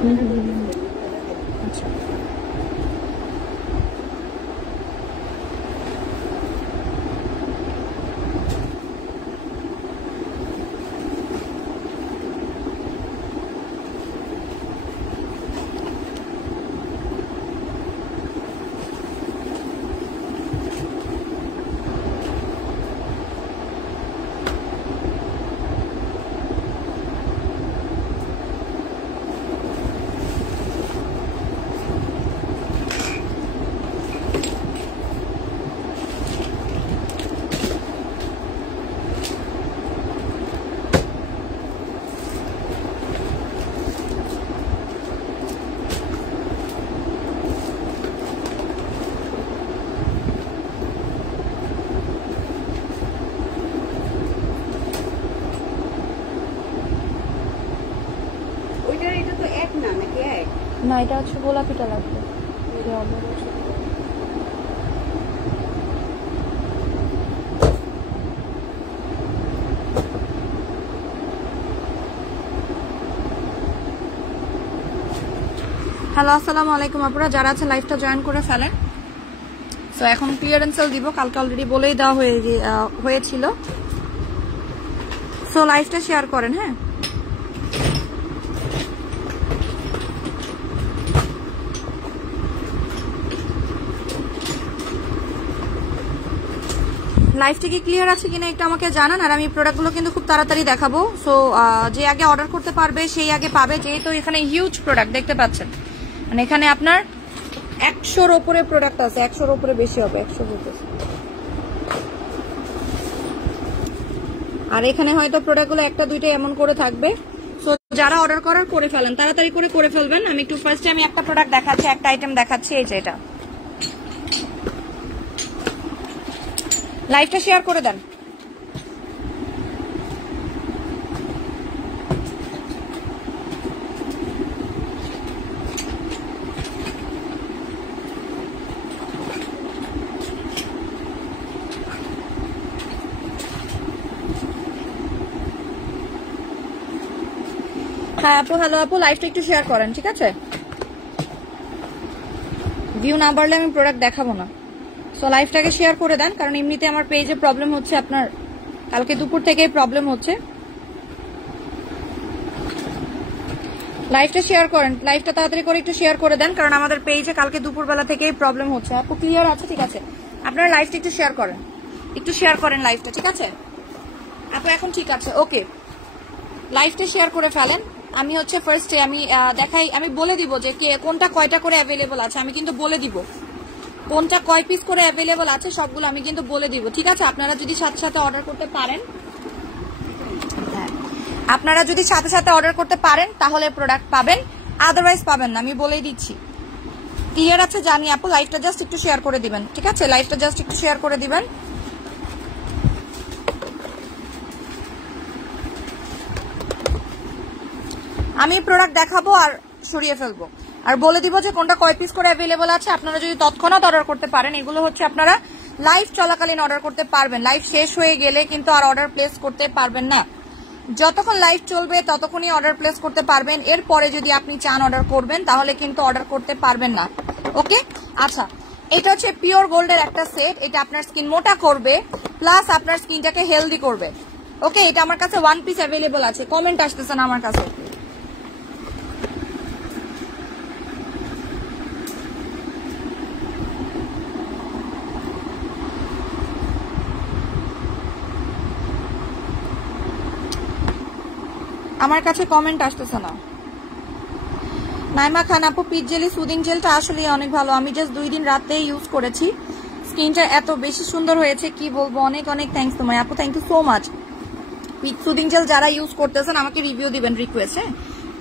আচ্ছা না, এটা হচ্ছে গোলাপিটা লাগবে। হ্যালো, আসসালামু আলাইকুম আপুরা, যারা আছেন লাইভটা জয়েন করে ফেলেন। সো এখন ক্লিয়ারেন্স সেল দিব, কালকে অলরেডি বলেই দেওয়া হয়েছিল। সো লাইভটা শেয়ার করেন। হ্যাঁ, লাইভটা কি ক্লিয়ার আছে কিনা একটু আমাকে জানান। আর আমি প্রোডাক্টগুলো কিন্তু খুব তাড়াতাড়ি দেখাবো। সো যে আগে অর্ডার করতে পারবে সেই আগে পাবে, যেহেতু এখানে হিউজ প্রোডাক্ট দেখতে পাচ্ছেন। মানে এখানে আপনার 100-র উপরে প্রোডাক্ট আছে, 100-র উপরে বেশি হবে, 100 বলতেছে। আর এখানে হয়তো প্রোডাক্টগুলো একটা দুইটা এমন করে থাকবে। সো যারা অর্ডার করার করে ফেলেন, তাড়াতাড়ি করে ফেলবেন। আমি একটু ফার্স্টে আমি একটা প্রোডাক্ট দেখাচ্ছি, একটা আইটেম দেখাচ্ছি, এই যে এটা। লাইভটা শেয়ার করে দেন। হ্যাঁ আপু, হ্যালো আপু, লাইভটা একটু শেয়ার করেন, ঠিক আছে? ভিউ না বাড়লে আমি প্রোডাক্ট দেখাবো না। সো লাইভটাকে শেয়ার করে দেন, কারণ এমনিতে আমার পেজে প্রবলেম হচ্ছে, আপনার কালকে দুপুর থেকেই প্রবলেম হচ্ছে। লাইভটা শেয়ার করেন, লাইভটা তাড়াতাড়ি করে একটু শেয়ার করে দেন, কারণ আমাদের পেজে কালকে দুপুরবেলা থেকেই প্রবলেম হচ্ছে। আপু ক্লিয়ার আছে? ঠিক আছে, আপনারা লাইভটা একটু শেয়ার করেন, একটু শেয়ার করেন লাইভটা, ঠিক আছে আপু? এখন ঠিক আছে, ওকে। লাইভটা শেয়ার করে ফেলেন। আমি হচ্ছে ফার্স্টে আমি দেখাই, আমি বলে দিব যে কোনটা কয়টা করে অ্যাভেলেবল আছে। আমি কিন্তু বলে দিব কোনটা কয় পিস করে অ্যাভেলেবল আছে, সবগুলো আমি কিন্তু বলে দিব, ঠিক আছে? আপনারা যদি সাথে সাথে অর্ডার করতে পারেন, হ্যাঁ, আপনারা যদি সাথে সাথে অর্ডার করতে পারেন তাহলে প্রোডাক্ট পাবেন, আদারওয়াইজ পাবেন না, আমি বলেই দিচ্ছি। ক্লিয়ার আছে? জানি আপু, লাইভটা জাস্ট একটু শেয়ার করে দিবেন, ঠিক আছে? লাইভটা জাস্ট একটু শেয়ার করে দিবেন। আমি প্রোডাক্ট দেখাবো আর সরিয়ে ফেলবো, আর বলে দিব যে কোনটা কয় পিস করে অ্যাভেলেবল আছে। আপনারা যদি তৎক্ষণাৎ অর্ডার করতে পারেন, এগুলো হচ্ছে আপনারা লাইভ চলাকালীন অর্ডার করতে পারবেন। লাইভ শেষ হয়ে গেলে কিন্তু আর অর্ডার প্লেস করতে পারবেন না। যতক্ষণ লাইভ চলবে ততক্ষণই অর্ডার প্লেস করতে পারবেন। এরপরে যদি আপনি চান অর্ডার করবেন, তাহলে কিন্তু অর্ডার করতে পারবেন না। ওকে, আচ্ছা, এটা হচ্ছে পিওর গোল্ডের একটা সেট। এটা আপনার স্কিন মোটা করবে, প্লাস আপনার স্কিনটাকে হেলদি করবে। ওকে, এটা আমার কাছে 1 পিস অ্যাভেলেবল আছে। কমেন্ট আসতেছে না আমার কাছে। আমার কাছে কমেন্ট আসতেছে না। নাইমা খান আপু, পিচ জেলি সুদিং জেলটা আসলে অনেক ভালো। আমি জাস্ট 2 দিন রাতে ইউজ করেছি, স্কিনটা এত বেশি সুন্দর হয়েছে কি বলবো। অনেক অনেক থ্যাঙ্কস তোমায় আপু, thank you so much. Peach soothing gel যারা ইউজ করতেছেন আমাকে রিভিউ দিবেন, রিকোয়েস্ট। হ্যাঁ,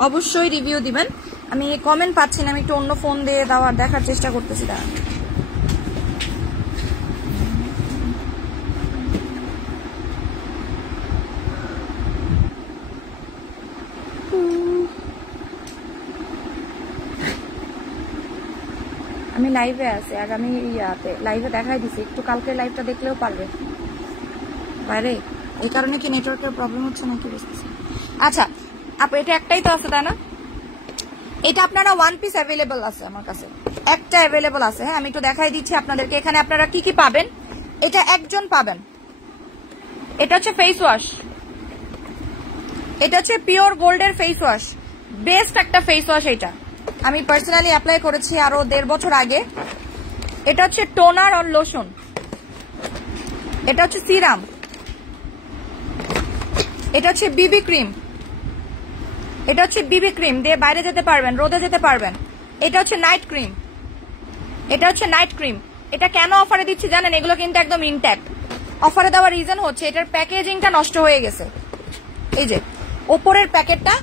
অবশ্যই রিভিউ দিবেন। আমি কমেন্ট পাচ্ছি না, আমি একটু অন্য ফোন দিয়ে দেখার চেষ্টা করতেছি। দাঁড়ান, আমি লাইভে আছি, আর আমি লাইভে দেখাই দিছি। একটু কালকে লাইভটা দেখলেও পারবে বাইরে। এই কারণে কি নেটওয়ার্কের প্রবলেম হচ্ছে নাকি বুঝতেছি। আচ্ছা আপু, এটা একটাই তো আছে, তাই না? এটা আপনারা ওয়ান পিস অ্যাভেলেবল আছে আমার কাছে, একটা অ্যাভেলেবল আছে। হ্যাঁ, আমি একটু দেখাই দিচ্ছি আপনাদেরকে। এখানে আপনারা কি কি পাবেন, এটা একজন পাবেন। এটা হচ্ছে ফেস ওয়াশ, এটা হচ্ছে পিওর গোল্ডের ফেস ওয়াশ, বেস্ট একটা ফেস ওয়াশ। এটা আমি পার্সোনালি অ্যাপ্লাই করেছি আরো 1.5 বছর আগে। এটা হচ্ছে টোনার আর লোশন, এটা হচ্ছে সিরাম, এটা হচ্ছে বিবি ক্রিম, এটা হচ্ছে বিবি ক্রিম দিয়ে বাইরে যেতে পারবেন, রোদে যেতে পারবেন। এটা হচ্ছে নাইট ক্রিম, এটা হচ্ছে নাইট ক্রিম। এটা কেন অফারে দিচ্ছি জানেন? এগুলো কিন্তু একদম ইনট্যাক্ট। অফারে দেওয়ার রিজন হচ্ছে এটার প্যাকেজিংটা নষ্ট হয়ে গেছে, এই যে ওপরের প্যাকেটটা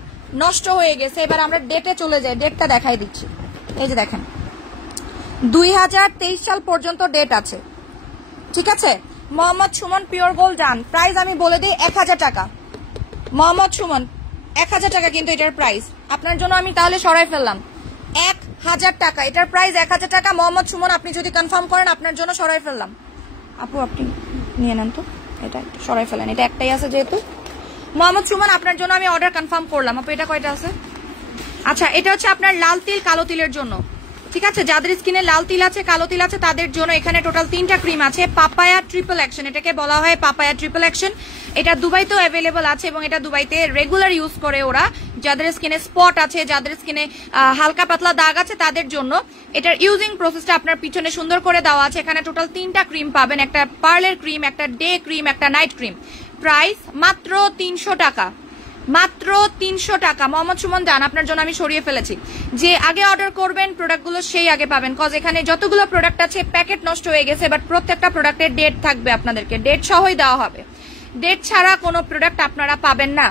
নষ্ট হয়ে গেছে। এবার আমরা ডেটে চলে যাই, ডেটটা দেখাই দিচ্ছি। এই যে দেখেন 2023 সাল পর্যন্ত ডেট আছে, ঠিক আছে। মোহাম্মদ সুমন পিওর গোল্ড ডান, প্রাইস আমি বলে দিই 1000 টাকা। মোহাম্মদ সুমন 1000 টাকা কিন্তু এটার প্রাইস। আপনার জন্য আমি তাহলে সরাই ফেললাম 1000 টাকা, এটার প্রাইস 1000 টাকা। মোহাম্মদ সুমন আপনি যদি কনফার্ম করেন আপনার জন্য সরাই ফেললাম। আপু আপনি নিয়ে নেন তো, এটা সরাই ফেলেন, এটা একটাই আছে যেহেতু। মোহাম্মদ সুমন আপনার জন্য আমি অর্ডার কনফার্ম করলাম। আপু এটা কয়টা আছে? আচ্ছা, এটা হচ্ছে আপনার লাল তিল কালো তিলের জন্য, ঠিক আছে। যাদের স্কিনে লাল তিল আছে, কালো তিল আছে, তাদের জন্য এখানে টোটাল 3টা ক্রিম আছে। পাপায়া ট্রিপল অ্যাকশন, এটাকে বলা হয় পাপায়া ট্রিপল অ্যাকশন। এটা দুবাইতেও অ্যাভেলেবল আছে এবং এটা দুবাইতে রেগুলার ইউজ করে ওরা। যাদের স্কিনে স্পট আছে, যাদের স্কিনে হালকা পাতলা দাগ আছে, তাদের জন্য এটার ইউজিং প্রসেসটা আপনার পিছনে সুন্দর করে দেওয়া আছে। এখানে টোটাল 3টা ক্রিম পাবেন, একটা পার্লের ক্রিম, একটা ডে ক্রিম, একটা নাইট ক্রিম। প্রাইস মাত্র 300 টাকা, মাত্র 300 টাকা। মোহাম্মদ সুমন দান আপনার জন্য আমি সরিয়ে ফেলেছি। যে আগে অর্ডার করবেন প্রোডাক্টগুলো সেই আগে পাবেন, কজ এখানে যতগুলো প্রোডাক্ট আছে প্যাকেট নষ্ট হয়ে গেছে, বাট প্রত্যেকটা প্রোডাক্টের ডেট থাকবে, আপনাদেরকে ডেট সহই দেওয়া হবে। ডেট ছাড়া কোনো প্রোডাক্ট আপনারা পাবেন না,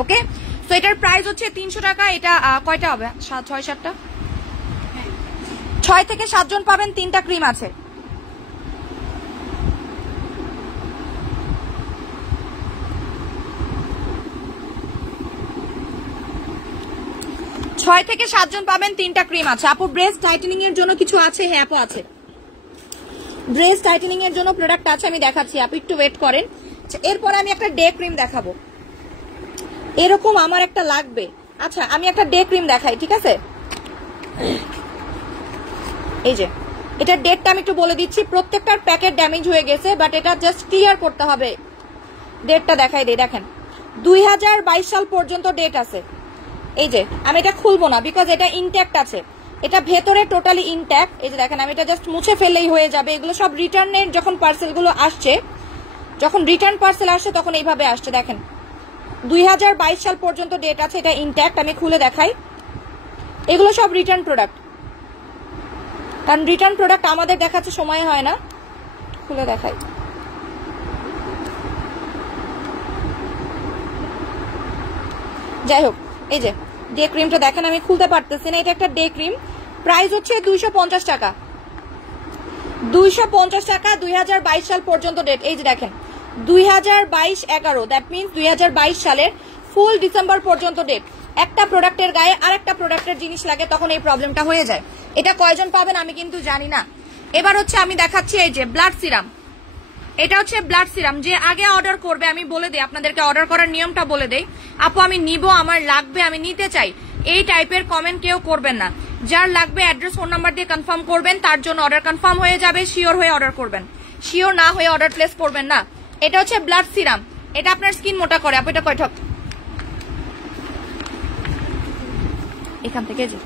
ওকে। তো এটার প্রাইস হচ্ছে 300 টাকা। এটা কয়টা হবে? 6-7টা, 6 থেকে 7 জন পাবেন। 3টা ক্রিম আছে। ছয় থেকে 7 জন পাবেন, 3টা ক্রিম আছে। আপু ব্রেস্ট টাইটেনিং এর জন্য কিছু আছে? হ্যাঁ আপু আছে, ব্রেস্ট টাইটেনিং এর জন্য প্রোডাক্ট আছে, আমি দেখাচ্ছি। আপু একটু ওয়েট করেন। এরপরে আমি একটা ডে ক্রিম দেখাবো, এরকম আমার একটা লাগবে। আচ্ছা আমি একটা ডে ক্রিম দেখাই, ঠিক আছে। এই যে এটার ডেটটা আমি একটু বলে দিচ্ছি। প্রত্যেকটার প্যাকেট ড্যামেজ হয়ে গেছে, বাট এটা জাস্ট ক্লিয়ার করতে হবে। ডেটটা দেখাই দিই, দেখেন 2022 সাল পর্যন্ত ডেট আছে। এই যে আমি এটা খুলবো না, বিকজ এটা ইনট্যাক্ট আছে, এটা ভেতরে টোটালি ইনট্যাক্ট। এই যে দেখেন আমি এটা জাস্ট মুছে ফেললেই হয়ে যাবে। এগুলো সব রিটার্নের যখন পার্সেলগুলো আসছে, যখন রিটার্ন পার্সেল আসছে তখন এইভাবে আসছে। দেখেন 2022 সাল পর্যন্ত ডেট আছে, এটা ইনট্যাক্ট। আমি খুলে দেখাই, এগুলো সব রিটার্ন প্রোডাক্ট, কারণ রিটার্ন প্রোডাক্ট আমাদের দেখাচ্ছে সময় হয় না। খুলে দেখাই, যাই হোক। এই যে ডে ক্রিমটা দেখেন, আমি খুলতে পারতেছি না, এটা একটা ডে ক্রিম। প্রাইস হচ্ছে 250 টাকা, 250 টাকা। 2022 সাল পর্যন্ত ডেট। এই যে দেখেন 2022-11, দ্যাট মিনস 2022 সালের ফুল ডিসেম্বর পর্যন্ত ডেট। একটা প্রোডাক্টের গায়ে আর একটা প্রোডাক্টের জিনিস লাগে, তখন এই প্রবলেমটা হয়ে যায়। এটা কয়জন পাবেন আমি কিন্তু জানি না। এবার হচ্ছে আমি দেখাচ্ছি এই যে ব্লাড সিরাম। এটা হচ্ছে ব্লাড সিরাম। যে আগে অর্ডার করবে, আমি বলে দিই আপনাদেরকে অর্ডার করার নিয়মটা বলে দেই। আপু আমি নিব, আমার লাগবে, আমি নিতে চাই, এই টাইপের কমেন্ট কেউ করবেন না। যার লাগবে অ্যাড্রেস ফোন নাম্বার দিয়ে কনফার্ম করবেন, তার জন্য অর্ডার কনফার্ম হয়ে যাবে। শিওর হয়ে অর্ডার করবেন, শিওর না হয়ে অর্ডার প্লেস করবেন না। এটা হচ্ছে ব্লাড সিরাম, এটা আপনার স্কিন মোটা করে। আপু এটা কয়টা? এখান থেকে যে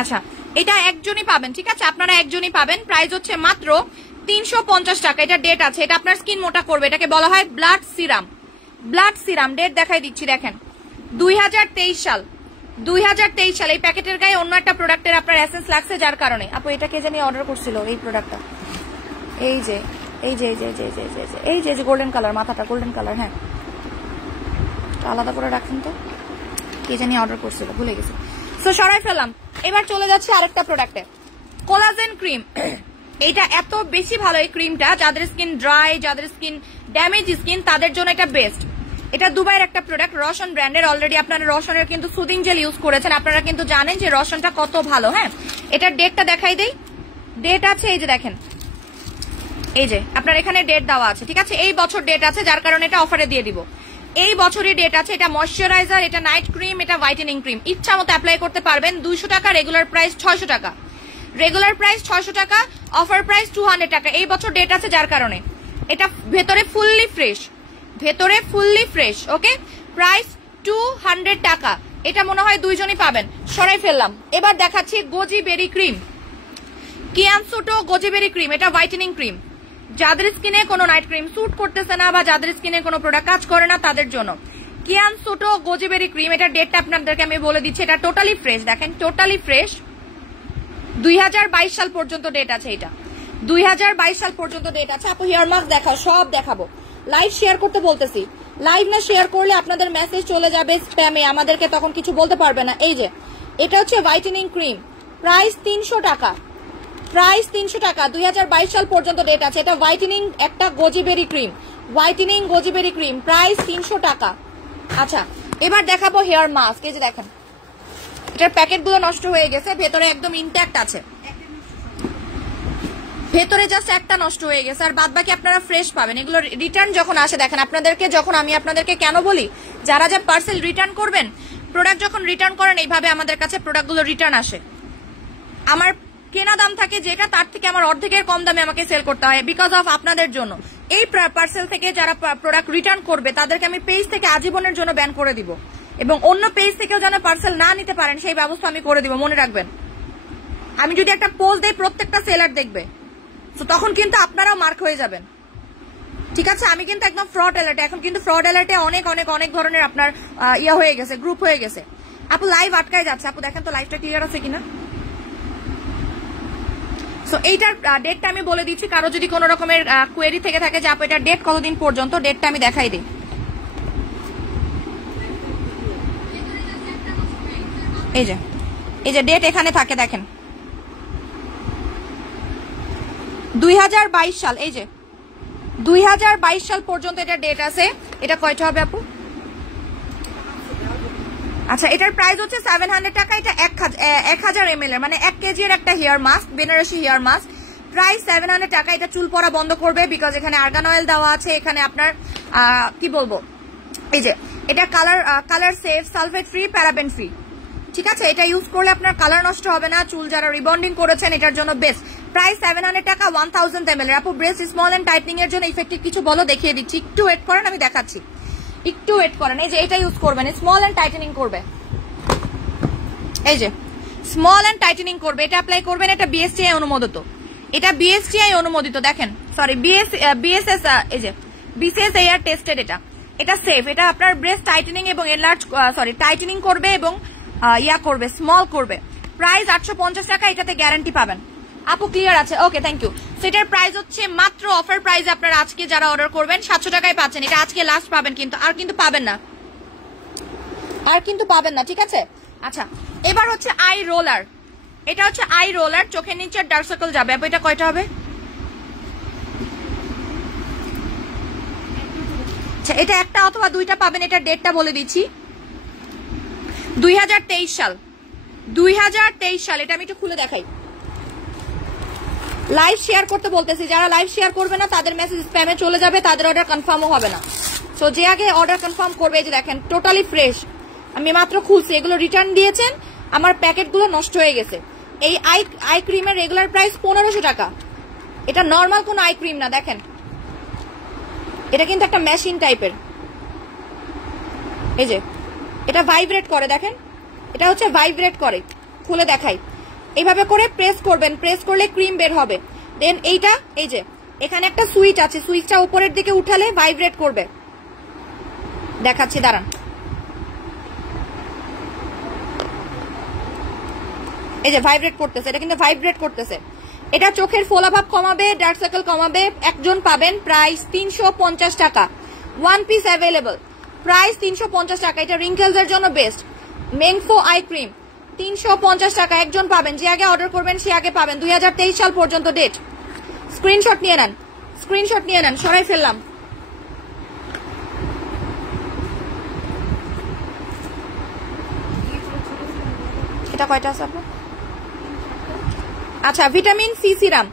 আচ্ছা, এটা একজনই পাবেন, ঠিক আছে, আপনারা একজনই পাবেন। প্রাইস হচ্ছে মাত্র 350 টাকা। এটা ডেট আছে, এটা আপনার স্কিন মোটা করবে, এটাকে বলা হয় blood serum. Blood serum date দেখাই দিচ্ছি, দেখেন 2023 সাল। 2023 সাল। এই প্যাকেটের গায়ে অন্য একটা প্রোডাক্টের আপনার এসেন্স লাগছে, যার কারণে। আপু এটা কে জানি অর্ডার করছিল এই প্রোডাক্টটা। এই যে এই যে এই যে এই যে গোল্ডেন কালার, মাথাটা গোল্ডেন কালার। হ্যাঁ আলাদা করে রাখেন তো, কে জানি অর্ডার করছিল, ভুলে গেছি। সো সরাই ফেললাম। এবার চলে যাচ্ছে আরেকটা প্রোডাক্টে, কোলাজেন ক্রিম। এটা এত বেশি ভালো এই ক্রিমটা, যাদের স্কিন ড্রাই, যাদের স্কিন ড্যামেজ স্কিন, তাদের জন্য এটা বেস্ট। এটা দুবাইয়ের একটা প্রোডাক্ট, রসন ব্র্যান্ডের। অলরেডি আপনারা রসনের কিন্তু সুদিং জেল ইউজ করেছেন, আপনারা কিন্তু জানেন যে রসনটা কত ভালো। হ্যাঁ এটার ডেটটা দেখাই দেই, ডেট আছে এই যে দেখেন, এই যে আপনার এখানে ডেট দেওয়া আছে, ঠিক আছে। এই বছর ডেট আছে, যার কারণে এটা অফারে দিয়ে দিব। এই বছরই ডেট আছে। এটা ময়শ্চারাইজার, এটা নাইট ক্রিম, এটা হোয়াইটেনিং ক্রিম, ইচ্ছা মতো অ্যাপ্লাই করতে পারবেন। 200 টাকা, রেগুলার প্রাইস 600 টাকা, রেগুলার প্রাইস 600 টাকা, অফার প্রাইস 200 টাকা। এই বছর ডেট আছে যার কারণে। এটা ভেতরে ফুললি ফ্রেশ, ভেতরে ফুললি ফ্রেশ। ওকে, প্রাইস 200 টাকা। এটা মনে হয় দুইজনই পাবেন, সরাই ফেললাম। এবার দেখাচ্ছি গোজি বেরি ক্রিম, কিয়ানসুটো গোজি বেরি ক্রিম। এটা হোয়াইটেনিং ক্রিম, যাদের স্কিনে কোনো নাইট ক্রিম স্যুট করতেছে না বা যাদের স্কিনে কোনো প্রোডাক্ট কাজ করে না তাদের জন্য কিয়ানসুটো গোজি বেরি ক্রিম। এটা ডেটটা আপনাদেরকে আমি বলে দিচ্ছি। এটা টোটালি ফ্রেশ, দেখেন টোটালি ফ্রেশ। 2022 সাল পর্যন্ত ডেট আছে। এটা 2022 সাল পর্যন্ত ডেট আছে। আপু হেয়ার মাস্ক দেখাও, সব দেখাবো। লাইভ শেয়ার করতে বলতেছি, লাইভ না শেয়ার করলে আপনাদের মেসেজ চলে যাবে স্প্যামে, আমাদেরকে তখন কিছু বলতে পারবে না। এই যে এটা হচ্ছে হোয়াইটেনিং ক্রিম, প্রাইস 300 টাকা, প্রাইস 300 টাকা। 2022 সাল পর্যন্ত ডেট আছে। এটা হোয়াইটেনিং একটা গোজিবেরি ক্রিম, হোয়াইটেনিং গোজিবেরি ক্রিম, প্রাইস 300 টাকা। আচ্ছা, এবার দেখাবো হেয়ার মাস্ক। এই যে দেখেন, এটার প্যাকেটগুলো নষ্ট হয়ে গেছে, ভেতরে একদম ইনট্যাক্ট আছে, ভেতরে জাস্ট একটা নষ্ট হয়ে গেছে, আর বাদ বাকি আপনারা ফ্রেশ পাবেন। এগুলো রিটার্ন যখন আসে, দেখেন আপনাদেরকে যখন আমি আপনাদেরকে কেন বলি, যারা যা পার্সেল রিটার্ন করবেন, প্রোডাক্ট যখন রিটার্ন করেন এইভাবে আমাদের কাছে প্রোডাক্টগুলো রিটার্ন আসে। আমার কেনা দাম থাকে যেটা, তার থেকে আমার অর্ধেকের কম দামে আমাকে সেল করতে হয় বিকজ অফ আপনাদের জন্য। এই পার্সেল থেকে যারা প্রোডাক্ট রিটার্ন করবে তাদেরকে আমি পেজ থেকে আজীবনের জন্য ব্যান করে দিব, এবং অন্য পেজ থেকেও যেন পার্সেল না নিতে পারেন সেই ব্যবস্থা আমি করে দিব। মনে রাখবেন, আমি যদি একটা পোস্ট দেই প্রত্যেকটা সেলার দেখবে, তো তখন কিন্তু আপনারাও মার্ক হয়ে যাবেন। ঠিক আছে, আমি কিন্তু একদম ফ্রড অ্যালার্টে, এখন কিন্তু ফ্রড অ্যালার্টে অনেক অনেক অনেক ধরনের আপনার ইয়া হয়ে গেছে, গ্রুপ হয়ে গেছে। আপু লাইভ আটকায় যাচ্ছে, আপু দেখেন তো লাইভটা ক্লিয়ার আছে কিনা। সো এইটার ডেটটা আমি বলে দিচ্ছি, কারো যদি কোনো রকমের কোয়েরি থেকে থাকে যে আপু এটার ডেট কতদিন পর্যন্ত, ডেটটা আমি দেখাই দিই। এই যে ডেট এখানে থাকে, দেখেন 2022 সাল, এই যে 2022 সাল পর্যন্ত এটা ডেট আছে। এটা কয়টা হবে আপু? আচ্ছা, এটার প্রাইস হচ্ছে 700 টাকা। এটা 1000 ml এর, মানে 1 কেজি এর একটা hair mask, Banarasi hair mask, price 700 টাকা। এটা চুল পড়া বন্ধ করবে বিকজ এখানে আর্গান অয়েল দেওয়া আছে, এখানে আপনার কি বলবো, এই যে এটা colour safe, sulphate free, paraben free. ঠিক আছে, এটা ইউজ করলে আপনার কালার নষ্ট হবে না। চুল যারা রিবন্ডিং করেছেন এটার জন্য বেস্ট। প্রাইস 700 টাকা, 1000 ml এর। আপু ব্রেস্ট স্মল এন্ড টাইটনিং এর জন্য ইফেক্টিভ কিছু বলো, দেখিয়ে দিচ্ছি। একটু ওয়েট করেন, আমি দেখাচ্ছি, একটু ওয়েট করেন। এই যে এটা ইউজ করবেন, স্মল এন্ড টাইটেনিং করবে। এই যে স্মল এন্ড টাইটেনিং করবে, এটা অ্যাপ্লাই করবেন। এটা বিএসটিআই অনুমোদিত, এটা বিএসটিআই অনুমোদিত। দেখেন, সরি বিএসএস, এই যে বিসিএস এয়ার টেস্টেড। এটা সেফ। এটা আপনার ব্রেস্ট টাইটেনিং এবং এনলার্জ, সরি টাইটেনিং করবে এবং ইয়া করবে, স্মল করবে। প্রাইস 850 টাকা, এটাতে গ্যারান্টি পাবেন। আপু ক্লিয়ার আছে? ওকে, থ্যাংক ইউ। সেটার প্রাইস হচ্ছে মাত্র অফার প্রাইস, আপনারা আজকে যারা অর্ডার করবেন 700 টাকায় পাচ্ছেন। এটা আজকে লাস্ট পাবেন, কিন্তু আর কিন্তু পাবেন না, আর কিন্তু পাবেন না। ঠিক আছে, আচ্ছা এবার হচ্ছে আই রোলার। এটা হচ্ছে আই রোলার, চোখের নিচে ডার্ক সার্কেল যাবে। আপু এটা কয়টা হবে? আচ্ছা, এটা একটা অথবা দুইটা পাবেন। এটা ডেটটা বলে দিচ্ছি, 2023 সাল, 2023 সাল। এটা আমি একটু খুলে দেখাই। লাইভ শেয়ার করতে বলতেছি, যারা লাইভ শেয়ার করবে না তাদের মেসেজ স্প্যামে চলে যাবে, তাদের অর্ডার কনফার্মও হবে না। সো যে আগে অর্ডার কনফার্ম করবে, এই যে দেখেন টোটালি ফ্রেশ, আমি মাত্র খুলছি। এগুলো রিটার্ন দিয়েছেন, আমার প্যাকেটগুলো নষ্ট হয়ে গেছে। এই আই ক্রিমের রেগুলার প্রাইস 1500 টাকা। এটা নর্মাল কোনো আই ক্রিম না, দেখেন এটা কিন্তু একটা মেশিন টাইপের। এই যে এটা ভাইব্রেট করে, দেখেন এটা হচ্ছে ভাইব্রেট করে। খুলে দেখাই, এইভাবে করে প্রেস করবেন, প্রেস করলে ক্রিম বের হবে। দেন এইটা, এই যে এখানে একটা সুইচ আছে, সুইচটা উপরের দিকে উঠালে ভাইব্রেট করবে। দেখাচ্ছি, দাঁড়ান। এই যে ভাইব্রেট করতেছে, এটা কিন্তু ভাইব্রেট করতেছে। এটা চোখের ফোলাভাব কমাবে, ডার্ক সার্কেল কমাবে। একজন পাবেন, প্রাইস 350 টাকা, 1 পিস অ্যাভেলেবল, প্রাইস 350 টাকা। এটা রিঙ্কেলস এর জন্য বেস্ট, মেনফো আই ক্রিম, 350 টাকা একজন পাবেন। যে আগে অর্ডার করবেন সে আগে পাবেন। 2023 সাল পর্যন্ত ডেট। স্ক্রিনশট নিয়ে নেন, স্ক্রিনশট নিয়ে নেন। সরাই ফেললাম। এটা কয়টা আছে আপনার? আচ্ছা, vitamin C serum,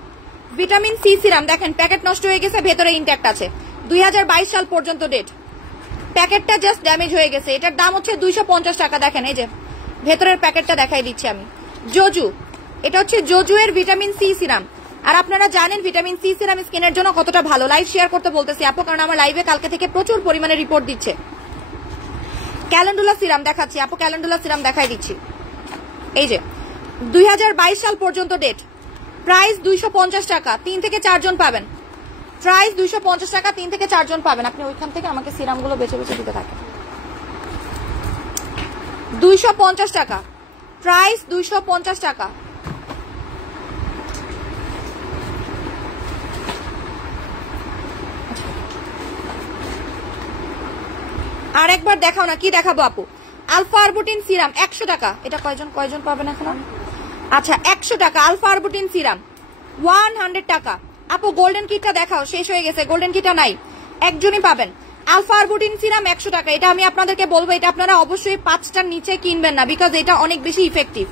vitamin C serum দেখেন প্যাকেট নষ্ট হয়ে গেছে, ভেতরে ইনট্যাক্ট আছে। 2022 সাল পর্যন্ত ডেট। প্যাকেটটা জাস্ট ড্যামেজ হয়ে গেছে। এটার দাম হচ্ছে 250 টাকা। দেখেন এই যে ভেতরের প্যাকেটটা দেখাই দিচ্ছি আমি। জোজু, এটা হচ্ছে জোজু এর ভিটামিন সি সিরাম। আর আপনারা জানেন ভিটামিন সি সিরাম স্কিনের জন্য কতটা ভালো। লাইভ শেয়ার করতে বলতেছি আপু, কারণ আমার লাইভে কালকে থেকে প্রচুর পরিমাণে রিপোর্ট দিচ্ছে। ক্যালেন্ডুলা সিরাম দেখাচ্ছি আপু, ক্যালেন্ডুলা সিরাম দেখাই দিচ্ছি। এই যে 2022 সাল পর্যন্ত ডেট, প্রাইস 250 টাকা, 3 থেকে 4 জন পাবেন। প্রাইস 250 টাকা, 3 থেকে 4 জন পাবেন। আপনি ওইখান থেকে আমাকে সিরামগুলো বেছে বেছে দিতে থাকেন। 250 টাকা, প্রাইস 250 টাকা। আর একবার দেখাও না, কি দেখাবো আপু? আলফা আরবুটিন সিরাম 100 টাকা। এটা কয়জন পাবেন এখন? আচ্ছা 100 টাকা আলফা আরবুটিন সিরাম। 100 টাকা আপু। গোল্ডেন কিটটা দেখাও, শেষ হয়ে গেছে, গোল্ডেন কিটটা নাই, একজনই পাবেন। আলফা আরবুটিন সিরাম 100 টাকা। এটা আমি আপনাদেরকে বলবো, এটা আপনারা অবশ্যই 5টার নিচে কিনবেন না, বিকজ এটা অনেক বেশি ইফেক্টিভ।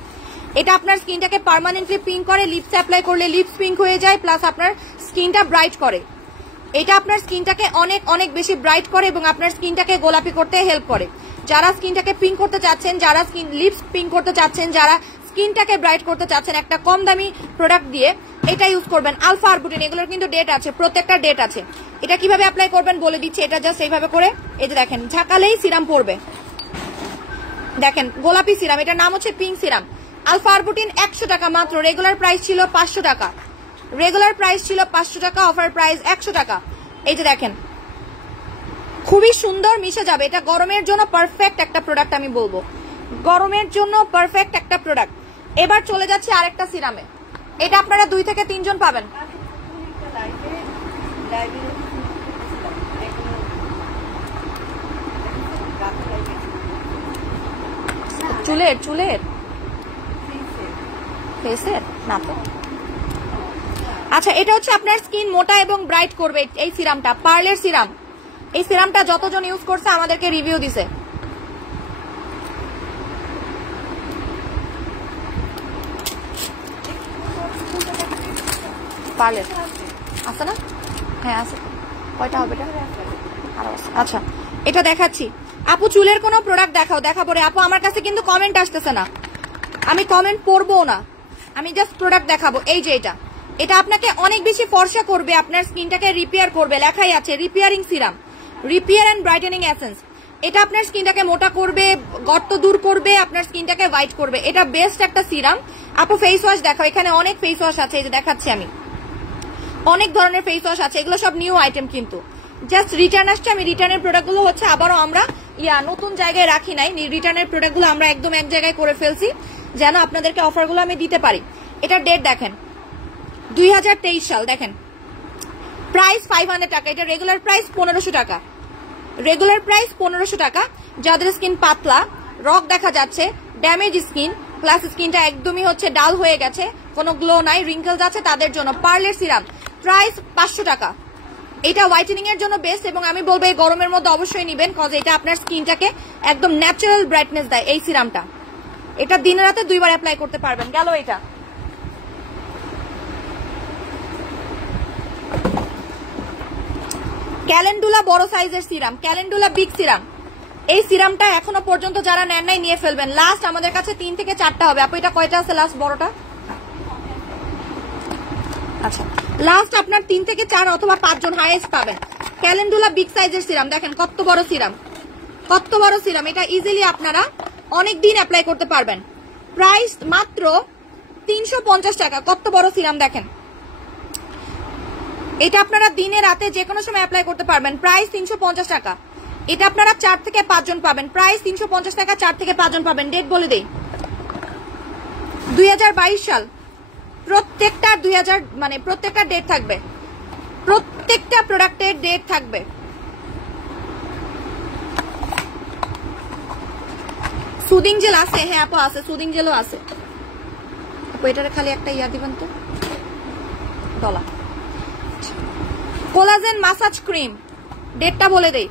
এটা আপনার স্কিনটাকে পার্মানেন্টলি পিঙ্ক করে, লিপস অ্যাপ্লাই করলে লিপস পিঙ্ক হয়ে যায়, প্লাস আপনার স্কিনটা ব্রাইট করে। এটা আপনার স্কিনটাকে অনেক অনেক বেশি ব্রাইট করে এবং আপনার স্কিনটাকে গোলাপি করতে হেল্প করে। যারা স্কিনটাকে পিঙ্ক করতে চাচ্ছেন, যারা স্কিন লিপস পিঙ্ক করতে চাচ্ছেন, যারা স্কিনটাকে ব্রাইট করতে চাচ্ছেন, একটা কম দামি প্রোডাক্ট দিয়ে এটা ইউজ করবেন। আলফা আরবুটিন, এগুলোর কিন্তু ডেট আছে, প্রত্যেকটা ডেট আছে। এটা কিভাবে অ্যাপ্লাই করবেন বলে দিচ্ছি। এটা জাস্ট এইভাবে করে, এই যে দেখেন, ঝাঁকালেই সিরাম পড়বে। দেখেন গোলাপি সিরাম, এটার নাম হচ্ছে পিঙ্ক সিরাম। আলফা আরবুটিন 100 টাকা মাত্র। রেগুলার প্রাইস ছিল 500 টাকা, রেগুলার প্রাইস ছিল 500 টাকা, অফার প্রাইস 100 টাকা। এই যে দেখেন, খুবই সুন্দর মিশে যাবে। এটা গরমের জন্য পারফেক্ট একটা প্রোডাক্ট, আমি বলবো গরমের জন্য পারফেক্ট একটা প্রোডাক্ট। এবার চলে যাচ্ছে আরেকটা সিরামে। এটা আপনারা 2 থেকে 3 জন পাবেন। চুলের ফেসের না তো। আচ্ছা, এটা হচ্ছে আপনার স্কিন মোটা এবং ব্রাইট করবে এই সিরামটা, পার্লের সিরাম। এই সিরামটা যতজন ইউজ করছে আমাদেরকে রিভিউ দিছে। পার্লের আছে না? হ্যাঁ আছে। কয়টা হবে এটা? আচ্ছা এটা দেখাচ্ছি আপু। চুলের কোনো প্রোডাক্ট দেখাবো রে আপু। আমার কাছে কিন্তু কমেন্ট আসতেছে না, আমি কমেন্ট পড়বো না, আমি জাস্ট প্রোডাক্ট দেখাবো। এই যে এটা আপনাকে অনেক বেশি ফর্সা করবে, আপনার স্কিনটাকে রিপেয়ার করবে। লেখাই আছে repairing serum, repair and brightening essence. এটা আপনার স্কিনটাকে মোটা করবে, গর্ত দূর করবে, আপনার স্কিনটাকে হোয়াইট করবে। এটা বেস্ট একটা সিরাম আপু। ফেস ওয়াশ দেখাও, এখানে অনেক ফেস ওয়াশ আছে, এই যে দেখাচ্ছি আমি, অনেক ধরনের ফেস ওয়াশ আছে। এগুলো সব নিউ আইটেম, কিন্তু জাস্ট রিটার্ন আসছে। আমি রিটার্নের প্রোডাক্টগুলো হচ্ছে আবারও আমরা নতুন জায়গায় রাখি নাই, রিটার্নের প্রোডাক্টগুলো আমরা একদম এক জায়গায় করে ফেলছি, যেন আপনাদেরকে অফারগুলো আমি দিতে পারি। এটার ডেট দেখেন 2023 সাল। দেখেন প্রাইস 500 টাকা। এটা রেগুলার প্রাইস 1500 টাকা, রেগুলার প্রাইস 1500 টাকা। যাদের স্কিন পাতলা, রক দেখা যাচ্ছে, ড্যামেজ স্কিন, প্লাস স্কিনটা একদমই হচ্ছে ডাল হয়ে গেছে, কোনো গ্লো নাই, রিঙ্কেলস আছে, তাদের জন্য পার্লের সিরাম প্রাইস 500 টাকা। এটা হোয়াইটেনিং এর জন্য বেস্ট, এবং আমি বলবো এই গরমের মধ্যে অবশ্যই নিবেন, কজ এটা আপনার স্কিনটাকে একদম ন্যাচারাল ব্রাইটনেস দেয় এই সিরামটা। এটা দিনে রাতে 2 বার অ্যাপ্লাই করতে পারবেন। গেল এটা। ক্যালেন্ডুলা বড় সাইজের সিরাম, ক্যালেন্ডুলা বিগ সিরাম। এই সিরামটা এখনো পর্যন্ত যারা নেন নাই নিয়ে ফেলবেন। লাস্ট আমাদের কাছে 3 থেকে 4টা হবে আপু। এটা কয়টা আছে লাস্ট বড়টা? আচ্ছা লাস্ট আপনার 3 থেকে 4 অথবা 5 জন হাইয়েস্ট পাবেন। ক্যালেন্ডুলা বিগ সাইজের সিরাম দেখেন কত বড় সিরাম, কত বড় সিরাম। এটা ইজিলি আপনারা অনেক দিন অ্যাপ্লাই করতে পারবেন। প্রাইস মাত্র 350 টাকা। কত বড় সিরাম দেখেন। এটা আপনারা দিনে রাতে যে কোনো সময় অ্যাপ্লাই করতে পারবেন। প্রাইস 350 টাকা। এটা আপনারা 4 থেকে 5 জন পাবেন। প্রাইস 350 টাকা, 4 থেকে 5 জন পাবেন। ডেট বলে দেই 2022 সাল। প্রত্যেকটা 2000 মানে প্রত্যেকটা ডেট থাকবে, প্রত্যেকটা প্রোডাক্টের ডেট থাকবে। সুদিং জেল আছে? হ্যাঁ আপু আছে, সুদিং জেলও আছে আপু। এটারে খালি একটা ইয়া দিবেন তো, ডলা। কোলাজেন মাসাজ ক্রিম, ডেটটা বলে দেই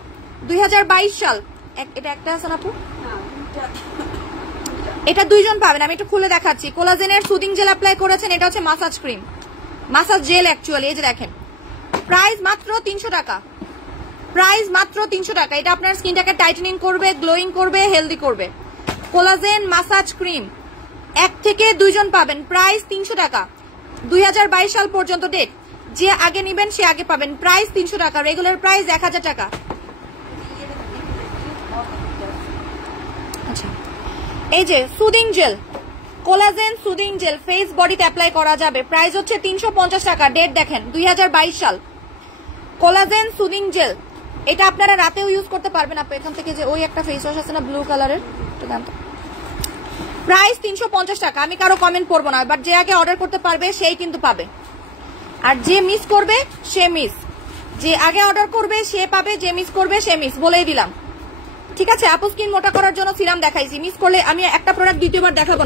2022 সাল। এটা একটা আছে না আপু? এটা 2 জন পাবেন। আমি একটু খুলে দেখাচ্ছি। কোলাজেনের সুদিং জেল অ্যাপ্লাই করেছেন, এটা হচ্ছে massage cream, massage gel actually. এই যে দেখেন প্রাইস মাত্র 300 টাকা। প্রাইস মাত্র 300 টাকা। এটা আপনার স্কিনটাকে টাইটেনিং করবে, গ্লোয়িং করবে, হেলদি করবে। কোলাজেন মাসাজ ক্রিম 1 থেকে 2 জন পাবেন, প্রাইস 300 টাকা। 2022 সাল পর্যন্ত ডেট, যে আগে নেবেন সে আগে পাবেন, প্রাইস 300 টাকা, রেগুলার প্রাইস 1000 টাকা। আচ্ছা, এই যে soothing jail, collagen soothing jail face বডিতে অ্যাপ্লাই করা যাবে, প্রাইস হচ্ছে 350 টাকা। ডেট দেখেন 2022 সাল। কোলাজেন সুদিং জেল, এটা আপনারা রাতেও ইউজ করতে পারবেন। আপনি এখান থেকে যে ওই একটা ফেস ওয়াশ আছে না ব্লু কালারের, প্রাইস 350 টাকা। আমি কারো কমেন্ট পড়বো না, বাট যে আগে অর্ডার করতে পারবে সেই কিন্তু পাবে, আর যে মিস করবে সে মিস। যে আগে অর্ডার করবে সে পাবে, যে মিস করবে সে মিস, বলেই দিলাম। ঠিক আছে, আপু স্কিন মোটা করার জন্য সিরাম দেখাইছি, মিস করলে আমি একটা প্রোডাক্ট দ্বিতীয়বার দেখাবো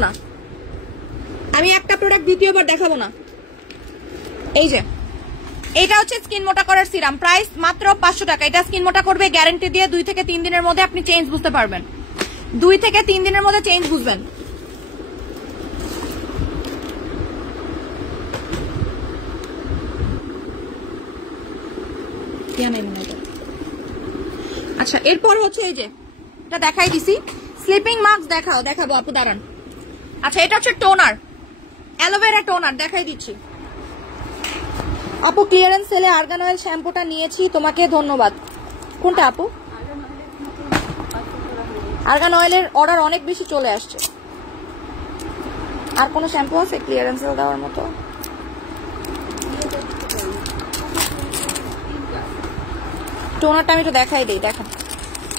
না, এই যে এটা হচ্ছে স্কিন মোটা করার সিরাম, প্রাইস মাত্র 500 টাকা। এটা স্কিন মোটা করবে গ্যারান্টি দিয়ে, 2 থেকে 3 দিনের মধ্যে আপনি চেঞ্জ বুঝতে পারবেন, 2 থেকে 3 দিনের মধ্যে চেঞ্জ বুঝবেন। আচ্ছা, এরপর হচ্ছে এই যে এটা দেখাই দিছি, স্লিপিং মাস্ক দেখাবো আপু, দাঁড়ান। আচ্ছা, এটা হচ্ছে টোনার, অ্যালোভেরা টোনার দেখাই দিচ্ছি। আপু ক্লিয়ারেন্স সেলে আর্গান অয়েল শ্যাম্পুটা নিয়েছি, তোমাকে ধন্যবাদ। কোনটা আপু? আর্গান অয়েলের অর্ডার অনেক বেশি চলে আসছে। আর কোন শ্যাম্পু আছে ক্লিয়ারেন্স সেল দেওয়ার মতো? টোনারটা আমি একটু দেখাই দিই, দেখেন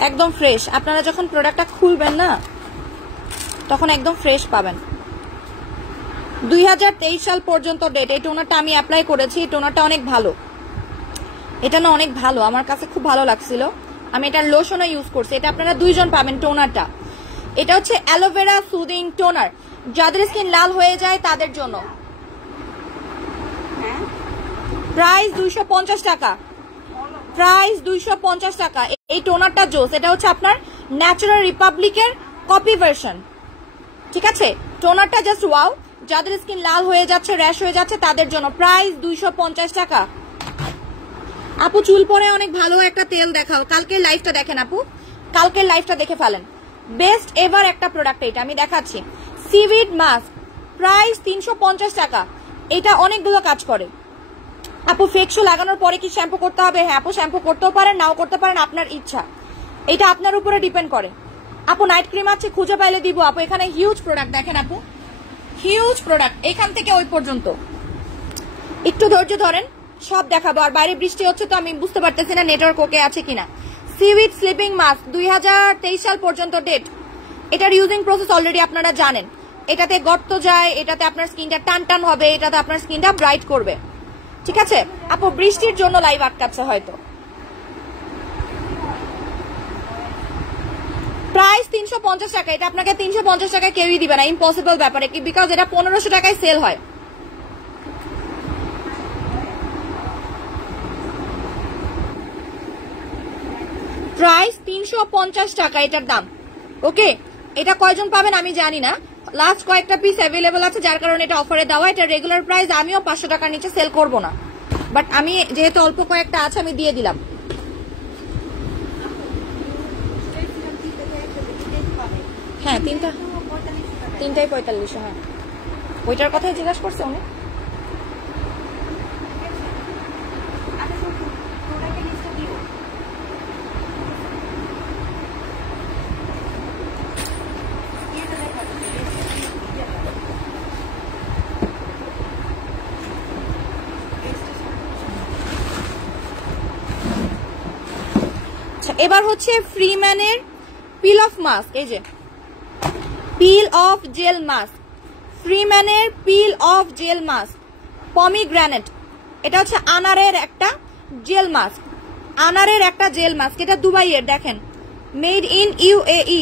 একদম ফ্রেশ। আপনারা যখন প্রোডাক্টটা খুলবেন না তখন একদম ফ্রেশ পাবেন। 2023 সাল পর্যন্ত ডেট। এই টোনারটা আমি অ্যাপ্লাই করেছি, টোনারটা অনেক ভালো, এটা না অনেক ভালো, আমার কাছে খুব ভালো লাগছিল। আমি এটা লোশনও ইউজ করছি। এটা আপনারা 2 জন পাবেন টোনারটা। এটা হচ্ছে অ্যালোভেরা সুদিং টোনার, যাদের স্কিন লাল হয়ে যায় তাদের জন্য। প্রাইস 250 টাকা, প্রাইস 250 টাকা। এই টোনারটা জোস, এটা হচ্ছে আপনার ন্যাচারাল রিপাবলিকের কপি ভার্সন। ঠিক আছে, টোনারটা জাস্ট ওয়াও, যাদের স্কিন লাল হয়ে যাচ্ছে, র্যাশ হয়ে যাচ্ছে তাদের জন্য, প্রাইস 250 টাকা। আপু চুল পরে অনেক ভালো একটা তেল দেখাও, কালকের লাইভটা দেখেন আপু, কালকের লাইভটা দেখে ফেলেন। বেস্ট এভার একটা প্রোডাক্ট এটা আমি দেখাচ্ছি, সিভিড মাস্ক, প্রাইস 350 টাকা। এটা অনেকগুলো কাজ করে। আপু ফেকশো লাগানোর পরে কি শ্যাম্পু করতে হবে? হ্যাঁ আপু, শ্যাম্পু করতেও পারেন, নাও করতে পারেন, আপনার ইচ্ছা, এটা আপনার উপরে ডিপেন্ড করে। আপু নাইট ক্রিম আছে, খুঁজে পাইলে দিব। আপু এখানে হিউজ প্রোডাক্ট দেখেন আপু, হিউজ প্রোডাক্ট, এখান থেকে ওই পর্যন্ত। একটু ধৈর্য ধরেন, সব দেখাবো। আর বাইরে বৃষ্টি হচ্ছে তো আমি বুঝতে পারতেছি না নেটওয়ার্ক ওকে আছে কিনা। সিউইড স্লিপিং মাস্ক 2023 সাল পর্যন্ত ডেট। এটার ইউজিং প্রসেস অলরেডি আপনারা জানেন। এটাতে গর্ত যায়, এটাতে আপনার স্কিনটা টান টান হবে, এটাতে আপনার স্কিনটা ব্রাইট করবে। ঠিক আছে আপু, বৃষ্টির জন্য লাইভ আটকাচ্ছে হয়তো। প্রাইস 350 টাকা। এটা আপনাকে 350 টাকায় কেউই দিবে না, ইম্পসিবল ব্যাপারে, কি বিকজ এটা 1500 টাকায় সেল হয়। প্রাইস 350 টাকা এটার দাম। ওকে, এটা কয়জন পাবেন আমি জানি না, লাস্ট কয়েকটা পিস অ্যাভেলেবল আছে, যার কারণে এটা অফারে দেওয়া। এটা রেগুলার প্রাইস আমিও 500 টাকার নিচে সেল করব না, বাট আমি যেহেতু অল্প কয়েকটা আছে আমি দিয়ে দিলাম। হ্যাঁ, তিনটাই 45। হ্যাঁ, ওইটার কথাই জিজ্ঞাসা করছে উনি। এবার হচ্ছে ফ্রিম্যানের পিল অফ মাস্ক, এই যে পিল অফ জেল মাস্ক, ফ্রিম্যানের peel off gel mask pomegranate. এটা হচ্ছে আনারের একটা জেল মাস্ক, আনারের একটা জেল মাস্ক। এটা দুবাইয়ের, দেখেন মেড ইন UAE।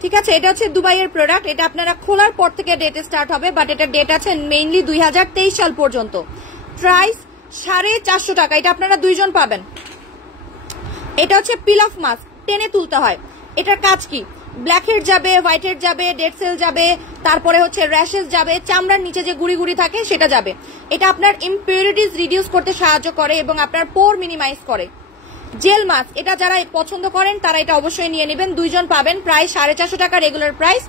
ঠিক আছে, এটা হচ্ছে দুবাইয়ের প্রোডাক্ট। এটা আপনারা খোলার পর থেকে ডেট স্টার্ট হবে, বাট এটা ডেট আছে মেইনলি 2023 সাল পর্যন্ত। প্রাইস 450 টাকা। এটা আপনারা 2 জন পাবেন। এটা হচ্ছে পিল অফ মাস্ক, টেনে তুলতে হয়। এটার কাজ কি? ব্ল্যাক হেড যাবে, হোয়াইট হেড যাবে, ডেড সেল যাবে, তারপরে হচ্ছে র্যাশেস যাবে, চামড়ার নিচে যে গুড়ি গুড়ি থাকে সেটা যাবে। এটা আপনার ইমপিউরিটিস রিডিউস করতে সাহায্য করে এবং আপনার পোর মিনিমাইজ করে। জেল মাস্ক, এটা যারা পছন্দ করেন তারা এটা অবশ্যই নিয়ে নেবেন। 2 জন পাবেন। প্রাইস 450 টাকা, রেগুলার প্রাইস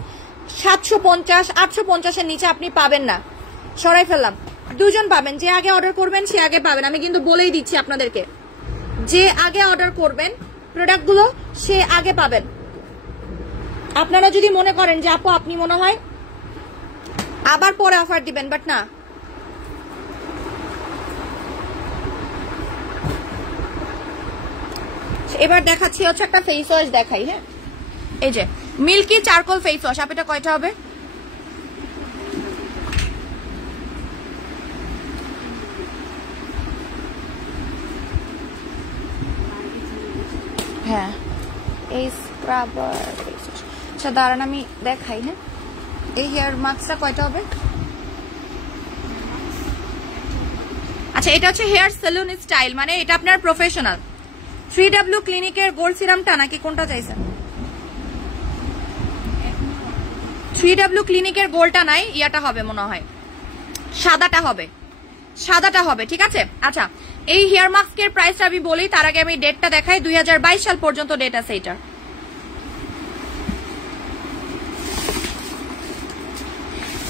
750, 850 এর নিচে আপনি পাবেন না। সরাই ফেললাম। 2 জন পাবেন, যে আগে অর্ডার করবেন সে আগে পাবেন। আমি কিন্তু বলেই দিচ্ছি আপনাদেরকে, যে আগে অর্ডার করবেন প্রোডাক্টগুলো সে আগে পাবেন। আপনারা যদি মনে করেন যে আপু আপনি মনে হয় আবার পরে অফার দিবেন, বাট না, এবার দেখাচ্ছি হচ্ছে একটা ফেস ওয়াশ দেখাই। হ্যাঁ, এই যে মিল্কি চারকোল ফেস ওয়াশ। এটা কয়টা হবে? হ্যাঁ, এই স্ক্রাবার ফেস ওয়াশ। আচ্ছা দাঁড়ান আমি দেখাই। হ্যাঁ, এই হেয়ার মাস্কটা কয়টা হবে? আচ্ছা, এটা হচ্ছে হেয়ার সেলুন স্টাইল, মানে এটা আপনার প্রফেশনাল। 3W ক্লিনিকের গোল্ড সিরামটা নাকি কোনটা চাইছেন? 3W ক্লিনিকের গোল্ডটা নাই, ইয়াটা হবে মনে হয়, সাদাটা হবে, সাদাটা হবে। ঠিক আছে। আচ্ছা, এই হেয়ার মাস্কের প্রাইসটা আমি বলি, তার আগে আমি ডেটটা দেখাই। 2022 সাল পর্যন্ত ডেট আছে এটার।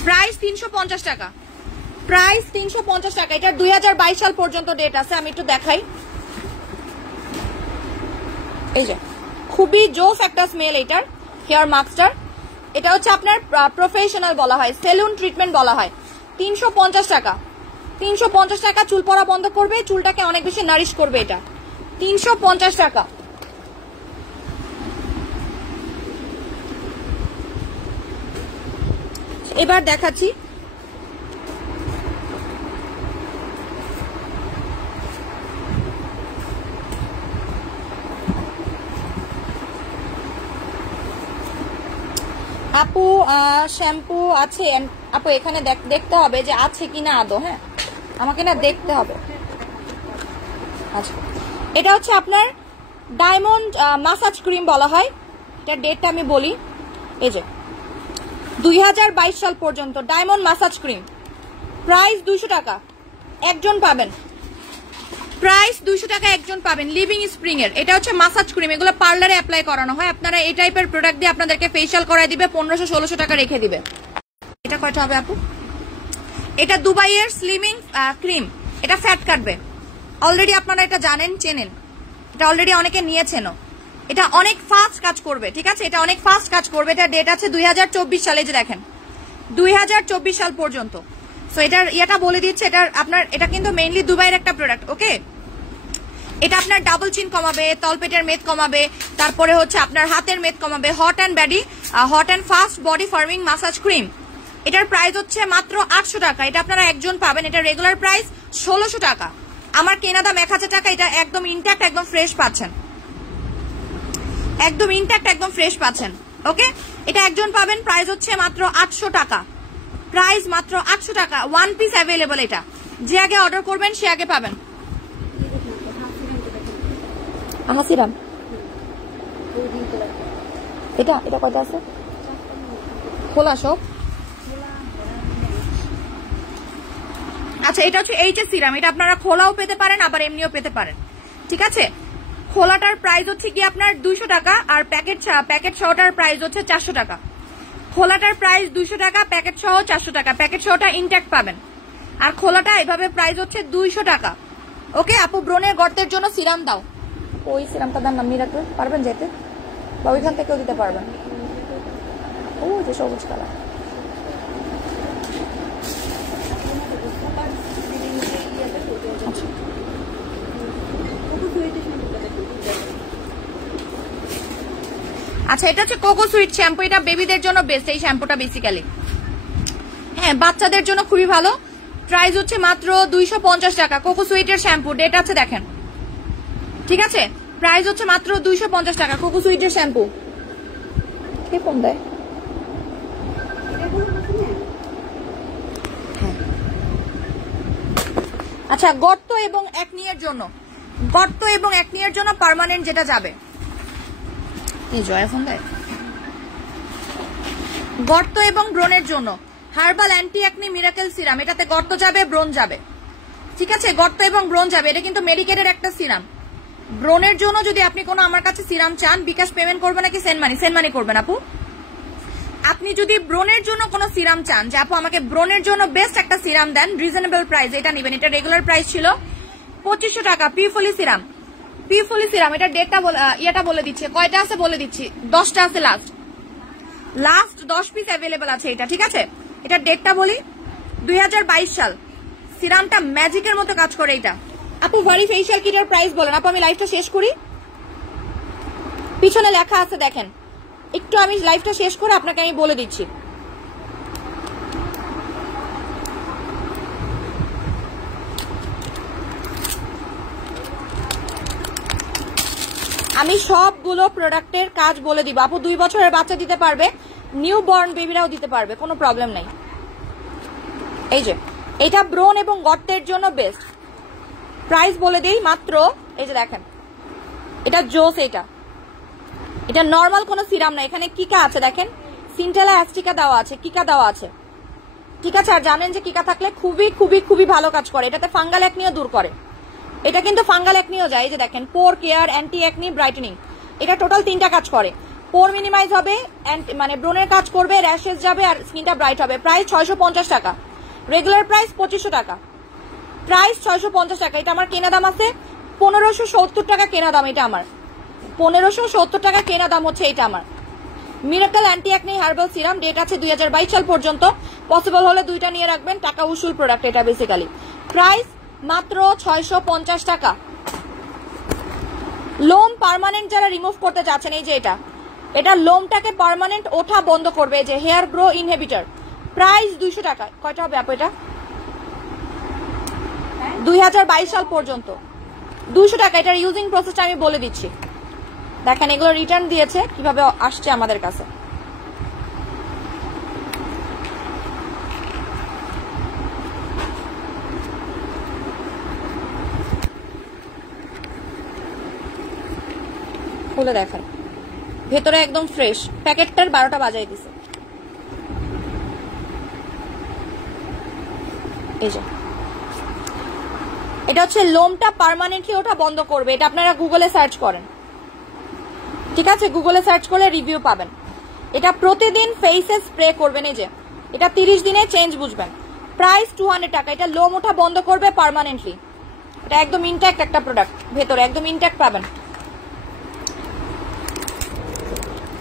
প্রাইস 350 টাকা, প্রাইস 350 টাকা। এটার 2022 সাল পর্যন্ত ডেট আছে। আমি একটু দেখাই। এই যে খুবই জোস একটা স্মেল এটার, হেয়ার মাস্কটার। এটা হচ্ছে আপনার প্রফেশনাল বলা হয়, সেলুন ট্রিটমেন্ট বলা হয়। 350 টাকা, 350 টাকা। চুল পড়া বন্ধ করবে, চুলটাকে অনেক বেশি নারিশ করবে এটা। 350 টাকা। এবার দেখাচ্ছি আপু শ্যাম্পু আছে আপু, এখানে দেখতে হবে যে আছে কিনা আদৌ। হ্যাঁ, আমাকে না দেখতে হবে। আচ্ছা, এটা হচ্ছে আপনার ডায়মন্ড মাসাজ ক্রিম বলা হয়। এটার ডেটটা আমি বলি। এই যে 2022 সাল পর্যন্ত ডায়মন্ড মাসাজ ক্রিম। প্রাইস 200 টাকা, একজন পাবেন। প্রাইস 200 টাকা, একজন পাবেন। লিভিং স্প্রিং এর এটা হচ্ছে মাসাজ ক্রিম, এগুলো পার্লারে অ্যাপ্লাই করানো হয়। আপনারা এই টাইপের প্রোডাক্ট দিয়ে আপনাদেরকে ফেশিয়াল করায় দিবে, 1500-1600 টাকা রেখে দিবে। এটা কয়টা হবে আপু? এটা দুবাইয়ের স্লিমিং ক্রিম, এটা ফ্যাট কাটবে। অলরেডি আপনারা এটা জানেন, চেনেন, এটা অলরেডি অনেকে নিয়েছেনও। এটা অনেক ফাস্ট কাজ করবে। ঠিক আছে, এটা অনেক ফাস্ট কাজ করবে। এটা ডেট আছে 2024 সালে, যে দেখেন 2024 সাল পর্যন্ত। সো এটার ইয়েটা বলে দিচ্ছে, এটার আপনার এটা কিন্তু মেইনলি দুবাইয়ের একটা প্রোডাক্ট। ওকে, এটা আপনার ডাবল চিন কমাবে, তলপেটের মেদ কমাবে, তারপরে হচ্ছে আপনার হাতের মেদ কমাবে। Hot and fast body farming massage cream. এটার প্রাইস হচ্ছে মাত্র 800 টাকা। এটা আপনারা একজন পাবেন। এটা রেগুলার প্রাইস 1600 টাকা। আমার কেনা দাম 1000 টাকা। এটা একদম ইনট্যাক্ট, একদম ফ্রেশ পাচ্ছেন, একদম ইনট্যাক্ট, একদম ফ্রেশ পাচ্ছেন। ওকে, এটা একজন পাবেন। প্রাইস হচ্ছে মাত্র 800 টাকা, প্রাইস মাত্র 800 টাকা। 1 পিস অ্যাভেলেবল। এটা যে আগে অর্ডার করবেন সে আগে পাবেন। হাসিরাম এটা কয়টা আছে? খোলা সব। আচ্ছা, এটা হচ্ছে এইচএস সিরাম। এটা আপনারা খোলাও পেতে পারেন, আবার এমনিও পেতে পারেন। ঠিক আছে, খোলাটার প্রাইস হচ্ছে কি আপনার 200 টাকা, আর প্যাকেট সহটার প্রাইস হচ্ছে 400 টাকা। খোলাটার প্রাইস 200 টাকা, প্যাকেট সহ 400 টাকা। প্যাকেট সহটা ইনট্যাক্ট পাবেন, আর খোলাটা এভাবে প্রাইস হচ্ছে 200 টাকা। ওকে আপু, ব্রণের গর্তের জন্য সিরাম দাও। ওই সিরামটার দাম নামিয়ে রাখবে, পারবেন যেতে, বা ওইখান থেকেও দিতে পারবেন। ও যে সবুজ কালার। আচ্ছা, এটা হচ্ছে কোকো সুইট শ্যাম্পু। এটা বেবিদের জন্য বেস্ট এই শ্যাম্পুটা বেসিক্যালি। হ্যাঁ, বাচ্চাদের জন্য খুবই ভালো। প্রাইস হচ্ছে মাত্র 250 টাকা। কোকো সুইটের শ্যাম্পু, ডেট আছে দেখেন। ঠিক আছে, প্রাইস হচ্ছে মাত্র 250 টাকা। কোকো সুইটের শ্যাম্পু। কে ফোন দেয়? আচ্ছা, গর্ত এবং একনির জন্য পার্মানেন্ট যেটা যাবে, এই জয়া ফোন দেয়। গর্ত এবং ব্রণের জন্য herbal anti acne miracle serum. এটাতে গর্ত যাবে, ব্রণ যাবে। ঠিক আছে, গর্ত এবং ব্রণ যাবে। এটা কিন্তু মেডিকেলের একটা সিরাম। ব্রণের জন্য যদি আপনি কোনো আমার কাছে সিরাম চান, বিকাশ পেমেন্ট করবে নাকি সেন্ড মানি? সেন্ড মানি করবেন আপু। আপনি যদি ব্রণের জন্য কোনো সিরাম চান যে আপু আমাকে ব্রণের জন্য বেস্ট একটা সিরাম দেন, রিজনেবল প্রাইস, এটা নেবেন। এটা রেগুলার প্রাইস ছিল 2500 টাকা। পিফলি সিরাম, পিফলি সিরাম, এটা ডেটটা ইয়েটা বলে দিচ্ছে, কয়টা আছে বলে দিচ্ছি, 10টা আছে, লাস্ট 10 পিস অ্যাভেলেবল আছে এটা, ঠিক আছে? এটা ডেটটা বলি, 2022 সাল। সিরামটা ম্যাজিকের মতো কাজ করে এটা। আপু ভারি ফেশিয়াল কিটের প্রাইস বলেন আপু, আমি লাইভটা শেষ করি। পিছনে লেখা আছে দেখেন, একটু আমি লাইভটা শেষ করে আপনাকে আমি বলে দিচ্ছি। আমি সবগুলো প্রোডাক্টের কাজ বলে দিব আপু। 2 বছরের বাচ্চা দিতে পারবে, নিউ বর্ন বেবিরাও দিতে পারবে, কোনো প্রবলেম নাই। এই যে এটা ব্রণ এবং গর্তের জন্য বেস্ট। প্রাইস বলে দিই মাত্র, এই যে দেখেন, এটা জোস। এটা নর্মাল কোনো সিরাম না, এখানে কিকা আছে দেখেন, সিন্টেলা অ্যাস্টিকা দেওয়া আছে, কিকা দেওয়া আছে, ঠিক আছে? আর জানেন যে কিকা থাকলে খুবই খুবই খুবই ভালো কাজ করে, এটাতে ফাঙ্গাল একনিও দূর করে। এটা কিন্তু ফাঙ্গাল একনিও যায়, এই যে দেখেন, পোর কেয়ার, অ্যান্টি একনি, ব্রাইটেনিং, এটা টোটাল 3টা কাজ করে। পোর মিনিমাইজ হবে, মানে ব্রণের কাজ করবে, র্যাশেস যাবে, আর স্কিনটা ব্রাইট হবে। প্রাইস 650 টাকা, রেগুলার প্রাইস 2500 টাকা, প্রাইস 650 টাকা। এটা আমার কেনা দাম আছে 1570 টাকা কেনা দাম, এটা আমার 1570 টাকা কেনা দাম হচ্ছে এটা আমার। Miracle anti acne herbal serum, date আছে 2022 সাল পর্যন্ত, পসিবল হলে 2টা নিয়ে রাখবেন, টাকা উসুল প্রোডাক্ট এটা বেসিক্যালি। প্রাইস মাত্র 650 টাকা। লোম পার্মানেন্ট যারা রিমুভ করতে চাচ্ছেন, এই যে এটা লোমটাকে পার্মানেন্ট ওঠা বন্ধ করবে, যে হেয়ার গ্রো ইনহিবিটর, প্রাইস 200 টাকা। কয়টা হবে আপু এটা? 2022 সাল পর্যন্ত 200 টাকা। এটার ইউজিং প্রসেসটা আমি বলে দিচ্ছি, দেখেন এগুলো রিটার্ন দিয়েছে, কিভাবে আসছে আমাদের কাছে। খুলে দেখেন, ভেতরে একদম ফ্রেশ, প্যাকেটটার 12টা বাজাই দিছে। এই যে এটা হচ্ছে লোমটা পার্মানেন্টলি ওটা বন্ধ করবে, এটা আপনারা গুগলে সার্চ করেন, ঠিক আছে? গুগলে সার্চ করলে রিভিউ পাবেন। এটা প্রতিদিন ফেসে স্প্রে করবেন, এই যে এটা 30 দিনে চেঞ্জ বুঝবেন। প্রাইস 200 টাকা। এটা লোম ওঠা বন্ধ করবে পার্মানেন্টলি, এটা একদম ইনট্যাক্ট একটা প্রোডাক্ট, ভেতরে একদম ইনট্যাক্ট পাবেন।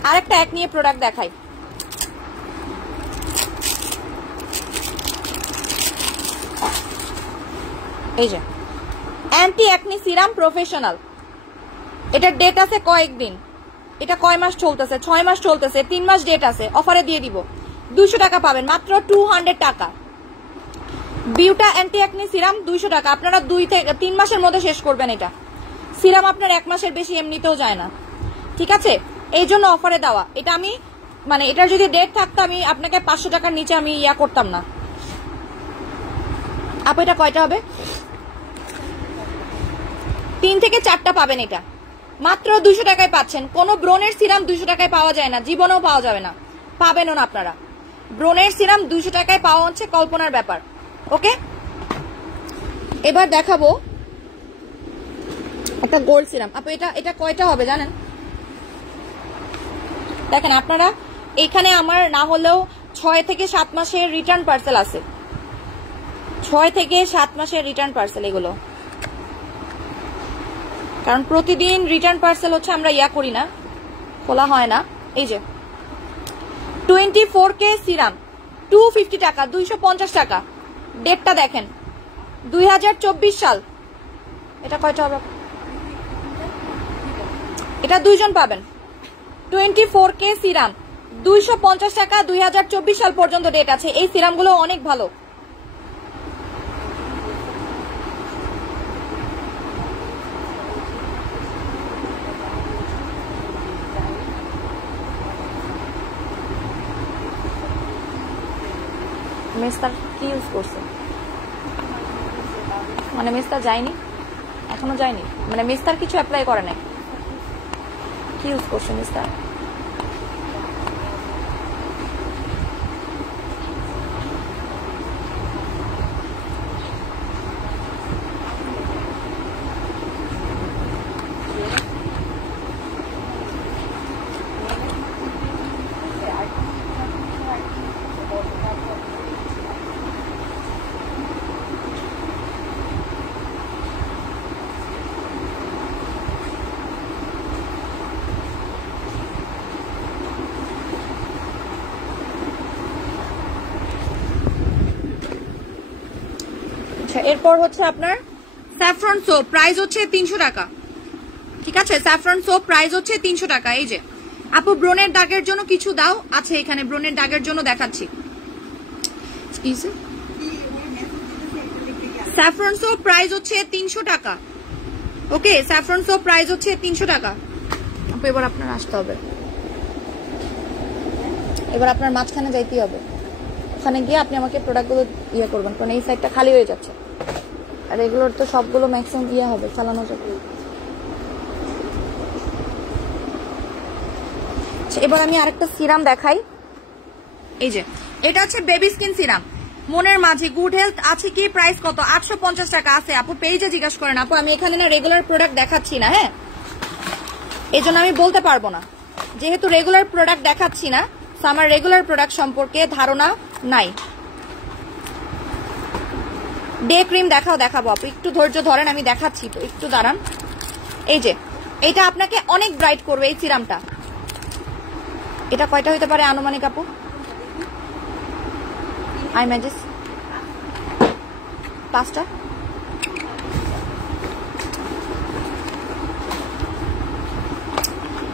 আরেকটা এক নিয়ে প্রোডাক্ট দেখাই, এই যে অ্যান্টি অ্যাকনি সিরাম প্রফেশনাল, এটার ডেট আছে কয়েকদিন, এটা কয় মাস চলতেছে, 6 মাস চলতেছে, 3 মাস ডেট আছে, অফারে দিয়ে দিব। 200 টাকা পাবেন, মাত্র 200 টাকা। বিউটা অ্যান্টি অ্যাকনি সিরাম 200 টাকা, আপনারা 2 থেকে 3 মাসের মধ্যে শেষ করবেন। এটা সিরাম আপনার 1 মাসের বেশি এমনিতেও যায় না, ঠিক আছে? এই জন্য অফারে দেওয়া। এটা আমি মানে এটার যদি ডেট থাকতো আমি আপনাকে 500 টাকার নিচে আমি ইয়া করতাম না। আপু এটা কয়টা হবে? 3 থেকে 4টা পাবেন, এটা মাত্র 200 টাকায় পাচ্ছেন। কোন ব্রণের সিরাম 200 টাকায় পাওয়া যায় না, জীবনেও পাওয়া যাবে না, পাবেনও না আপনারা। ব্রণের সিরাম 200 টাকায় পাওয়া হচ্ছে কল্পনার ব্যাপার। ওকে, এবার দেখাবো একটা গোল্ড সিরাম। আপু এটা কয়টা হবে জানেন? দেখেন আপনারা এখানে আমার না হলেও 6 থেকে 7 মাসের রিটার্ন পার্সেল আছে, 6 থেকে 7 মাসের রিটার্ন পার্সেল এগুলো, কারণ প্রতিদিন রিটার্ন পার্সেল হচ্ছে আমরা ইয়া করি না, খোলা হয় না। এই যে 24K সিরাম 250 টাকা, 250 টাকা। ডেটটা দেখেন 2024 সাল। এটা কয়টা হবে? এটা 2 জন পাবেন। 24K সিরাম 250 টাকা, 2024 সাল পর্যন্ত ডেট আছে। এই সিরামগুলো অনেক ভালো। মেস্তার কি ইউজ করছে? মানে মেস্তার যায়নি, এখনো যায়নি, মানে মেস্তার কিছু অ্যাপ্লাই করে নাই। কি ইউজ করছে মেস্তার? এরপর হচ্ছে আপনার স্যাফরন সোপ, প্রাইস হচ্ছে 300 টাকা। ঠিক আছে, স্যাফরন সোপ প্রাইস হচ্ছে 300 টাকা। এই যে আপু ব্রণের দাগের জন্য কিছু দাও আছে এখানে, ব্রণের দাগের জন্য দেখাচ্ছি। স্যাফরন সোপ প্রাইস হচ্ছে 300 টাকা। ওকে, স্যাফরন সোপ প্রাইস হচ্ছে 300 টাকা। আপু এবার আপনার আসতে হবে, এবার আপনার মাঝখানে যাইতেই হবে, ওখানে গিয়ে আপনি আমাকে প্রোডাক্টগুলো ইয়ে করবেন, কারণ এই সাইডটা খালি হয়ে যাচ্ছে আর এগুলোর তো সবগুলো ম্যাক্সিমাম ইয়ে হবে, চালানো যাবে। এবার আমি আরেকটা সিরাম দেখাই। এই যে এটা হচ্ছে বেবি স্কিন সিরাম, মনের মাঝে গুড হেলথ আছে কি, প্রাইস কত? 850 টাকা আছে। আপু পেজে জিজ্ঞাসা করেন। আপু আমি এখানে না রেগুলার প্রোডাক্ট দেখাচ্ছি না, হ্যাঁ, এই জন্য আমি বলতে পারবো না, যেহেতু রেগুলার প্রোডাক্ট দেখাচ্ছি না, আমার রেগুলার প্রোডাক্ট সম্পর্কে ধারণা নাই। ডে ক্রিম দেখাবো আপু, একটু ধৈর্য ধরেন, আমি দেখাচ্ছি তো, একটু দাঁড়ান। এই যে এটা আপনাকে অনেক ব্রাইট করবে এই সিরামটা। এটা কয়টা হইতে পারে আনুমানিক আপু? আই ম্যাজিস 5টা।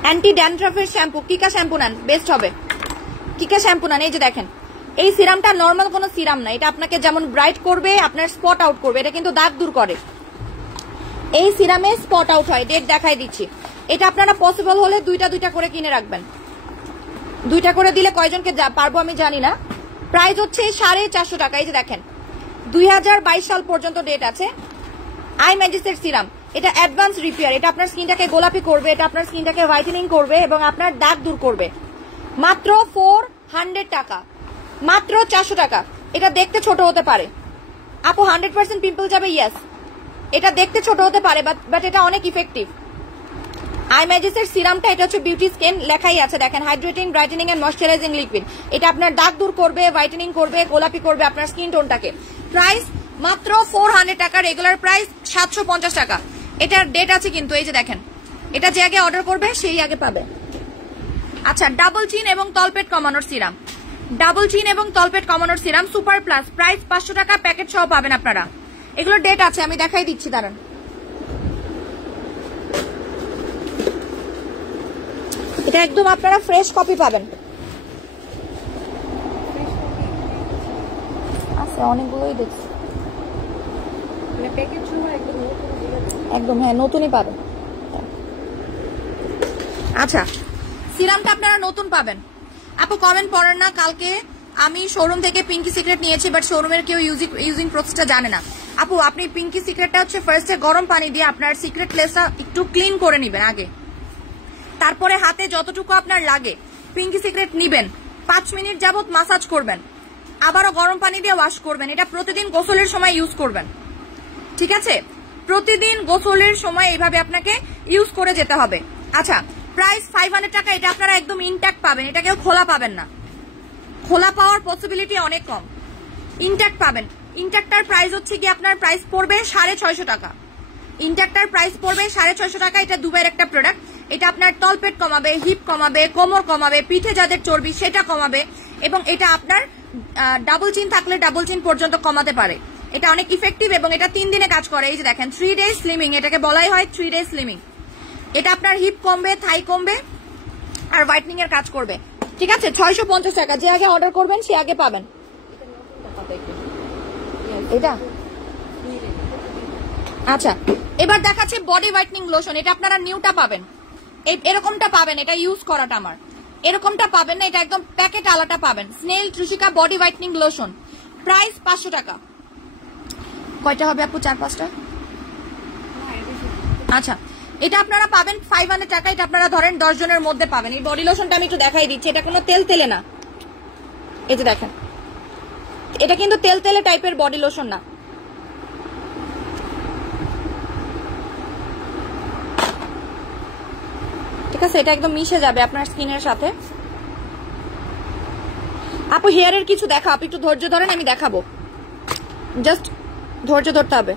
অ্যান্টি ড্যান্ড্রাফের শ্যাম্পু, কিকা শ্যাম্পু নেন, বেস্ট হবে। কিকা শ্যাম্পু নেন। এই যে দেখেন, এই সিরামটা নর্মাল কোনো সিরাম না, এটা আপনাকে যেমন ব্রাইট করবে, আপনার স্পট আউট করবে, এটা কিন্তু দাগ দূর করে। এই সিরামে স্পট আউট হয়, ডেট দেখাই দিচ্ছি। এটা আপনারা পসিবল হলে দুইটা করে কিনে রাখবেন, 2টা করে দিলে কয়জনকে পারবো আমি জানি না। প্রাইস হচ্ছে 450 টাকা। এই যে দেখেন 2022 সাল পর্যন্ত ডেট আছে। আই ম্যাজিসের সিরাম, এটা অ্যাডভান্স রিপেয়ার, এটা আপনার স্কিনটাকে গোলাপি করবে, এটা আপনার স্কিনটাকে হোয়াইটেনিং করবে এবং আপনার দাগ দূর করবে। মাত্র 400 টাকা, মাত্র 400 টাকা। এটা দেখতে ছোট হতে পারে আপু, 100% পিম্পল যাবে, ইয়েস, এটা দেখতে ছোট হতে পারে বাট এটা অনেক ইফেক্টিভ। আই ম্যাজিসের সিরামটা, এটা হচ্ছে বিউটি স্কিন, লেখাই আছে দেখেন, hydrating, brightening and moisturising liquid. এটা আপনার দাগ দূর করবে, হোয়াইটেনিং করবে, গোলাপি করবে আপনার স্কিন টোনটাকে। প্রাইস মাত্র 400 টাকা, রেগুলার প্রাইস 750 টাকা। এটার ডেট আছে কিন্তু, এই যে দেখেন, এটা যে আগে অর্ডার করবে সেই আগে পাবে। আচ্ছা, ডাবল চিন এবং তলপেট কমানোর সিরাম, ডাবল চিন এবং তলপেট কমানোর সিরাম সুপার প্লাস, প্রাইস 500 টাকা, প্যাকেট সহ পাবেন আপনারা। এগুলোর ডেট আছে, আমি দেখাই দিচ্ছি, দাঁড়ান। এটা একদম আপনারা ফ্রেশ কপি পাবেন, আছে অনেকগুলোই দেখছি, একদম হ্যাঁ নতুনই পাবেন। আচ্ছা, সিরামটা আপনারা নতুন পাবেন। আপু কমেন্ট পড়েন না, কালকে আমি শোরুম থেকে পিঙ্কি সিক্রেট নিয়েছি, বাট শোরুমের কেউ ইউজিং প্রসেসটা জানে না। আপু আপনি পিঙ্কি সিক্রেটটা হচ্ছে ফার্স্টে গরম পানি দিয়ে আপনার সিক্রেট প্লেসটা একটু ক্লিন করে নেবেন আগে, তারপরে হাতে যতটুকু আপনার লাগে পিঙ্কি সিক্রেট নিবেন, 5 মিনিট যাবত মাসাজ করবেন, আবারও গরম পানি দিয়ে ওয়াশ করবেন। এটা প্রতিদিন গোসলের সময় ইউজ করবেন, ঠিক আছে? প্রতিদিন গোসলের সময় এইভাবে আপনাকে ইউজ করে যেতে হবে। আচ্ছা, প্রাইস 500 টাকা। এটা আপনারা একদম ইনট্যাক্ট পাবেন, এটা কেউ খোলা পাবেন না, খোলা পাওয়ার পসিবিলিটি অনেক কম, ইনট্যাক্ট পাবেন। ইনট্যাক্টার প্রাইস হচ্ছে কি আপনার প্রাইস পড়বে 650 টাকা, ইনট্যাক্টার প্রাইস পড়বে 650 টাকা। এটা দুবাইয়ের একটা প্রোডাক্ট, এটা আপনার তলপেট কমাবে, হিপ কমাবে, কোমর কমাবে, পিঠে যাদের চর্বি সেটা কমাবে, এবং এটা আপনার ডাবল চিন থাকলে ডাবল চিন পর্যন্ত কমাতে পারে। এটা অনেক ইফেক্টিভ এবং এটা 3 দিনে কাজ করে। এই যে দেখেন 3 ডে স্লিমিং, এটাকে বলাই হয় 3 ডে স্লিমিং। এটা আপনার হিপ কমবে, থাই কমবে আর হোয়াইটনিং এর কাজ করবে, ঠিক আছে? 650 টাকা, যে আগে অর্ডার করবেন সে আগে পাবেন। এটা আচ্ছা, এবার দেখাচ্ছে বডি হোয়াইটনিং লোশন। এটা আপনারা নিউটা পাবেন, এরকমটা পাবেন, এটা ইউজ করাটা আমার, এরকমটা পাবেন না, এটা একদম প্যাকেট আলাটা পাবেন। স্নেল ট্রুশিকা বডি হোয়াইটনিং লোশন, প্রাইস 500 টাকা। কয়টা হবে আপু? 4-5টা। আচ্ছা, এটা আপনারা পাবেন 500 টাকা। এটা আপনারা ধরেন 10 জনের মধ্যে পাবেন। এই বডি লোশনটা আমি একটু দেখাই দিচ্ছি, এটা কোনো তেলে না, এই যে দেখেন, এটা কিন্তু তেলে টাইপের বডি লোশন না। ঠিক আছে, এটা একদম মিশে যাবে আপনার স্কিনের সাথে। আপু হেয়ারের কিছু দেখা, আপনি একটু ধৈর্য ধরেন, আমি দেখাবো, জাস্ট ধৈর্য ধরতে হবে,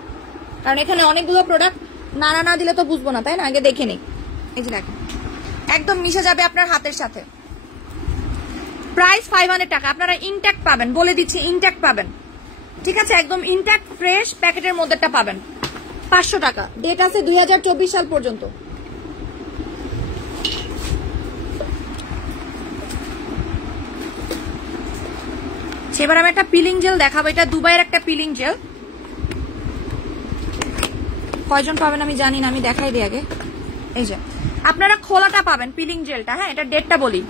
কারণ এখানে অনেকগুলো প্রোডাক্ট নাড়া না দিলে তো বুঝবো না, তাই না? আগে দেখে নিই। এই যে দেখেন, একদম মিশে যাবে আপনার হাতের সাথে। প্রাইস 500 টাকা, আপনারা ইনট্যাক্ট পাবেন, বলে দিচ্ছি ইনট্যাক্ট পাবেন। ঠিক আছে, একদম ইনট্যাক্ট ফ্রেশ প্যাকেটের মধ্যেটা পাবেন 500 টাকা। ডেট আছে 2024 সাল পর্যন্ত। এবার আমি একটা পিলিং জেল দেখাবো, এটা দুবাইয়ের একটা পিলিং জেল। কয়জন পাবেন আমি জানি না, আমি দেখাই দিই আগে। এই যে আপনারা খোলাটা পাবেন পিলিং জেলটা, হ্যাঁ এটা ডেটটা বলি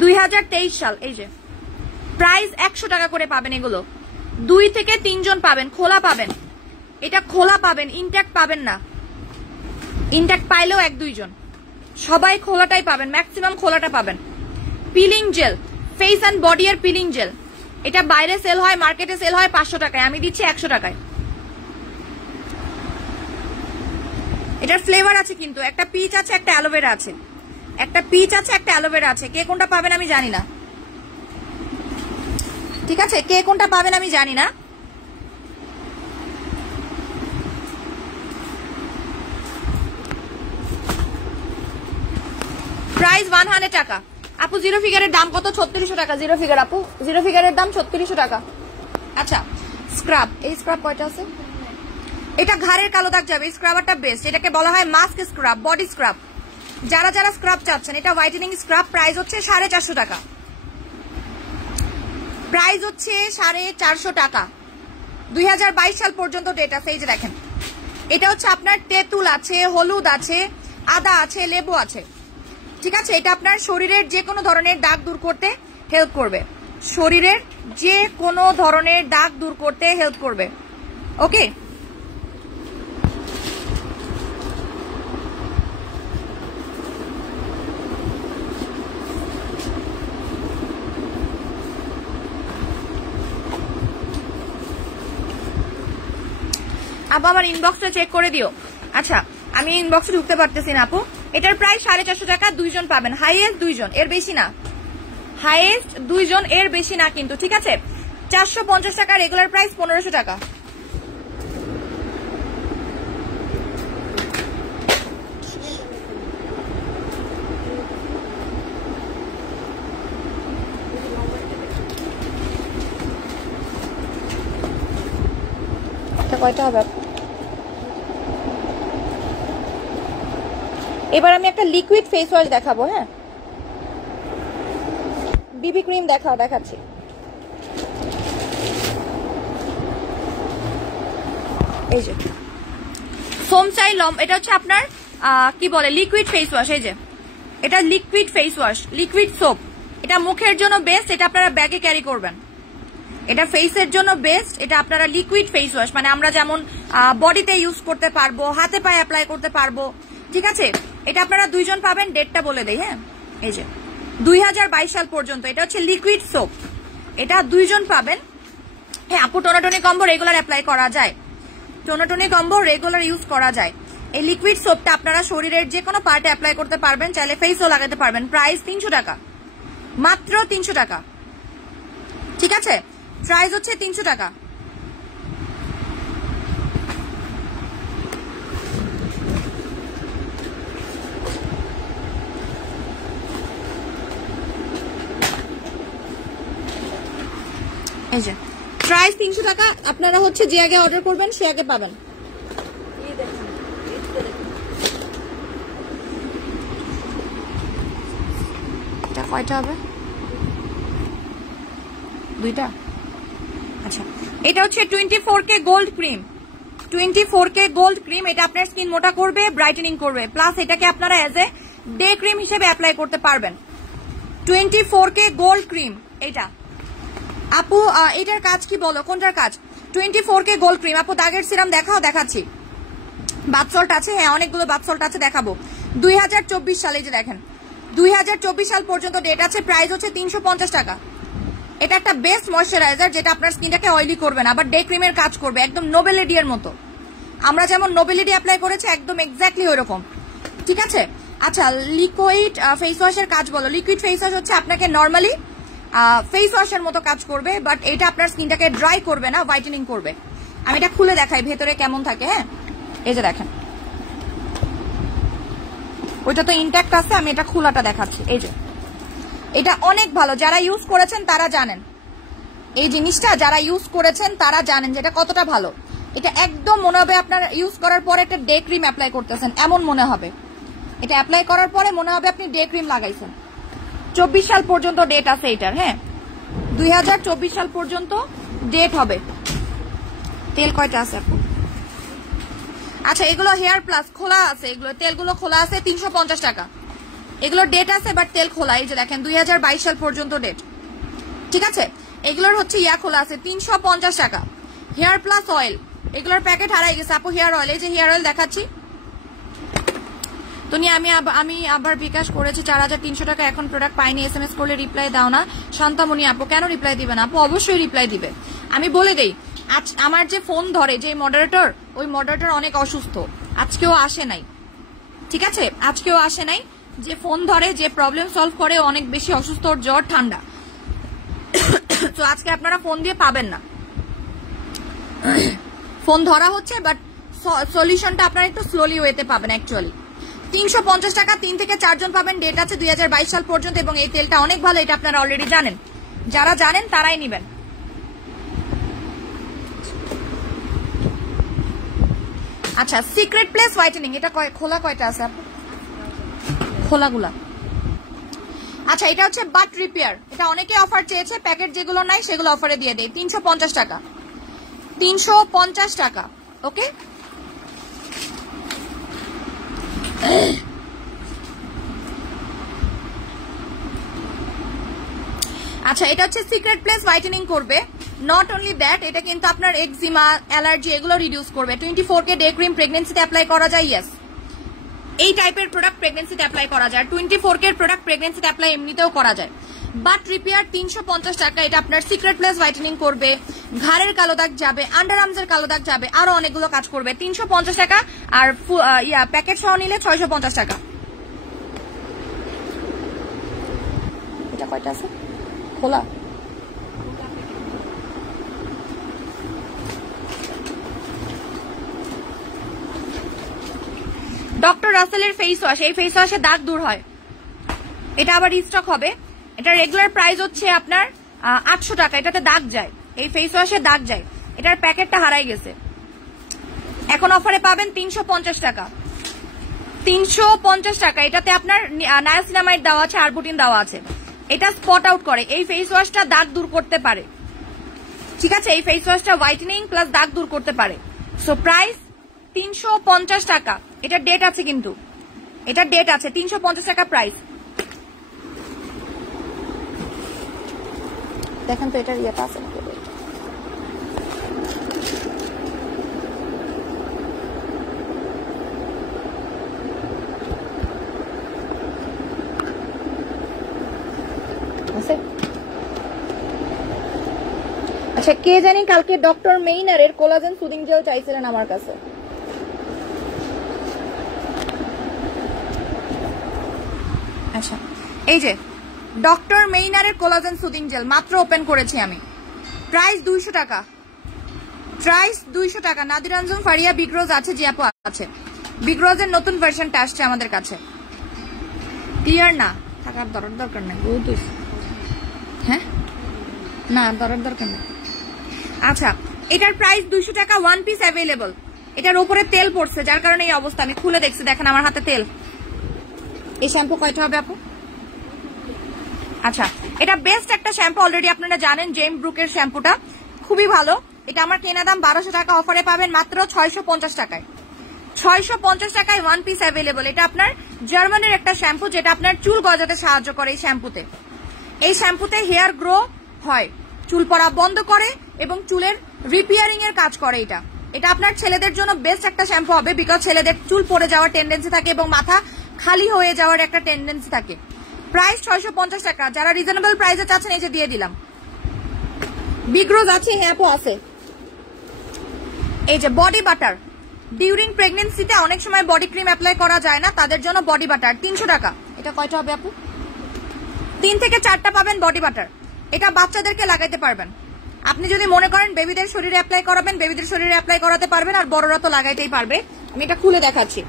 2023 সাল। এই যে প্রাইস 100 টাকা করে পাবেন এগুলো, 2 থেকে 3 জন পাবেন, খোলা পাবেন, এটা খোলা পাবেন, ইনট্যাক্ট পাবেন না। ইনট্যাক্ট পাইলেও 1-2 জন, সবাই খোলাটাই পাবেন, ম্যাক্সিমাম খোলাটা পাবেন। Peeling jail, face and body এর পিলিং জেল, এটা বাইরে সেল হয়, মার্কেটে সেল হয় 500 টাকায়, আমি দিচ্ছি 100 টাকায়। এটার ফ্লেভার আছে কিন্তু, একটা পিচ আছে, একটা অ্যালোভেরা আছে, একটা পিচ আছে, একটা অ্যালোভেরা আছে। কে কোনটা পাবেন আমি জানি না, ঠিক আছে, কে কোনটা পাবেন আমি জানি না। প্রাইস 100 টাকা। আপু জিরো ফিগারের দাম কত? 3600 টাকা জিরো ফিগার। আপু জিরো ফিগারের দাম 3600 টাকা। আচ্ছা স্ক্রাব, এই স্ক্রাব কয়টা আছে? এটা ঘাড়ের কালো দাগ যাবে, এই স্ক্রাবারটা বেস্ট, এটাকে বলা হয় মাস্ক স্ক্রাব, বডি স্ক্রাব। যারা যারা স্ক্রাব চাচ্ছেন, এটা হোয়াইটেনিং স্ক্রাব, প্রাইস হচ্ছে 450 টাকা। প্রাইস হচ্ছে 450 টাকা। 2022 সাল পর্যন্ত ডেট আছে। এই যে দেখেন, এটা হচ্ছে আপনার তেঁতুল আছে, হলুদ আছে, আদা আছে, লেবু আছে, ঠিক আছে। এটা আপনার শরীরের যে কোনো ধরনের দাগ দূর করতে হেল্প করবে, শরীরের যে কোনো ধরনের দাগ দূর করতে হেল্প করবে। ওকে, আপু আমার ইনবক্সটা চেক করে দিও। আচ্ছা আমি ইনবক্সে ঢুকতে পারতেছি না আপু। এটার প্রায় 450 টাকা, 2 জন পাবেন, হাইয়েস্ট 2 জন, এর বেশি না, হাইয়েস্ট 2 জন, এর বেশি না কিন্তু, ঠিক আছে। 450 টাকা, রেগুলার প্রাইস 1500 টাকা। কয়টা হবে? এবার আমি একটা লিকুইড ফেস ওয়াশ দেখাবো, হ্যাঁ বিবি ক্রিম দেখাচ্ছি। এই যে সোমচাই লম, এটা হচ্ছে আপনার কি বলে লিকুইড ফেস ওয়াশ। এই যে এটা liquid face wash, liquid soap, এটা মুখের জন্য বেস্ট, এটা আপনারা ব্যাগে ক্যারি করবেন। এটা ফেসের জন্য বেস্ট, এটা আপনারা লিকুইড ফেস ওয়াশ, মানে আমরা যেমন বডিতে ইউজ করতে পারবো, হাতে পায়ে অ্যাপ্লাই করতে পারবো, ঠিক আছে। এটা আপনারা 2 জন পাবেন, ডেটটা বলে দেই, হ্যাঁ এই যে 2022 সাল পর্যন্ত। এটা হচ্ছে লিকুইড সোপ, এটা 2 জন পাবেন। হ্যাঁ আপু টোনাটনি কম্বো রেগুলার অ্যাপ্লাই করা যায়, টোনাটনি কম্বো রেগুলার ইউজ করা যায়। এই লিকুইড সোপটা আপনারা শরীরের যে কোনো পার্টে অ্যাপ্লাই করতে পারবেন, চাইলে ফেসও লাগাতে পারবেন। প্রাইস 300 টাকা, মাত্র 300 টাকা, ঠিক আছে। প্রাইস হচ্ছে 300 টাকা। এই যে প্রাইস 300 টাকা। আপনারা হচ্ছে যে আগে অর্ডার করবেন সে আগে পাবেন। এটা কয়টা হবে? 2টা। আচ্ছা এটা হচ্ছে 24K gold cream, 24K gold cream. এটা আপনার স্কিন মোটা করবে, ব্রাইটেনিং করবে, প্লাস এটাকে আপনারা এজ এ ডে ক্রিম হিসেবে অ্যাপ্লাই করতে পারবেন। 24K গোল্ড ক্রিম এটা। আপু এটার কাজ কি বলো, কোনটার কাজ? 24K gold cream. আপু দাগের সিরাম দেখাও, দেখাচ্ছি। বাথ সল্ট আছে, হ্যাঁ অনেকগুলো বাথ সল্ট আছে, দেখাবো। 2024 সালে যে দেখেন 2024 সাল পর্যন্ত ডেট আছে। প্রাইস হচ্ছে 350 টাকা। এটা একটা বেস্ট ময়শ্চারাইজার, যেটা আপনার স্কিনটাকে অয়েলি করবে না, আবার ডে ক্রিমের কাজ করবে, একদম নোবেলিডি এর মতো। আমরা যেমন নোবেলিডি অ্যাপ্লাই করেছি একদম এক্স্যাক্টলি ওইরকম, ঠিক আছে। আচ্ছা লিকুইড ফেস ওয়াশের কাজ বলো। লিকুইড ফেস ওয়াশ হচ্ছে আপনাকে নর্মালি ফেস ওয়াশের মতো কাজ করবে, বাট এটা আপনার স্কিনটাকে ড্রাই করবে না, হোয়াইটেনিং করবে। আমি এটা খুলে দেখাই ভেতরে কেমন থাকে, হ্যাঁ এই যে দেখেন, ওইটা তো ইনট্যাক্ট আছে, আমি এটা খোলাটা দেখাচ্ছি। এই যে এটা অনেক ভালো, যারা ইউজ করেছেন তারা জানেন। এই জিনিসটা যারা ইউজ করেছেন তারা জানেন যে এটা কতটা ভালো। এটা একদম মনে হবে আপনার ইউজ করার পরে একটা ডে ক্রিম অ্যাপ্লাই করতেছেন এমন মনে হবে। এটা অ্যাপ্লাই করার পরে মনে হবে আপনি ডে ক্রিম লাগাইছেন। 24 সাল পর্যন্ত ডেট আছে এটার, হ্যাঁ 2024 সাল পর্যন্ত ডেট হবে। তেল কয়টা আছে আপু? আচ্ছা এগুলো হেয়ার প্লাস খোলা আছে, এগুলো তেলগুলো খোলা আছে 350 টাকা। এগুলোর ডেট আছে বাট তেল খোলা, এই যে দেখেন 2022 সাল পর্যন্ত ডেট, ঠিক আছে। এগুলোর হচ্ছে ইয়া খোলা আছে 350 টাকা। হেয়ার প্লাস অয়েল, এগুলোর প্যাকেট হারাই গেছে আপু। হেয়ার অয়েল, এই যে হেয়ার অয়েল দেখাচ্ছি তো নিয়ে আমি আবার বিকাশ করেছি 4300 টাকা, এখন প্রোডাক্ট পাইনি। SMS করলে রিপ্লাই দাও না। শান্তামণি আপু কেন রিপ্লাই দিবে না? আপু অবশ্যই রিপ্লাই দিবে। আমি বলে দেই, আজ আমার যে ফোন ধরে যে মডারেটর, ওই মডারেটর অনেক অসুস্থ, আজকেও আসে নাই, ঠিক আছে, আজকেও আসে নাই। যে ফোন ধরে যে প্রবলেম সলভ করে অনেক বেশি অসুস্থ, ওর জ্বর ঠান্ডা, তো আজকে আপনারা ফোন দিয়ে পাবেন না। ফোন ধরা হচ্ছে বাট সলিউশনটা আপনারা একটু স্লোলি ওয়েতে পাবেন। অ্যাকচুয়ালি 350 টাকা, 3 থেকে 4 জন পাবেন। ডেট আছে 2022 সাল পর্যন্ত এবং এই তেলটা অনেক ভালো, এটা আপনারা অলরেডি জানেন। যারা জানেন তারাই নিবেন। আচ্ছা সিক্রেট প্লেস হোয়াইটেনিং, এটা খোলা কয়টা আছে আপু? খোলাগুলা। আচ্ছা এটা হচ্ছে বাট রিপেয়ার, এটা অনেকে অফার চেয়েছে, প্যাকেট যেগুলো নাই সেগুলো অফারে দিয়ে দেয়। 350 টাকা, 350 টাকা। ওকে আচ্ছা এটা হচ্ছে সিক্রেট প্লেস হোয়াইটেনিং করবে। নট অনলি দ্যাট, এটা কিন্তু আপনার এক্সিমা, অ্যালার্জি এগুলো রিডিউস করবে। 24K ডে ক্রিম প্রেগনেন্সিতে অ্যাপ্লাই করা যায়। ইয়েস, এই টাইপের প্রোডাক্ট প্রেগনেন্সিতে অ্যাপ্লাই করা যায়। 24K প্রোডাক্ট প্রেগনেন্সিতে অ্যাপ্লাই এমনিতেও করা যায়। বাট রিপেয়ার 350 টাকা, এটা আপনার সিক্রেট প্লেস হোয়াইটেনিং করবে, ঘাড়ের কালো দাগ যাবে, আন্ডার আর্মসের কালো দাগ যাবে, আরো অনেকগুলো কাজ করবে। 350 টাকা, আর প্যাকেট সহ নিলে 650 টাকা। এটা কয়টা আছে খোলা? ডক্টর রাসেলের ফেস ওয়াশ, এই ফেস ওয়াশে দাগ দূর হয়। এটা আবার রিস্টক হবে। এটা রেগুলার প্রাইস হচ্ছে আপনার 800 টাকা। এটাতে দাগ যায়, এই ফেস ওয়াশে দাগ যায়। এটার প্যাকেটটা হারাই গেছে, এখন অফারে পাবেন 350 টাকা। 350 টাকা, এটাতে আপনার নায়াসিনামাইড দেওয়া আছে, আরবুটিন দেওয়া আছে। এটা স্পট আউট করে, এই ফেস ওয়াশটা দাগ দূর করতে পারে, ঠিক আছে। এই ফেস ওয়াশটা হোয়াইটেনিং প্লাস দাগ দূর করতে পারে। সো প্রাইস 350 টাকা। এটা ডেট আছে, কিন্তু এটা ডেট আছে। 350 টাকা প্রাইস। দেখেন তো এটার ইয়েটা আছে নাকি। আচ্ছা কে জানি কালকে ডক্টর মেইনারের কোলাজেন সুদিং জেল চাইছিলেন আমার কাছে। আচ্ছা এই যে ডক্টর মেইনারের কোলাজেন সুদিং জেল মাত্র ওপেন করেছি আমি। প্রাইস 200 টাকা, প্রাইস 200 টাকা। নাদিরাঞ্জন ফারিয়া বিগ্রোজ আছে, জি আপু আছে। বিগ্রোজের নতুন ভার্সনটা আসছে আমাদের কাছে। ক্লিয়ার না থাকার দরকার নেই, হ্যাঁ না দরকার নেই। আচ্ছা এটার প্রাইস 200 টাকা, 1 পিস অ্যাভেলেবল। এটার উপরে তেল পড়ছে যার কারণে এই অবস্থা। আমি খুলে দেখছি, দেখেন আমার হাতে তেল। এই শ্যাম্পু কয়টা হবে আপু? আচ্ছা এটা বেস্ট একটা শ্যাম্পু, অলরেডি আপনারা জানেন। জেম ব্রুকের শ্যাম্পুটা খুবই ভালো। এটা আমার কেনা দাম 1200 টাকা, অফারে পাবেন মাত্র 650 টাকায়। 650 টাকায় 1 পিস অ্যাভেলেবল। এটা আপনার জার্মানের একটা শ্যাম্পু, যেটা আপনার চুল গজাতে সাহায্য করে। এই শ্যাম্পুতে হেয়ার গ্রো হয়, চুল পড়া বন্ধ করে এবং চুলের রিপেয়ারিং এর কাজ করে। এটা আপনার ছেলেদের জন্য বেস্ট একটা শ্যাম্পু হবে, বিকজ ছেলেদের চুল পড়ে যাওয়ার টেন্ডেন্সি থাকে এবং মাথা খালি হয়ে যাওয়ার একটা টেন্ডেন্সি থাকে। প্রাইস 650 টাকা। যারা রিজনেবল প্রাইসে চাচ্ছেন এই যে দিয়ে দিলাম। বিগ্রোজ আছে, হ্যাঁ আপু আছে। এই যে বডি বাটার, ডিউরিং প্রেগনেন্সিতে অনেক সময় বডি ক্রিম অ্যাপ্লাই করা যায় না, তাদের জন্য বডি বাটার 300 টাকা। এটা কয়টা হবে আপু? 3 থেকে 4টা পাবেন বডি বাটার। এটা বাচ্চাদেরকে লাগাইতে পারবেন। আপনি যদি মনে করেন বেবিদের শরীরে অ্যাপ্লাই করাবেন, বেবিদের শরীরে অ্যাপ্লাই করাতে পারবেন, আর বড়রা তো লাগাইতেই পারবে। আমি এটা খুলে দেখাচ্ছি।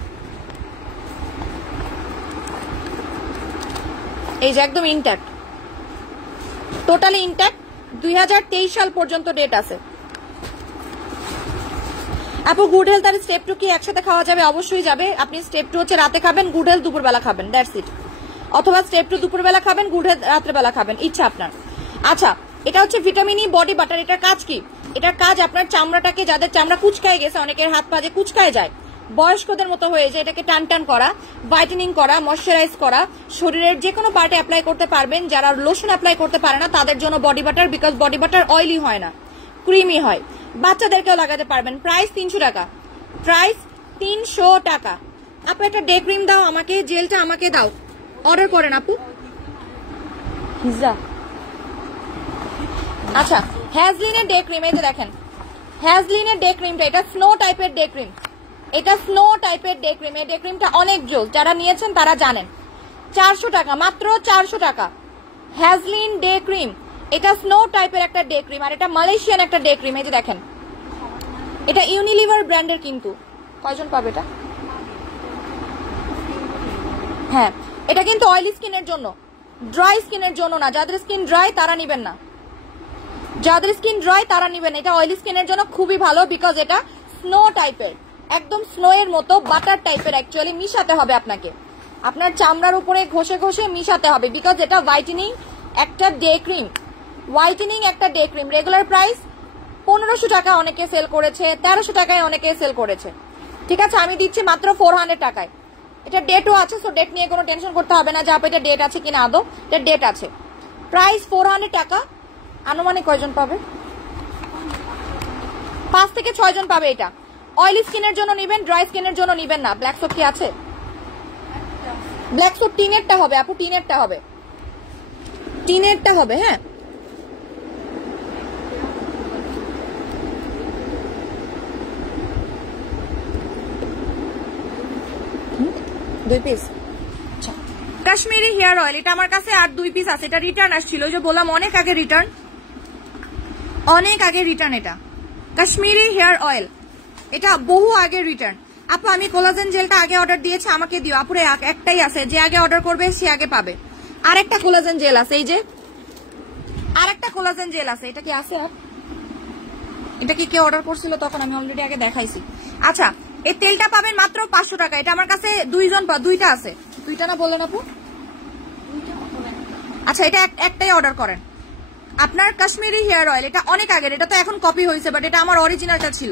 এই যে একদম ইনট্যাক্ট, টোটালি ইনট্যাক্ট, 2023 সাল পর্যন্ত ডেট আছে আপু। গুড হেলথ আর স্টেপ 2 কি একসাথে খাওয়া যাবে? অবশ্যই যাবে। আপনি স্টেপ 2 হচ্ছে রাতে খাবেন, গুড হেলথ দুপুরবেলা খাবেন, দ্যাটস ইট। অথবা স্টেপ 2 দুপুরবেলা খাবেন, গুড হেলথ রাত্রেবেলা খাবেন, ইচ্ছা আপনার। আচ্ছা, এটা হচ্ছে ভিটামিন ই বডি বাটার। এটার কাজ কি? এটার কাজ আপনার চামড়াটাকে, যাদের চামড়া কুচকায় গেছে, অনেকের হাত পা যে কুচকায় যায়, বয়স্কদের মতো হয়ে যায়, এটাকে টান টান করা, ভাইটেনিং করা, ময়শ্চারাইজ করা, শরীরের যে কোনো পার্টে অ্যাপ্লাই করতে পারবেন। যারা লোশন অ্যাপ্লাই করতে পারে না তাদের জন্য body butter, because body butter oily হয় না, ক্রিমি হয়। বাচ্চাদেরকেও লাগাতে পারবেন। প্রাইস 300 টাকা, প্রাইস 300 টাকা। আপু একটা ডে ক্রিম দাও আমাকে, জেলটা আমাকে দাও, অর্ডার করেন আপু। আচ্ছা, হ্যাজলিনের ডে ক্রিম, এই যে দেখেন হ্যাজলিনের ডে ক্রিমটা, এটা স্নো টাইপের ডে ক্রিম, এটা স্নো টাইপের ডে ক্রিম। এই ডে ক্রিমটা অনেক জোল, যারা নিয়েছেন তারা জানেন। 400 টাকা, মাত্র 400 টাকা। হ্যাজলিন ডে ক্রিম, এটা স্নো টাইপের একটা ডে ক্রিম, আর এটা মালয়েশিয়ান একটা ডে ক্রিম। এই যে দেখেন, এটা ইউনিলিভার ব্র্যান্ডের। কিন্তু কয়জন পাবে এটা? হ্যাঁ, এটা কিন্তু অয়েলি স্কিনের জন্য, ড্রাই স্কিনের জন্য না। যাদের স্কিন ড্রাই তারা নিবেন না, যাদের স্কিন ড্রাই তারা নিবেন। এটা অয়েলি স্কিনের জন্য খুবই ভালো, বিকজ এটা স্নো টাইপের, একদম স্নো এর মতো বাটার টাইপের। অ্যাকচুয়ালি মিশাতে হবে আপনাকে, আপনার চামড়ার উপরে ঘষে ঘষে মিশাতে হবে, বিকজ এটা হোয়াইটেনিং একটা ডে ক্রিম, হোয়াইটেনিং একটা ডে ক্রিম। রেগুলার প্রাইস 1500 টাকা অনেকে সেল করেছে, 1300 টাকায় অনেকে সেল করেছে। ঠিক আছে, আমি দিচ্ছি মাত্র 400 টাকায়। এটা ডেটও আছে, সো ডেট নিয়ে কোনো টেনশন করতে হবে না যে আপু এটা ডেট আছে কিনা। আদৌ এটা ডেট আছে। প্রাইস 400 টাকা। আনুমানিক কয়জন পাবে? 5 থেকে 6 জন পাবে। এটা অয়েলি স্কিনের জন্য নিবেন, ড্রাই স্কিনের জন্য নিবেন না। ব্ল্যাক সোপ কি আছে? ব্ল্যাক সোপ টিনেরটা হবে আপু, টিনেরটা হবে, টিনেরটা হবে। হ্যাঁ, দুই পিস। আচ্ছা, কাশ্মীরি হেয়ার অয়েল, এটা আমার কাছে আর 2 পিস আছে। এটা রিটার্ন আসছিল, ওই যে বললাম অনেক আগে রিটার্ন, অনেক আগে রিটার্ন। এটা কাশ্মীরি হেয়ার অয়েল, এটা বহু আগে রিটার্ন। আপু আমি কোলাজেন জেলটা আগে অর্ডার দিয়েছি, আমাকে দিও। আপুরে একটাই আছে, যে আগে অর্ডার করবে সে আগে পাবে। আরেকটা কোলাজেন জেল আছে, এই যে আরেকটা কোলাজেন জেল আছে। এটা কি আছে? এটা কি কেউ অর্ডার করছিল তখন? আমি অলরেডি আগে দেখাইছি। আচ্ছা, এই তেলটা পাবেন মাত্র 500 টাকা। এটা আমার কাছে 2 জন দুইটা আছে। দুইটা না বললেন আপু? আচ্ছা, এটা একটাই অর্ডার করেন। আপনার কাশ্মীরি হেয়ার অয়েল, এটা অনেক আগের, এটা তো এখন কপি হয়েছে, বাট এটা আমার অরিজিনালটা ছিল,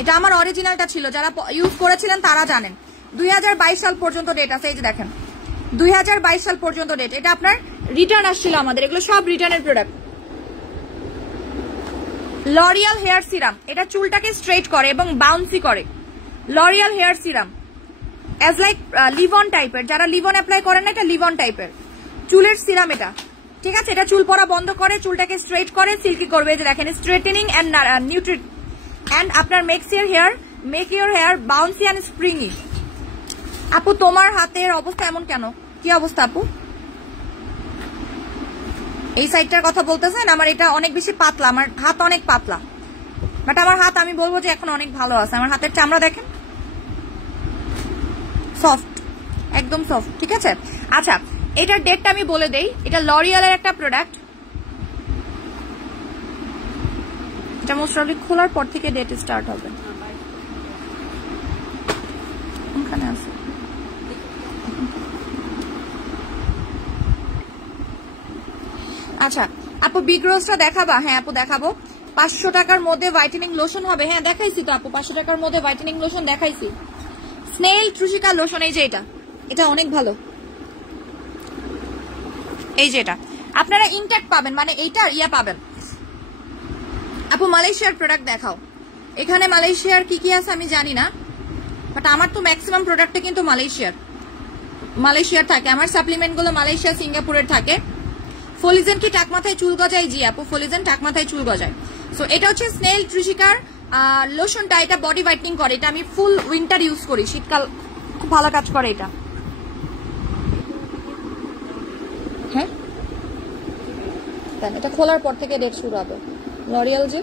এটা আমার অরিজিনালটা ছিল। যারা ইউজ করেছিলেন তারা জানেন। 2022 সাল পর্যন্ত ডেট আছে। এই যে দেখেন 2022 সাল পর্যন্ত ডেট। এটা আপনার রিটার্ন আসছিল আমাদের, এগুলো সব রিটার্নের প্রোডাক্ট। লরিয়াল হেয়ার সিরাম, এটা চুলটাকে স্ট্রেট করে এবং বাউন্সি করে। L'Oreal hair serum as like Livon টাইপের, যারা লিভন অ্যাপ্লাই করেন না, এটা লিভন টাইপের চুলের সিরাম এটা। ঠিক আছে, এটা চুল পড়া বন্ধ করে, চুলটাকে স্ট্রেট করে, সিল্কি করবে। এই যে দেখেন, স্ট্রেটেনিং এন্ড নিউট্রি এন্ড আপনার make your hair bouncy and springy. আপু তোমার হাতের অবস্থা এমন কেন? কি অবস্থা আপু? এই সাইডটার কথা বলতেছেন? আমার এটা অনেক বেশি পাতলা, আমার হাত অনেক পাতলা, বাট আমার হাত আমি বলবো যে এখন অনেক ভালো আছে। আমার হাতের চামড়া দেখেন, সফট, একদম সফট। ঠিক আছে, আচ্ছা এটার ডেটটা আমি বলে দেই। এটা লরিয়ালের একটা প্রোডাক্ট, এটা মোস্ট প্রবাবলি খোলার পর থেকে ডেট স্টার্ট হবে। ওখানে আছে। আচ্ছা আপু বিগ রোজটা দেখাবা? হ্যাঁ আপু দেখাবো। 500 টাকার মধ্যে হোয়াইটেনিং লোশন হবে। হ্যাঁ দেখাইছি তো আপু, 500 টাকার মধ্যে হোয়াইটেনিং লোশন দেখাইছি। স্নেল ট্রুশিকা লোশন, এই যে এটা অনেক ভালো। এই যে এটা আপনারা ইনট্যাক্ট পাবেন, মানে এইটার ইয়া পাবেন। আপু মালয়েশিয়ার প্রোডাক্ট দেখাও। এখানে মালয়েশিয়ার কি কি আছে আমি জানি না, বাট আমার তো ম্যাক্সিমাম প্রোডাক্টে কিন্তু মালয়েশিয়ার থাকে। আমার সাপ্লিমেন্ট গুলো মালয়েশিয়া, সিঙ্গাপুরের থাকে। ফলিজেন কি টাক মাথায় চুল গজায়? জি আপু, ফলিজেন টাক মাথায় চুল গজায়। সো এটা হচ্ছে স্নেল ট্রুশিকার লোশনটা, এটা বডি হোয়াইটনিং করে। এটা আমি ফুল উইন্টার ইউজ করি, শীতকাল খুব ভালো কাজ করে এটা। হ্যাঁ এটা খোলার পর থেকে ডেট শুরু হবে। লরিয়াল যে,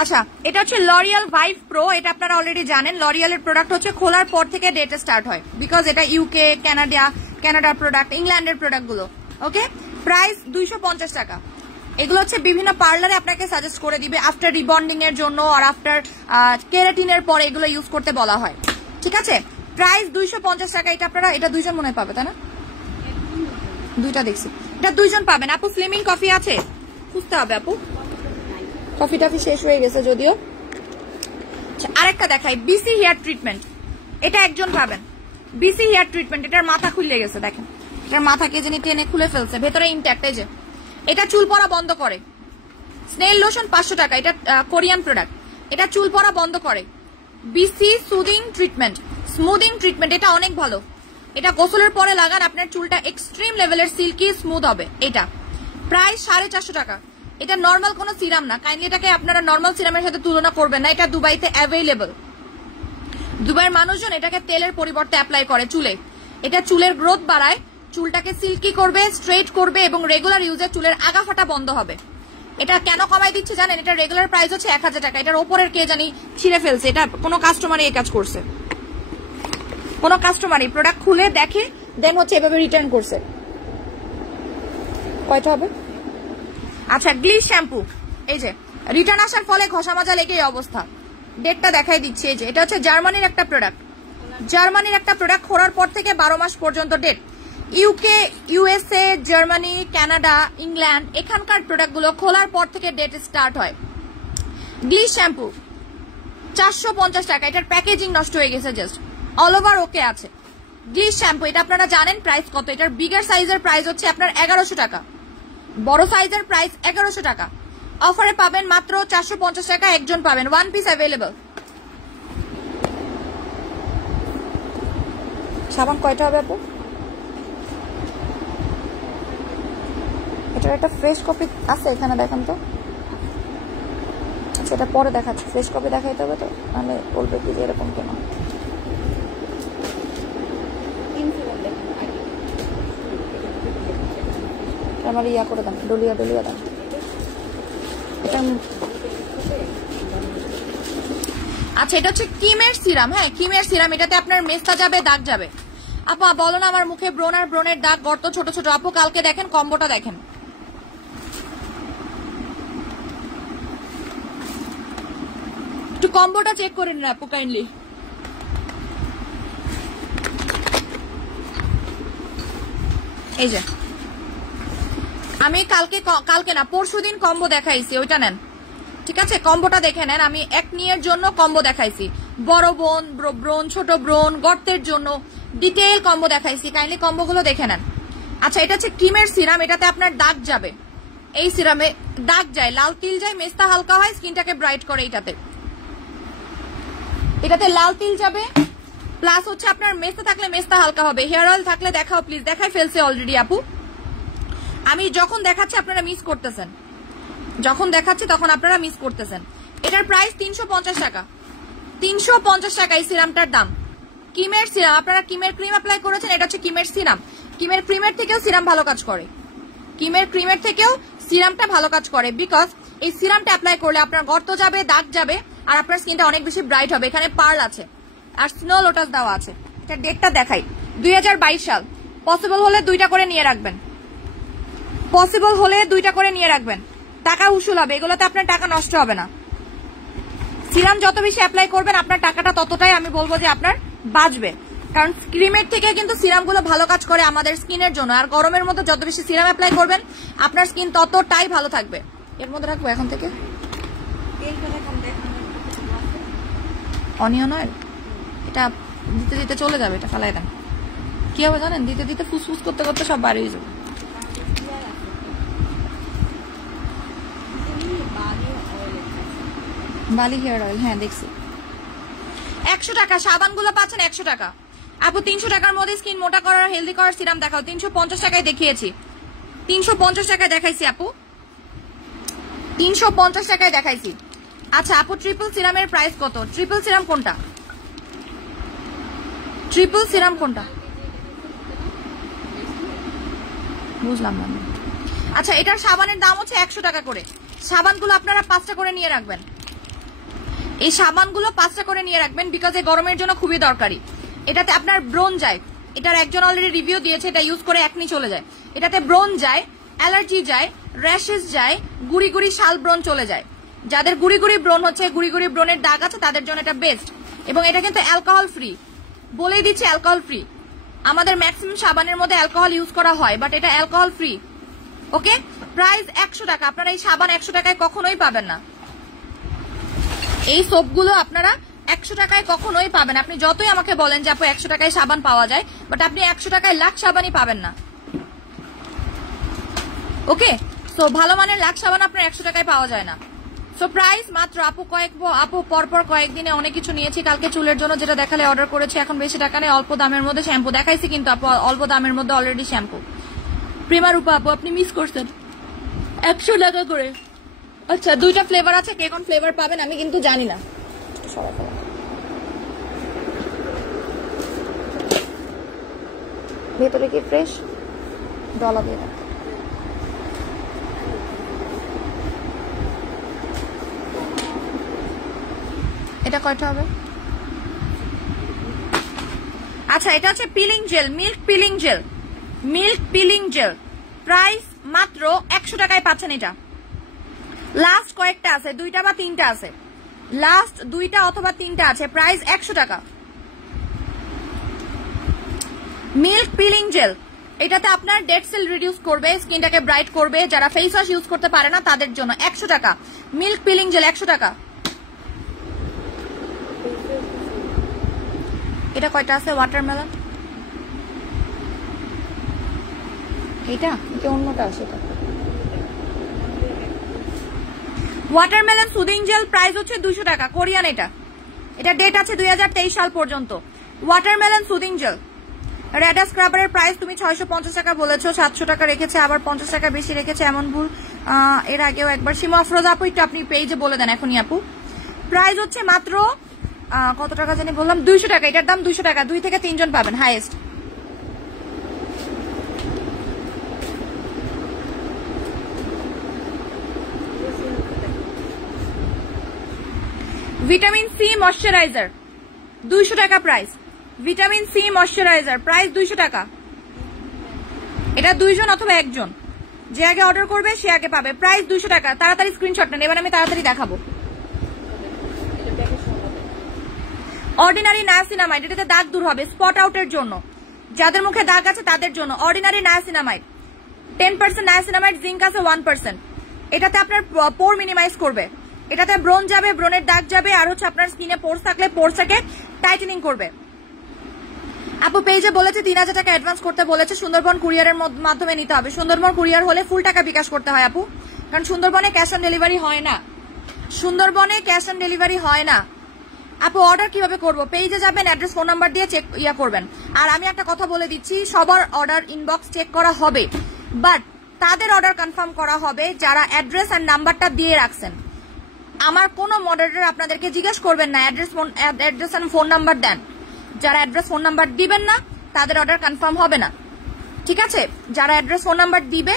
আচ্ছা এটা হচ্ছে লরিয়াল ভাইভ প্রো। এটা আপনারা অলরেডি জানেন, লরিয়ালের প্রোডাক্ট হচ্ছে খোলার পর থেকে ডেট স্টার্ট হয়, বিকজ এটা ইউকে, কানাডার প্রোডাক্ট, ইংল্যান্ডের প্রোডাক্ট গুলো। ওকে, প্রাইস 250 টাকা। এগুলো হচ্ছে বিভিন্ন পার্লারে আপনাকে সাজেস্ট করে দিবে আফটার রিবন্ডিং এর জন্য আর আফটার কেরাটিনের পরে এগুলো ইউজ করতে বলা হয়, ঠিক আছে। প্রাইস 250 টাকা। এটা আপনারা, এটা দুইজন মনে পাবে তাই না? দুইটা দেখছি, এটা দুইজন পাবেন। আপু ফ্লেমিং কফি আছে? খুঁজতে হবে আপু, কফি টফি শেষ হয়ে গেছে যদিও। আরেকটা দেখাই, বিসি হেয়ার ট্রিটমেন্ট। এটা একজন পাবেন, বিসি হেয়ার ট্রিটমেন্ট। এটার মাথা খুলে গেছে, দেখেন এটার মাথাকে যিনি টেনে খুলে ফেলছে, ভেতরে ইনট্যাক্ট। এই যে এটা চুল পড়া বন্ধ করে। স্নেল লোশন 500 টাকা, এটা কোরিয়ান প্রোডাক্ট। এটা চুল পড়া বন্ধ করে। BC soothing treatment, smoothing treatment, এটা অনেক ভালো। এটা গোসলের পরে লাগান, আপনার চুলটা এক্সট্রিম লেভেলের সিল্কি স্মুথ হবে। এটা প্রায় 450 টাকা। এটা নর্মাল কোনো সিরাম না, কাইন্ডলি এটাকে আপনারা নর্মাল সিরামের সাথে তুলনা করবেন না। এটা দুবাইতে অ্যাভেলেবল। দুবাইয়ের মানুষজন এটাকে তেলের পরিবর্তে অ্যাপ্লাই করে চুলে। এটা চুলের গ্রোথ বাড়ায়, চুলটাকে সিল্কি করবে, স্ট্রেট করবে এবং রেগুলার ইউজে চুলের আগা ফাটা বন্ধ হবে। এটা কেন কমাই দিচ্ছে জানেন? এটা রেগুলার প্রাইস হচ্ছে 1000 টাকা। এটার ওপরের কে জানি ছিঁড়ে ফেলছে। এটা কোনো কাস্টমারই এই কাজ করছে, কোনো কাস্টমারই প্রোডাক্ট খুলে দেখে দেন হচ্ছে এভাবে রিটার্ন করছে। কয়টা হবে? আচ্ছা, গ্লিস শ্যাম্পু। এই যে রিটার্ন আসার ফলে ঘষা মাজা লেগে এই অবস্থা। ডেটটা দেখাই দিচ্ছি। এই যে এটা হচ্ছে জার্মানির একটা প্রোডাক্ট। জার্মানির একটা প্রোডাক্ট, খোলার পর থেকে 12 মাস পর্যন্ত date. UK, USA, Germany, Canada, England, এখানকার প্রোডাক্টগুলো খোলার পর থেকে ডেট স্টার্ট হয়। গ্লিস শ্যাম্পু 450 টাকা। এটার প্যাকেজিং নষ্ট হয়ে গেছে, জাস্ট অল ওভার ওকে আছে। গ্লিস শ্যাম্পু এটা আপনারা জানেন প্রাইস কত? এটার বিগার সাইজের প্রাইস হচ্ছে আপনার 1100 টাকা, বড় সাইজের প্রাইস 1100 টাকা। অফারে পাবেন মাত্র 450 টাকা, একজন পাবেন। 1 পিস অ্যাভেলেবল। সাবান কয়টা হবে আপু? এটার একটা ফ্রেশ কপি আছে এখানে, দেখেন তো। আচ্ছা, এটা পরে দেখাচ্ছি। ফ্রেশ কপি দেখাইতে হবে তো, নাহলে বলবে কি যে এরকম কেন। আমার ইয়া করে দেন, ডলিয়া ডলিয়া দেন। আচ্ছা, এটা হচ্ছে কিমের সিরাম। হ্যাঁ, কিমের সিরাম। এটাতে আপনার মেস্তা যাবে, দাগ যাবে। আপু বলো না আমার মুখে ব্রণ আর ব্রণের দাগ, গর্ত ছোট ছোট। আপু কালকে দেখেন কম্বোটা, দেখেন একটু কম্বোটা চেক করে নিন আপু কাইন্ডলি। এই যে আমি কালকে না পরশুদিন কম্বো দেখাইছি, ওইটা নেন, ঠিক আছে? কম্বোটা দেখে নেন। আমি একনিয়ের জন্য কম্বো দেখাইছি, বড় ব্রণ, ছোট ব্রণ, গর্তের জন্য ডিটেইল কম্বো দেখাইছি। কাইন্ডলি কম্বোগুলো দেখে নেন। আচ্ছা, এটা হচ্ছে ক্রিমের সিরাম। এটাতে আপনার দাগ যাবে, এই সিরামে দাগ যায়, লাল তিল যায়, মেস্তা হালকা হয়, স্কিনটাকে ব্রাইট করে। এটাতে লাল তিল যাবে, প্লাস হচ্ছে আপনার মেস্তা থাকলে মেস্তা হালকা হবে। হেয়ার অয়েল থাকলে দেখাও প্লিজ। দেখাই ফেলছে অলরেডি আপু। আমি যখন দেখাচ্ছি আপনারা মিস করতেছেন, যখন দেখাচ্ছি তখন আপনারা মিস করতেছেন। এটার প্রাইস 350 টাকা। 350 টাকা এই সিরামটার দাম। কিমের সিরাম, আপনারা কিমের ক্রিম অ্যাপ্লাই করেছেন, এটা হচ্ছে কিমের সিরাম। কিমের ক্রিমের থেকেও সিরাম ভালো কাজ করে, কিমের ক্রিমের থেকেও সিরামটা ভালো কাজ করে। বিকজ এই সিরামটা অ্যাপ্লাই করলে আপনার গর্ত যাবে, দাগ যাবে, আর আপনার স্কিনটা অনেক বেশি ব্রাইট হবে। এখানে পার্ল আছে আর স্নো লোটাস দেওয়া আছে। এটা ডেটটা দেখাই, 2022 সাল। পসিবল হলে 2টা করে নিয়ে রাখবেন, পসিবল হলে 2টা করে নিয়ে রাখবেন। টাকা উসুল হবে, এগুলোতে আপনার টাকা নষ্ট হবে না। সিরাম যত বেশি অ্যাপ্লাই করবেন আপনার টাকাটা ততটাই আমি বলবো যে আপনার বাঁচবে। কারণ ক্রিমের থেকে কিন্তু সিরামগুলো ভালো কাজ করে আমাদের স্কিনের জন্য। আর গরমের মধ্যে যত বেশি সিরাম অ্যাপ্লাই করবেন আপনার স্কিন ততটাই ভালো থাকবে। এর মধ্যে রাখবো এখন থেকে অনিয়ন অয়েল। এটা দিতে দিতে চলে যাবে, এটা ফেলাই দেন। কি হবে জানেন? দিতে দিতে ফুসফুস করতে করতে সব বার হয়ে যাবে। বালি হেয়ার অয়েল, হ্যাঁ দেখছি। 100 টাকা। সাবানগুলো পাচ্ছেন 100 টাকা। আপু 300 টাকার মধ্যে স্কিন মোটা করার, হেলদি করার সিরাম দেখাও। 350 টাকায় দেখিয়েছি, 350 টাকায় দেখাইছি আপু, 350 টাকায় দেখাইছি। আচ্ছা আপু, ট্রিপল সিরামের প্রাইস কত? ট্রিপল সিরাম কোনটা? ট্রিপল সিরাম কোনটা বুঝলাম না। আচ্ছা, এটার সাবানের দাম হচ্ছে 100 টাকা করে। সাবানগুলো আপনারা 5টা করে নিয়ে রাখবেন। এই সাবানগুলো 5টা করে নিয়ে রাখবেন, বিকজ এই গরমের জন্য খুবই দরকারি। এটাতে আপনার ব্রণ যায়, এটার একজন অলরেডি রিভিউ দিয়েছে, এটা ইউজ করে একনি চলে যায়। এটাতে ব্রণ যায়, অ্যালার্জি যায়, র্যাশেস যায়, গুড়ি গুড়ি শাল ব্রণ চলে যায়। যাদের গুড়ি গুড়ি ব্রণ হচ্ছে, গুড়ি গুড়ি ব্রণের দাগ আছে, তাদের জন্য এটা বেস্ট। এবং এটা কিন্তু অ্যালকোহল ফ্রি, বলেই দিচ্ছে অ্যালকোহল ফ্রি। আমাদের ম্যাক্সিমাম সাবানের মধ্যে অ্যালকোহল ইউজ করা হয়, বাট এটা অ্যালকোহল ফ্রি। ওকে, প্রাইস 100 টাকা। আপনারা এই সাবান 100 টাকায় কখনোই পাবেন না। এই সোপগুলো আপনারা 100 টাকায় কখনোই পাবেন। আপনি যতই আমাকে বলেন যে আপু 100 টাকায় সাবান পাওয়া যায়, বাট আপনি 100 টাকায় লাক্স সাবানই পাবেন না। ওকে, সো ভালো মানের লাক্স সাবান আপনার 100 টাকায় পাওয়া যায় না। সো প্রাইস মাত্র আপু পরপর কয়েকদিনে অনেক কিছু নিয়েছি। কালকে চুলের জন্য যেটা দেখালে অর্ডার করেছি, এখন বেশি টাকা নেই, অল্প দামের মধ্যে শ্যাম্পু দেখাইছি, কিন্তু আপু অল্প দামের মধ্যে অলরেডি শ্যাম্পু। প্রেমার উপা আপু আপনি মিস করছেন, 100 টাকা করে। আচ্ছা, 2টা ফ্লেভার আছে, কে কোন ফ্লেভার পাবেন আমি কিন্তু জানি না। ভেতরে কি ফ্রেশ ডলা দিয়ে রাখতে। এটা কয়টা হবে? আচ্ছা, এটা হচ্ছে peeling jail, milk peeling jail, milk peeling jail. Price মাত্র 100 টাকায় পাচ্ছেন এটা। লাস্ট কয়েকটা আছে, 2টা বা 3টা আছে, লাস্ট 2টা অথবা 3টা আছে। প্রাইস 100 টাকা। মিল্ক পিলিং জেল, এটাতে আপনার ডেড সেল রিডিউস করবে, স্কিনটাকে ব্রাইট করবে। যারা ফেস ওয়াশ ইউজ করতে পারে না তাদের জন্য 100 টাকা। মিল্ক পিলিং জেল 100 টাকা। এটা কয়টা আছে? ওয়াটারমেলন, এটা কি অন্যটা আছে? এটা ওয়াটারমেলন সুদিং জেল, প্রাইস হচ্ছে 200 টাকা, কোরিয়ান। এটা ডেট আছে 2023 সাল পর্যন্ত। Watermelon soothing gel. রেডা স্ক্রাবারের প্রাইস তুমি 650 টাকা বলেছো, 700 টাকা রেখেছে, আবার 50 টাকা বেশি রেখেছে, এমন ভুল এর আগেও একবার। সীমা আফরোজা আপু একটু আপনি পেজে বলে দেন এখনই আপু। প্রাইস হচ্ছে মাত্র কত টাকা জানি বললাম, 200 টাকা। এটার দাম 200 টাকা, 2 থেকে 3 জন পাবেন হাইয়েস্ট। ভিটামিন সি ময়শ্চারাইজার 200 টাকা price. Vitamin C moisturiser price 200 টাকা। এটা 2 জন অথবা 1 জন, যে আগে অর্ডার করবে সে আগে পাবে। প্রাইস 200 টাকা। তাড়াতাড়ি স্ক্রিনশট নেন, এবার আমি তাড়াতাড়ি দেখাবো। অর্ডিনারি নায়াসিনামাইড, এটাতে দাগ দূর হবে, স্পট আউটের জন্য, যাদের মুখে দাগ আছে তাদের জন্য। অর্ডিনারি নায়াসিনামাইড 10% নায়াসিনামাইড, জিঙ্ক আছে 1%। এটাতে আপনার পোর মিনিমাইজ করবে, এটাতে ব্রণ যাবে, ব্রণের দাগ যাবে, আর হচ্ছে আপনার স্কিনে পোর্স থাকলে পোর্সটাকে টাইটেনিং করবে। আপু পেজে বলেছে 3000 টাকা অ্যাডভান্স করতে বলেছে, সুন্দরবন কুরিয়ারের মাধ্যমে নিতে হবে। সুন্দরবন কুরিয়ার হলে ফুল টাকা বিকাশ করতে হয় আপু, কারণ সুন্দরবনে ক্যাশ অন ডেলিভারি হয় না। সুন্দরবনে ক্যাশ অন ডেলিভারি হয় না। আপু অর্ডার কিভাবে করবো? পেজে যাবেন, অ্যাড্রেস ফোন নাম্বার দিয়ে চেক করবেন। আর আমি একটা কথা বলে দিচ্ছি, সবার অর্ডার ইনবক্স চেক করা হবে, বাট তাদের অর্ডার কনফার্ম করা হবে যারা অ্যাড্রেস আর নাম্বারটা দিয়ে রাখছেন। আমার কোনো মডারেটর আপনাদেরকে জিজ্ঞেস করবেন না অ্যাড্রেস আর ফোন নাম্বার দেন। যারা অ্যাড্রেস ফোন নাম্বার দিবেন না তাদের অর্ডার কনফার্ম হবে না, ঠিক আছে? যারা অ্যাড্রেস ফোন নাম্বার দিবে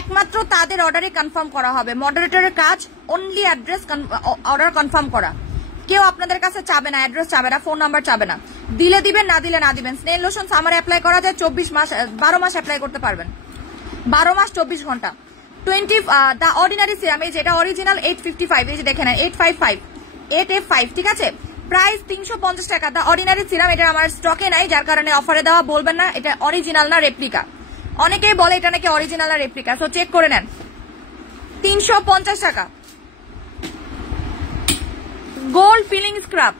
একমাত্র তাদের অর্ডারই কনফার্ম করা হবে। মডারেটরের কাজ অনলি অ্যাড্রেস অর্ডার কনফার্ম করা। কেউ আপনাদের কাছে চাবে না, অ্যাড্রেস চাবে না, ফোন নাম্বার চাবে না। দিলে দিবেন, না দিলে না দিবেন। স্নেল লোশন সামার অ্যাপ্লাই করা যায় 12 মাস অ্যাপ্লাই করতে পারবেন, 12 মাস 24 ঘন্টা। 20 দা অর্ডিনারি সিরাম, এই যেটা অরিজিনাল 855, এই যে দেখেন 8F5, ঠিক আছে? প্রাইস 350 টাকা। দা অর্ডিনারি সিরাম, এটা আমার স্টকে নাই, যার কারণে অফারে দেওয়া। বলবেন না এটা অরিজিনাল না রেপ্লিকা, অনেকেই বলে এটা নাকি অরিজিনাল না রেপ্লিকা, সো চেক করে নেন। 350 টাকা। গোল্ড ফিলিং স্ক্রাব,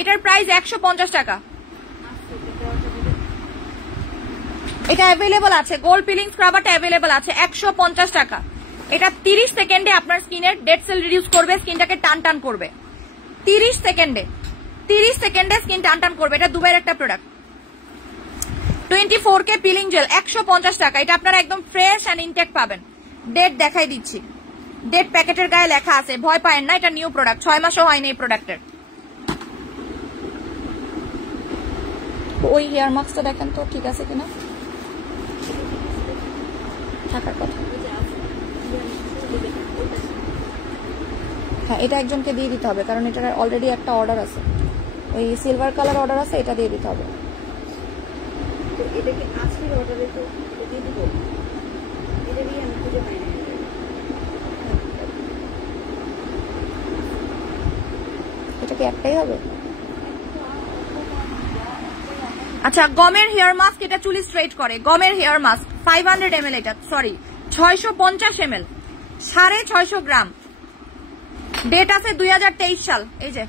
এটার প্রাইস 150 টাকা। এটা অ্যাভেলেবল আছে, গোল্ড পিলিং স্ক্রাবারটা অ্যাভেলেবল আছে 150 টাকা। এটা 30 সেকেন্ডে আপনার স্কিনের ডেড সেল রিডিউস করবে, স্কিনটাকে টান টান করবে। 30 সেকেন্ডে স্কিন টান টান করবে। এটা দুবাইয়ের একটা প্রোডাক্ট। 24K পিলিং জেল 150 টাকা। এটা আপনারা একদম ফ্রেশ অ্যান্ড ইনটেক পাবেন। ডেট দেখাই দিচ্ছি, ডেট প্যাকেটের গায়ে লেখা আছে, ভয় পায়েন না, এটা নিউ প্রোডাক্ট, 6 মাসও হয়নি এই প্রোডাক্টের। ওই হেয়ার মাস্কটা দেখেন তো ঠিক আছে কিনা, থাকার কথা। হ্যাঁ, এটা একজনকে দিয়ে দিতে হবে, কারণ এটার অলরেডি একটা অর্ডার আছে, ওই সিলভার কালার অর্ডার আছে, এটা দিয়ে দিতে হবে। এটা কি আজকের অর্ডারে তো দিয়ে দিব, এটা দিয়ে আমি খুঁজে পাই না। এটা কি একটাই হবে? আচ্ছা, গমের হেয়ার মাস্ক, এটা চুল স্ট্রেট করে। গমের হেয়ার মাস্ক 500 ml, এটা সরি 650 ml, 650 গ্রাম। ডেট আছে 2023 সাল। এই যে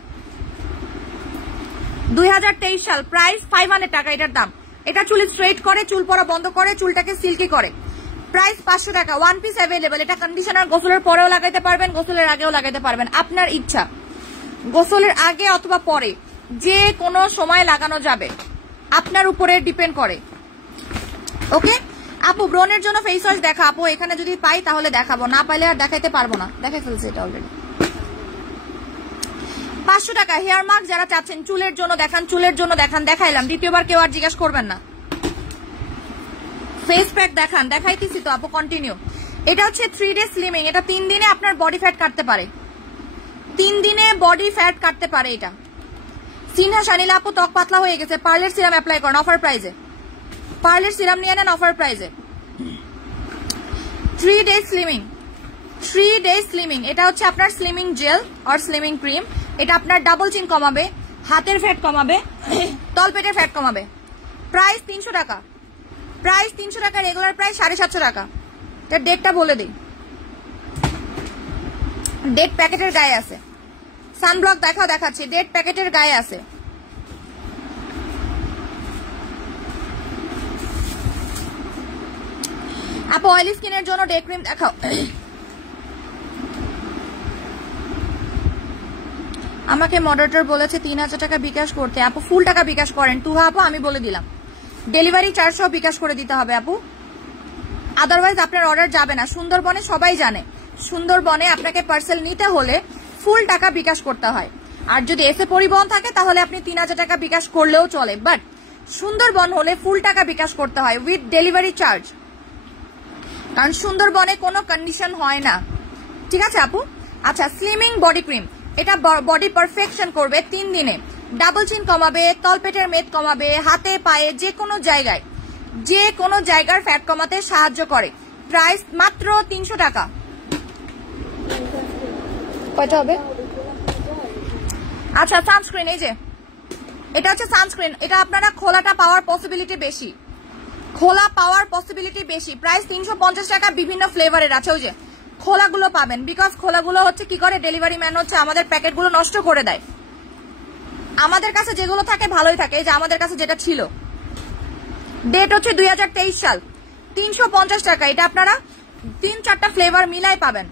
2023 সাল, প্রাইস 500 টাকা এটার দাম। এটা চুল স্ট্রেট করে, চুল পড়া বন্ধ করে, চুলটাকে সিল্কি করে। প্রাইস 500 টাকা। One piece available. এটা কন্ডিশনার গোসলের পরেও লাগাইতে পারবেন, গোসলের আগেও লাগাইতে পারবেন, আপনার ইচ্ছা। গোসলের আগে অথবা পরে যে কোনো সময় লাগানো যাবে, আপনার উপরে ডিপেন্ড করে। ওকে আপু, ব্রনের জন্য ফেস ওয়াশ দেখা আপু, এখানে যদি পাই তাহলে দেখাবো, না পাইলে আর দেখাইতে পারবো না, দেখাই ফেলছি এটা অলরেডি। 500 টাকা হেয়ার মাস্ক যারা চাচ্ছেন চুলের জন্য দেখান, চুলের জন্য দেখান, দেখাইলাম, দ্বিতীয়বার কেউ আর জিজ্ঞাসা করবেন না। ফেস প্যাক দেখান, দেখাইতেছি তো আপু, কন্টিনিউ। এটা হচ্ছে 3 ডে স্লিমিং, এটা 3 দিনে আপনার বডি ফ্যাট কাটতে পারে, 3 দিনে বডি ফ্যাট কাটতে পারে। এটা সিনহা শানিলা আপু, ত্বক পাতলা হয়ে গেছে, পার্লের সিরাম অ্যাপ্লাই করেন অফার প্রাইজে, পার্লের সিরাম নিয়ে নেন অফার প্রাইজে। 3 ডে স্লিমিং, 3 ডে স্লিমিং, এটা হচ্ছে আপনার স্লিমিং জেল আর স্লিমিং ক্রিম। এটা আপনার ডাবল চিন কমাবে, হাতের ফ্যাট কমাবে, তলপেটের ফ্যাট কমাবে। প্রাইস 300 টাকা, প্রাইস 300 টাকা, রেগুলার প্রাইস 750 টাকা। এটার ডেটটা বলে দিই, ডেট প্যাকেটের গায়ে আছে। সানব্লক দেখাচ্ছি, ডেট প্যাকেটের গায়ে আছে। আপু অয়েলি স্কিনের জন্য ডে ক্রিম দেখাও। আমাকে মডারেটর বলেছে 3000 টাকা বিকাশ করতে। আপু ফুল টাকা বিকাশ করেন, তুহা আপু আমি বলে দিলাম, ডেলিভারি চার্জ সহ বিকাশ করে দিতে হবে আপু, আদারওয়াইজ আপনার অর্ডার যাবে না। সুন্দরবনে সবাই জানে, সুন্দরবনে আপনাকে পার্সেল নিতে হলে ফুল টাকা বিকাশ করতে হয়। আর যদি এসে পরিবহন থাকে তাহলে আপনি 3000 টাকা বিকাশ করলেও চলে, বাট সুন্দরবন হলে ফুল টাকা বিকাশ করতে হয় উইথ ডেলিভারি চার্জ, কারণ সুন্দরবনে কোনো কন্ডিশন হয় না। ঠিক আছে আপু। আচ্ছা, স্লিমিং বডি ক্রিম, এটা বডি পারফেকশন করবে 3 দিনে, ডাবল চিন কমাবে, তলপেটের মেদ কমাবে, হাতে পায়ে যে কোনো জায়গার ফ্যাট কমাতে সাহায্য করে। প্রাইস মাত্র 300 টাকা। কয়টা হবে? আচ্ছা, সানস্ক্রিন, এই যে এটা হচ্ছে সানস্ক্রিন, এটা আপনারা খোলাটা পাওয়ার পসিবিলিটি বেশি, খোলা পাওয়ার পসিবিলিটি বেশি। প্রাইস 350 টাকা, বিভিন্ন ফ্লেভারের আছে। ওই যে খোলাগুলো পাবেন, বিকজ খোলাগুলো হচ্ছে কি করে, ডেলিভারি ম্যান হচ্ছে আমাদের প্যাকেটগুলো নষ্ট করে দেয়। আমাদের কাছে যেগুলো থাকে ভালোই থাকে, এই যে আমাদের কাছে যেটা ছিল, ডেট হচ্ছে 2023 সাল, 350 টাকা। এটা আপনারা 3-4টা ফ্লেভার মিলাই পাবেন,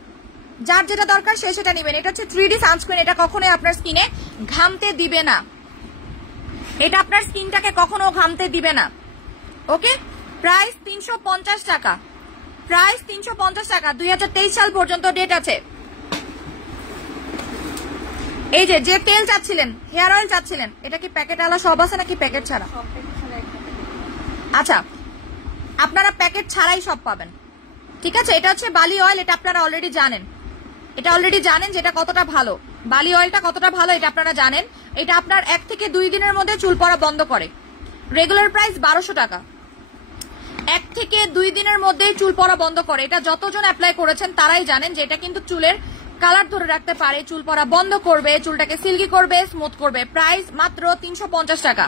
যার যেটা দরকার সে সেটা নেবেন। এটা হচ্ছে 3D সানস্ক্রিন, এটা কখনোই আপনার স্কিনে ঘামতে দিবে না, এটা আপনার স্কিনটাকে কখনো ঘামতে দিবে না। ওকে, প্রাইস 350 টাকা, প্রাইস 350 টাকা, 2023 সাল পর্যন্ত ডেট আছে। এই যে তেল চাচ্ছিলেন, হেয়ার অয়েল চাচ্ছিলেন, এটা কি প্যাকেট আলা সব আছে নাকি প্যাকেট ছাড়া? আচ্ছা, আপনারা প্যাকেট ছাড়াই সব পাবেন। ঠিক আছে, এটা হচ্ছে বালি অয়েল, এটা আপনারা অলরেডি জানেন, এটা অলরেডি জানেন যে এটা কতটা ভালো, বালি অয়েলটা কতটা ভালো এটা আপনারা জানেন। এটা আপনার 1 থেকে 2 দিনের মধ্যে চুল পড়া বন্ধ করে। রেগুলার প্রাইস 1200 টাকা, 1 থেকে 2 দিনের মধ্যে চুল পড়া বন্ধ করে। এটা যতজন অ্যাপ্লাই করেছেন তারাই জানেন যে এটা কিন্তু চুলের কালার ধরে রাখতে পারে, চুল পড়া বন্ধ করবে, চুলটাকে সিল্কি করবে, স্মুথ করবে। প্রাইস মাত্র 350 টাকা,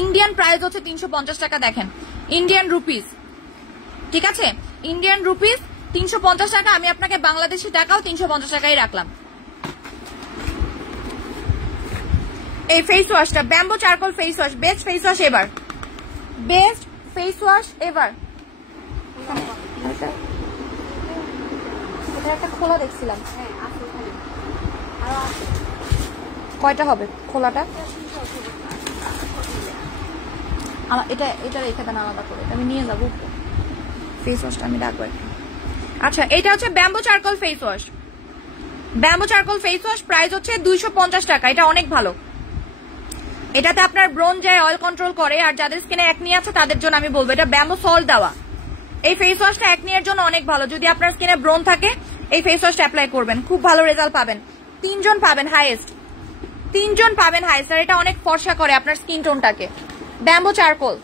ইন্ডিয়ান প্রাইস হচ্ছে 350 টাকা। দেখেন ইন্ডিয়ান রুপিস, ঠিক আছে, ইন্ডিয়ান রুপিস 350 টাকা। আমি আপনাকে বাংলাদেশি টাকাও 350 টাকাই রাখলাম। এই ফেস ওয়াশটা bamboo charcoal face wash, best face wash এবার, বেস্ট ফেস ওয়াশ এবার। এটা একটা খোলা দেখছিলাম, কয়টা হবে খোলাটা? এটা রেখে দেন আলাদা করে, আমি নিয়ে যাবো ফেস ওয়াশটা, আমি রাখবো। আচ্ছা, এটা হচ্ছে bamboo charcoal face wash, bamboo charcoal face wash, price হচ্ছে 250 টাকা। এটা অনেক ভালো, এটাতে আপনার ব্রোন যায়, অয়েল কন্ট্রোল করে। আর যাদের স্কিনে একনি আছে তাদের জন্য আমি বলবো, এটা ব্যাম্বো সল্ট দেওয়া। এই ফেস ওয়াশটা একনির জন্য অনেক ভালো। যদি আপনার স্কিনে ব্রোন থাকে এই ফেস ওয়াশটা অ্যাপ্লাই করবেন, খুব ভালো রেজাল্ট পাবেন। 3 জন পাবেন হাইয়েস্ট, 3 জন পাবেন হাইয়েস্ট। আর এটা অনেক ফর্সা করে আপনার স্কিন টোনটাকে। ব্যাম্বো চারকোল,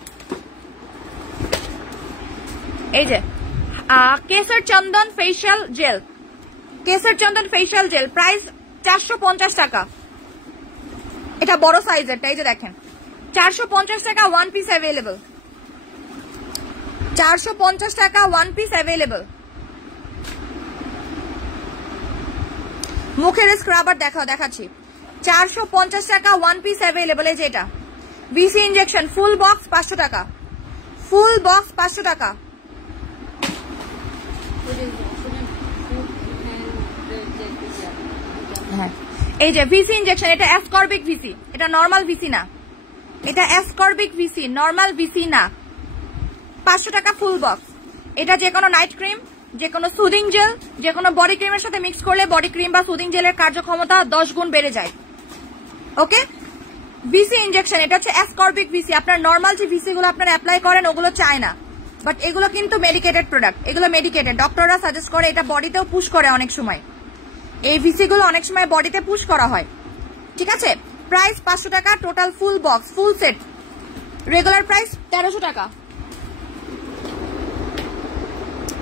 এই যে কেশর চন্দন ফেশিয়াল জেল, কেশর চন্দন ফেশিয়াল জেল প্রাইস 450 টাকা। এটা বড় সাইজেরটা, এই যে দেখেন 450 টাকা ওয়ান পিস অ্যাভেলেবল, 450 টাকা ওয়ান পিস অ্যাভেলেবল। মুখের স্ক্রাবার দেখাচ্ছি, 450 টাকা ওয়ান পিস অ্যাভেলেবল। এই যে এটা ভিসি ইনজেকশন ফুল বক্স 500 টাকা, ফুল বক্স 500 টাকা। হ্যাঁ এই যে ভিসি ইনজেকশন, এটা অ্যাসকর্বিক ভিসি, এটা নরমাল ভিসি না, এটা অ্যাসকর্বিক ভিসি, নরমাল ভিসি না। 500 টাকা ফুল বক্স। এটা যে কোনো নাইট ক্রিম, যে কোনো সুদিং জেল, যে কোনো বডি ক্রিমের সাথে মিক্স করলে বডি ক্রিম বা সুদিং জেলের কার্যক্ষমতা 10 গুণ বেড়ে যায়। ওকে, ভিসি ইনজেকশন এটা হচ্ছে অ্যাসকর্বিক ভিসি। আপনার নরমাল যে ভিসি গুলো আপনারা অ্যাপ্লাই করেন ওগুলো চায় না, বাট এগুলো কিন্তু মেডিকেটেড প্রোডাক্ট, এগুলো মেডিকেটেড। ডক্টররা সাজেস্ট করে, এটা বডিতেও পুশ করে অনেক সময়, এই ভিসি গুলো অনেক সময় বডিতে পুশ করা হয়। ঠিক আছে, প্রাইস 500 টাকা total full box, full set. Regular price 1300 টাকা।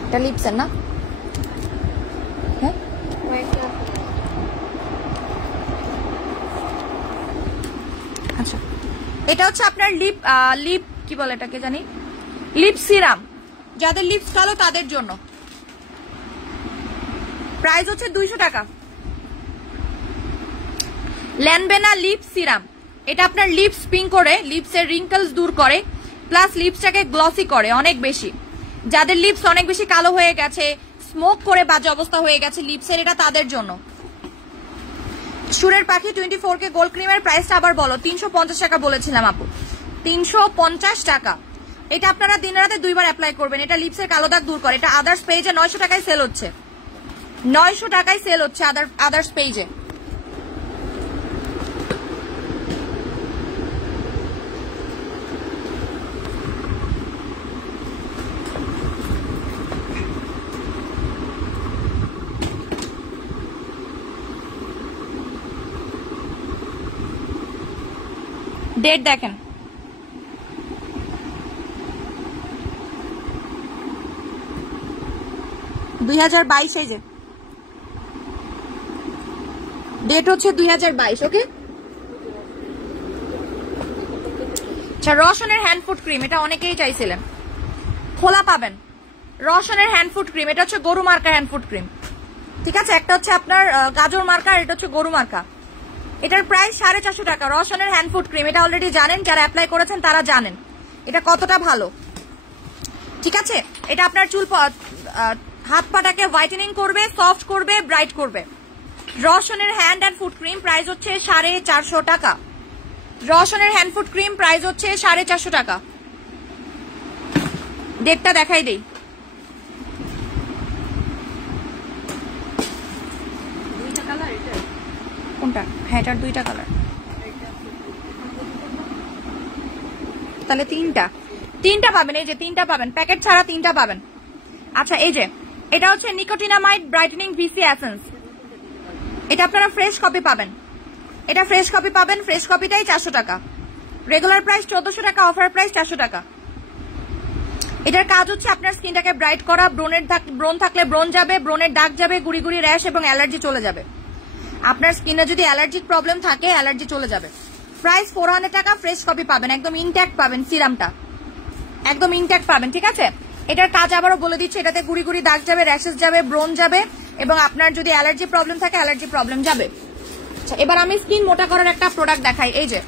এটা লিপসের না? হ্যাঁ আচ্ছা, এটা হচ্ছে আপনার লিপ কি বলে এটাকে জানি, লিপ সিরাম। যাদের লিপস কালো তাদের জন্য প্রাইস হচ্ছে 200 টাকা। ল্যানবেনা লিপ সিরাম, এটা আপনার লিপস পিঙ্ক করে, লিপসের রিঙ্কলস দূর করে, প্লাস লিপসটাকে গ্লসি করে অনেক বেশি। যাদের লিপস অনেক বেশি কালো হয়ে গেছে, স্মোক করে বাজে অবস্থা হয়ে গেছে লিপসের, এটা তাদের জন্য। সুরের পাখি 24K গোল্ড ক্রিমের প্রাইসটা আবার বলো। 350 টাকা বলেছিলাম আপু, 350 টাকা। এটা আপনারা দিন রাতে 2 বার অ্যাপ্লাই করবেন, এটা লিপসের কালো দাগ দূর করে। এটা আদার্স পেজে 900 টাকায় সেল হচ্ছে, 900 টাকায় সেল হচ্ছে আদার্স পেজে। ডেট দেখেন, এই যে ডেট হচ্ছে 2022। ওকে, আচ্ছা রসনের হ্যান্ড ফুড ক্রিম, এটা অনেকেই চাইছিলেন, খোলা পাবেন। রসনের হ্যান্ড ফুড ক্রিম, এটা হচ্ছে গরু মার্কা হ্যান্ড ফুড ক্রিম। ঠিক আছে, একটা হচ্ছে আপনার গাজর মার্কা, এটা হচ্ছে গরু মার্কা। এটার প্রাইস 450 টাকা। রসনের হ্যান্ড ফুড ক্রিম, এটা অলরেডি জানেন, যারা অ্যাপ্লাই করেছেন তারা জানেন এটা কতটা ভালো। ঠিক আছে, এটা আপনার চুল হাত পাটাকে হোয়াইটেনিং করবে, সফট করবে, ব্রাইট করবে। রসনের hand and foot cream price হচ্ছে 450 টাকা। রসনের হ্যান্ড ফুড ক্রিম প্রাইস হচ্ছে 450 টাকা। ডেটটা দেখাই দেই, কোনটা? হ্যাঁ এটার 2টা কালার, তাহলে 3টা পাবেন। এই যে 3টা পাবেন, প্যাকেট ছাড়া 3টা পাবেন। আচ্ছা এই যে এটা হচ্ছে নিকোটিনামাইড ব্রাইটেনিং ভিসি এসেন্স, এটা আপনারা ফ্রেশ কপি পাবেন, এটা ফ্রেশ কপি পাবেন। ফ্রেশ কপিটাই 400 টাকা, রেগুলার প্রাইস 1400 টাকা, অফার প্রাইস 400 টাকা। এটার কাজ হচ্ছে আপনার স্কিনটাকে ব্রাইট করা, ব্রণ থাকলে ব্রণ যাবে, ব্রণের দাগ যাবে, গুড়ি গুড়ি র্যাশ এবং অ্যালার্জি চলে যাবে। আপনার স্কিনে যদি অ্যালার্জিক প্রবলেম থাকে অ্যালার্জি চলে যাবে। প্রাইস 400 টাকা, ফ্রেশ কপি পাবেন, একদম ইনট্যাক্ট পাবেন, সিরামটা একদম ইনট্যাক্ট পাবেন। ঠিক আছে, এটার কাজ আবারও বলে দিচ্ছি, এটাতে গুড়ি গুড়ি দাগ যাবে, র্যাশেস যাবে, ব্রণ যাবে এবং আপনার যদি অ্যালার্জি প্রবলেম থাকে অ্যালার্জি প্রবলেম যাবে। আচ্ছা এবার আমি স্কিন মোটা করার একটা প্রোডাক্ট দেখাই। এই যে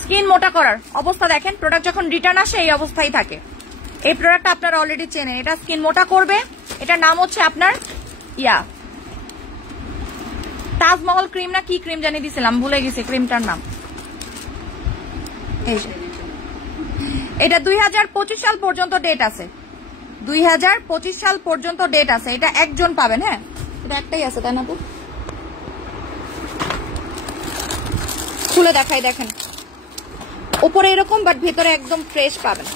স্কিন মোটা করার অবস্থা দেখেন, প্রোডাক্ট যখন রিটার্ন আসে এই অবস্থায় থাকে। এই প্রোডাক্টটা আপনারা অলরেডি চেনেন, এটা স্কিন মোটা করবে। এটার নাম হচ্ছে আপনার তাজমহল ক্রিম না কি ক্রিম জানিয়ে দিয়েছিলাম, ভুলে গেছি ক্রিমটার নাম। এটা 2025 সাল পর্যন্ত ডেট আছে, 2025 সাল পর্যন্ত ডেট আছে। এটা একজন পাবেন, হ্যাঁ এটা একটাই আছে তাই না? খুলে দেখাই, দেখেন উপরে এরকম বাট ভেতরে একদম ফ্রেশ পাবেন।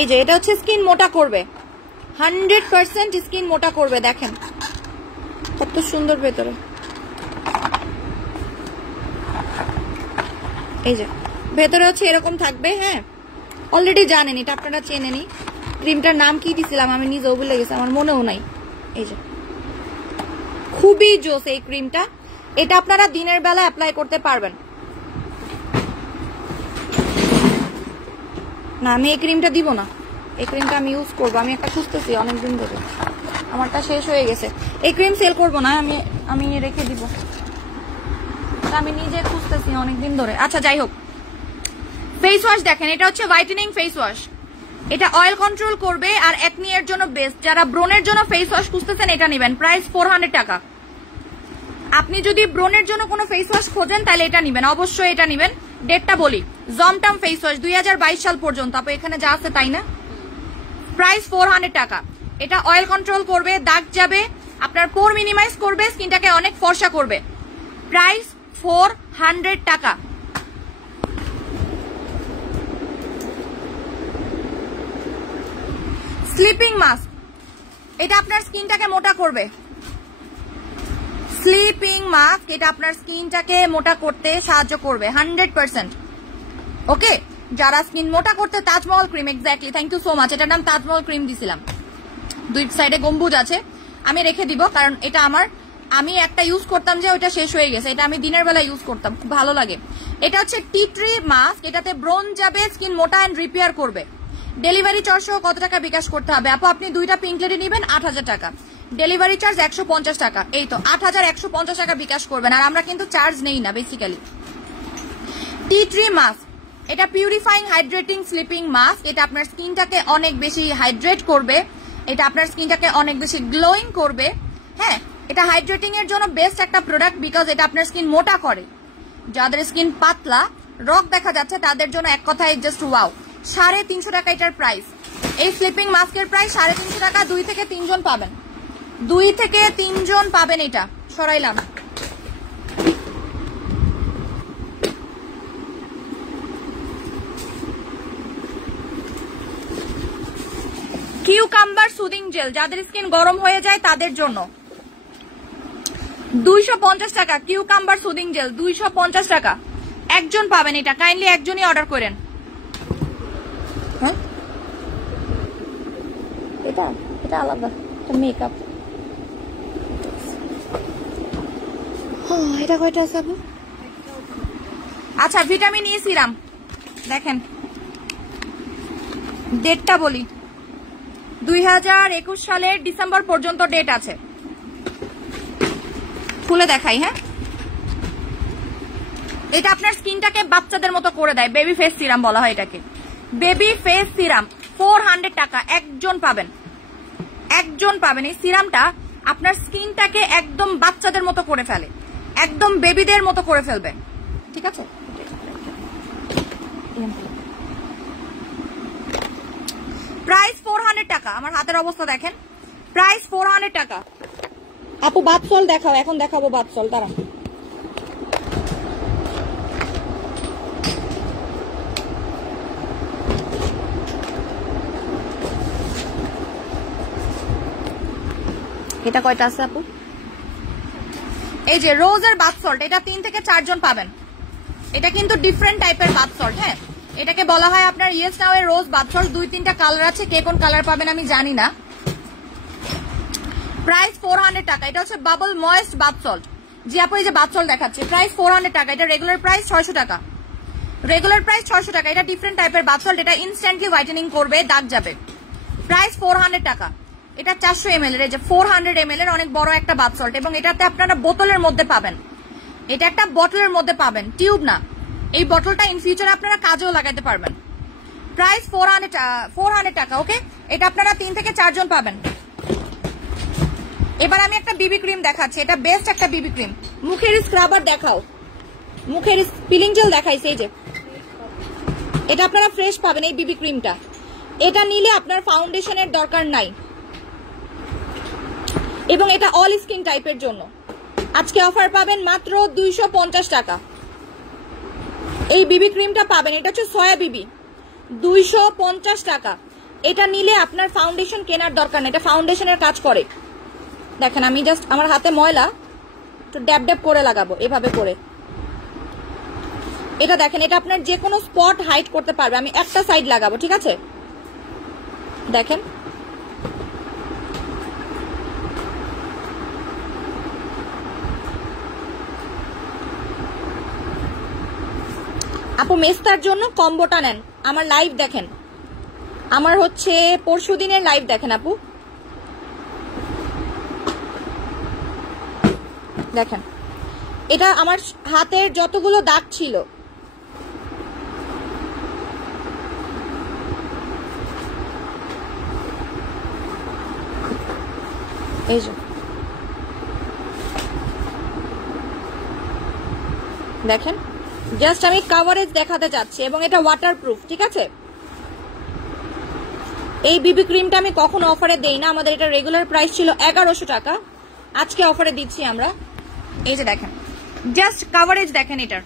এই যে এটা হচ্ছে স্কিন মোটা করবে, 100% স্কিন মোটা করবে। দেখেন কত সুন্দর ভেতরে, এই যে ভেতরে হচ্ছে এরকম থাকবে। হ্যাঁ অলরেডি জানেন, এটা আপনারা চেনেনি। ক্রিমটার নাম কি দিছিলাম আমি নিজেও ভুলে গেছি, আমার মনেও নাই। এই যে খুবই জোস এই ক্রিমটা, এটা আপনারা দিনের বেলা অ্যাপ্লাই করতে পারবেন। না আমি এই ক্রিমটা দিব না, এই ক্রিমটা আমি ইউজ করবো। আমি একটা খুঁজতেছি অনেকদিন ধরে, আমারটা শেষ হয়ে গেছে। এই ক্রিম সেল করবো না, আমি রেখে দিব, আমি নিজে খুঁজতেছি অনেকদিন ধরে। আচ্ছা যাই হোক, ফেস ওয়াশ দেখেন, এটা হচ্ছে হোয়াইটেনিং ফেস ওয়াশ। এটা অয়েল কন্ট্রোল করবে আর একনি এর জন্য বেস্ট। যারা ব্রনের জন্য ফেস ওয়াশ খুঁজতেছেন এটা নেবেন, প্রাইস 400 টাকা। আপনি যদি ব্রনের জন্য কোনো ফেস ওয়াশ খোঁজেন তাহলে এটা নেবেন, অবশ্যই এটা নেবেন। ডেটটা বলি, জমটাম ফেস ওয়াশ 2022 সাল পর্যন্ত, আপনি এখানে যা আছে তাই না। প্রাইস 400 টাকা। এটা অয়েল কন্ট্রোল করবে, দাগ যাবে, আপনার পোর মিনিমাইজ করবে, স্কিনটাকে অনেক ফর্সা করবে। প্রাইস 400 টাকা। স্লিপিং মাস্ক, এটা আপনার স্কিনটাকে মোটা করবে। স্লিপিং মাস্ক, এটা আপনার স্কিনটাকে মোটা করতে সাহায্য করবে 100%। ওকে, যারা স্কিন মোটা করতে, Taj Mahal cream, exactly, thank you so much. এটার নাম তাজমহল ক্রিম দিছিলাম, দুই সাইডে গম্বুজ আছে, আমি রেখে দিব কারণ এটা আমি একটা ইউজ করতাম যে ওইটা শেষ হয়ে গেছে, এটা আমি দিনের বেলা ইউজ করতাম, খুব ভালো লাগে। এটা হচ্ছে টি ট্রি মাস্ক, এটাতে ব্রোন যাবে, স্কিন মোটা এন্ড রিপেয়ার করবে। ডেলিভারি চার্জ সহ কত টাকা বিকাশ করতে হবে আপু? আপনি দুইটা পিঙ্ক লেডি নেবেন 8000 টাকা, ডেলিভারি চার্জ 150 টাকা। এই তো 8150 টাকা বিকাশ করবেন, আর আমরা কিন্তু চার্জ নেই না বেসিক্যালি। টি ট্রি মাস্ক, এটা পিউরিফাইং হাইড্রেটিং স্লিপিং মাস্ক, এটা আপনার স্কিনটাকে অনেক বেশি হাইড্রেট করবে, এটা আপনার স্কিনটাকে অনেক বেশি গ্লোয়িং করবে। হ্যাঁ, এটা হাইড্রেটিং এর জন্য বেস্ট একটা প্রোডাক্ট, বিকজ এটা আপনার স্কিন মোটা করে। যাদের স্কিন পাতলা রক দেখা যাচ্ছে তাদের জন্য এক কথায় জাস্ট ওয়াও। 350 টাকা এটার প্রাইস। এই স্লিপিং মাস্কের প্রাইস 350 টাকা। 2 থেকে 3 জন পাবেন, 2 থেকে 3 জন পাবেন। এটা সরাইলাম। কিউকাম্বার সুদিং জেল, যাদের স্কিন গরম হয়ে যায় তাদের জন্য 250 টাকা। কিউকাম্বার সুদিং জেল 250 টাকা, একজন পাবেন। এটা কাইন্ডলি একজনই অর্ডার করেন। হ্যাঁ, এটা আলাদা, এটা মেকআপ। এটা কয়টা আছে আপু? আচ্ছা, ভিটামিন ই সিরাম দেখেন, ডেটটা বলি, 2021 সালের ডিসেম্বর পর্যন্ত ডেট আছে। খুলে দেখাই। হ্যাঁ, এটা আপনার স্কিনটাকে বাচ্চাদের মতো করে দেয়, বেবি ফেস সিরাম বলা হয় এটাকে। বেবি ফেস সিরাম 400 টাকা, একজন পাবেন, একজন পাবেন। এই সিরামটা আপনার স্কিনটাকে একদম বাচ্চাদের মতো করে ফেলে, একদম বেবিদের মতো করে ফেলবে। ঠিক আছে, প্রাইস 400 টাকা। আমার হাতের অবস্থা দেখেন, প্রাইস 400 টাকা। আপু বাথসল দেখাও, এখন দেখাবো বাথসল, দাঁড়ান। এটা কয়টা আছে আপু? এই যে রোজের বাথ সল্ট, এটা 3 থেকে 4 জন পাবেন। এটা কিন্তু ডিফারেন্ট টাইপের বাথ সল্ট। হ্যাঁ, এটাকে বলা হয় আপনার ইয়েস নাও এর রোজ বাথ সল্ট। 2-3টা কালার আছে, কে কোন কালার পাবেন আমি জানি না। প্রাইস 400 টাকা। এটা হচ্ছে বাবল ময়েস্ট বাথ সল্ট। জি আপু, এই যে বাথ সল্ট দেখাচ্ছে, প্রাইস 400 টাকা। এটা রেগুলার প্রাইস 600 টাকা, রেগুলার প্রাইস 600 টাকা। এটা ডিফারেন্ট টাইপের বাথ সল্ট, এটা ইনস্ট্যান্টলি হোয়াইটেনিং করবে, দাগ যাবে। প্রাইস 400 টাকা। এটা 400 ml এর, এই যে 400 ml এর অনেক বড় একটা বাথ সল্ট, এবং এটাতে আপনারা বোতলের মধ্যে পাবেন। এটা একটা বটলের মধ্যে পাবেন, টিউব না। এই বটলটা ইন ফিউচারে আপনারা কাজেও লাগাইতে পারবেন। প্রাইস 400 টাকা। ওকে, এটা আপনারা 3 থেকে 4 জন পাবেন। এবার আমি একটা বিবি ক্রিম দেখাচ্ছি, এটা বেস্ট একটা বিবি ক্রিম। মুখের স্ক্রাবার দেখাও, মুখের পিলিং জেল দেখাইছে, এই যে এটা আপনারা ফ্রেশ পাবেন এই বিবি ক্রিমটা। এটা নিলে আপনার ফাউন্ডেশনের দরকার নাই, এবং এটা অল স্কিন টাইপের জন্য। আজকে অফার পাবেন মাত্র 250 টাকা। এই বিবি ক্রিমটা পাবেন, এটা হচ্ছে সয়া বিবি, 250 টাকা। এটা নিলে আপনার ফাউন্ডেশন কেনার দরকার নেই, এটা ফাউন্ডেশনের কাজ করে। দেখেন আমি জাস্ট আমার হাতে ময়লা একটু ড্যাব ড্যাব করে লাগাবো এভাবে করে। এটা দেখেন, এটা আপনার যে কোনো স্পট হাইড করতে পারবে। আমি একটা সাইড লাগাবো, ঠিক আছে? দেখেন আপু মেস্তার জন্য কম্বোটা নেন। আমার লাইভ দেখেন, আমার হচ্ছে পরশুদিনের লাইভ দেখেন আপু। দেখেন এটা আমার হাতের যতগুলো দাগ ছিল, এই যে দেখেন, জাস্ট আমি কভারেজ দেখাতে চাচ্ছি এবং এটা ওয়াটারপ্রুফ, ঠিক আছে? এই বিবি ক্রিমটা আমি কখনো অফারে দেই না, আমাদের এটা রেগুলার প্রাইস ছিল 1100 টাকা, আজকে অফারে দিচ্ছি আমরা। এই যে দেখেন জাস্ট কভারেজ দেখেন, এটার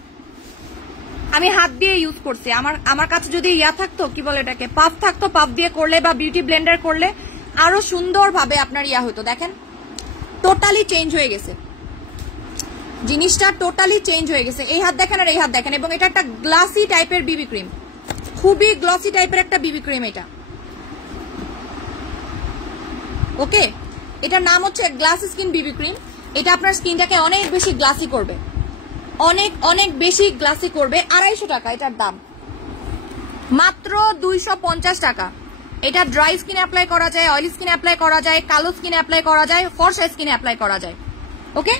আমি হাত দিয়ে ইউজ করছি। আমার কাছে যদি ইয়া থাকতো, কি বলে এটাকে, পাফ থাকতো, পাফ দিয়ে করলে বা বিউটি ব্লেন্ডার করলে আরো সুন্দরভাবে আপনার ইয়া হতো। দেখেন টোটালি চেঞ্জ হয়ে গেছে জিনিসটা, টোটালি চেঞ্জ হয়ে গেছে। এই হাত দেখেন আর এই হাত দেখেন, এবং এটা একটা গ্লাসি টাইপের বিবি ক্রিম, খুবই গ্লসি টাইপের একটা বিবি ক্রিম এটা। ওকে, এটার নাম হচ্ছে গ্লাস স্কিন বিবি ক্রিম। এটা আপনার স্কিনটাকে অনেক বেশি গ্লাসি করবে, অনেক অনেক বেশি গ্লাসি করবে। 250 টাকা এটার দাম, মাত্র 250 টাকা। এটা ড্রাই স্কিনে অ্যাপ্লাই করা যায়, অয়েলি স্কিনে অ্যাপ্লাই করা যায়, কালো স্কিনে অ্যাপ্লাই করা যায়, ফর্সা স্কিনে অ্যাপ্লাই করা যায়। ওকে,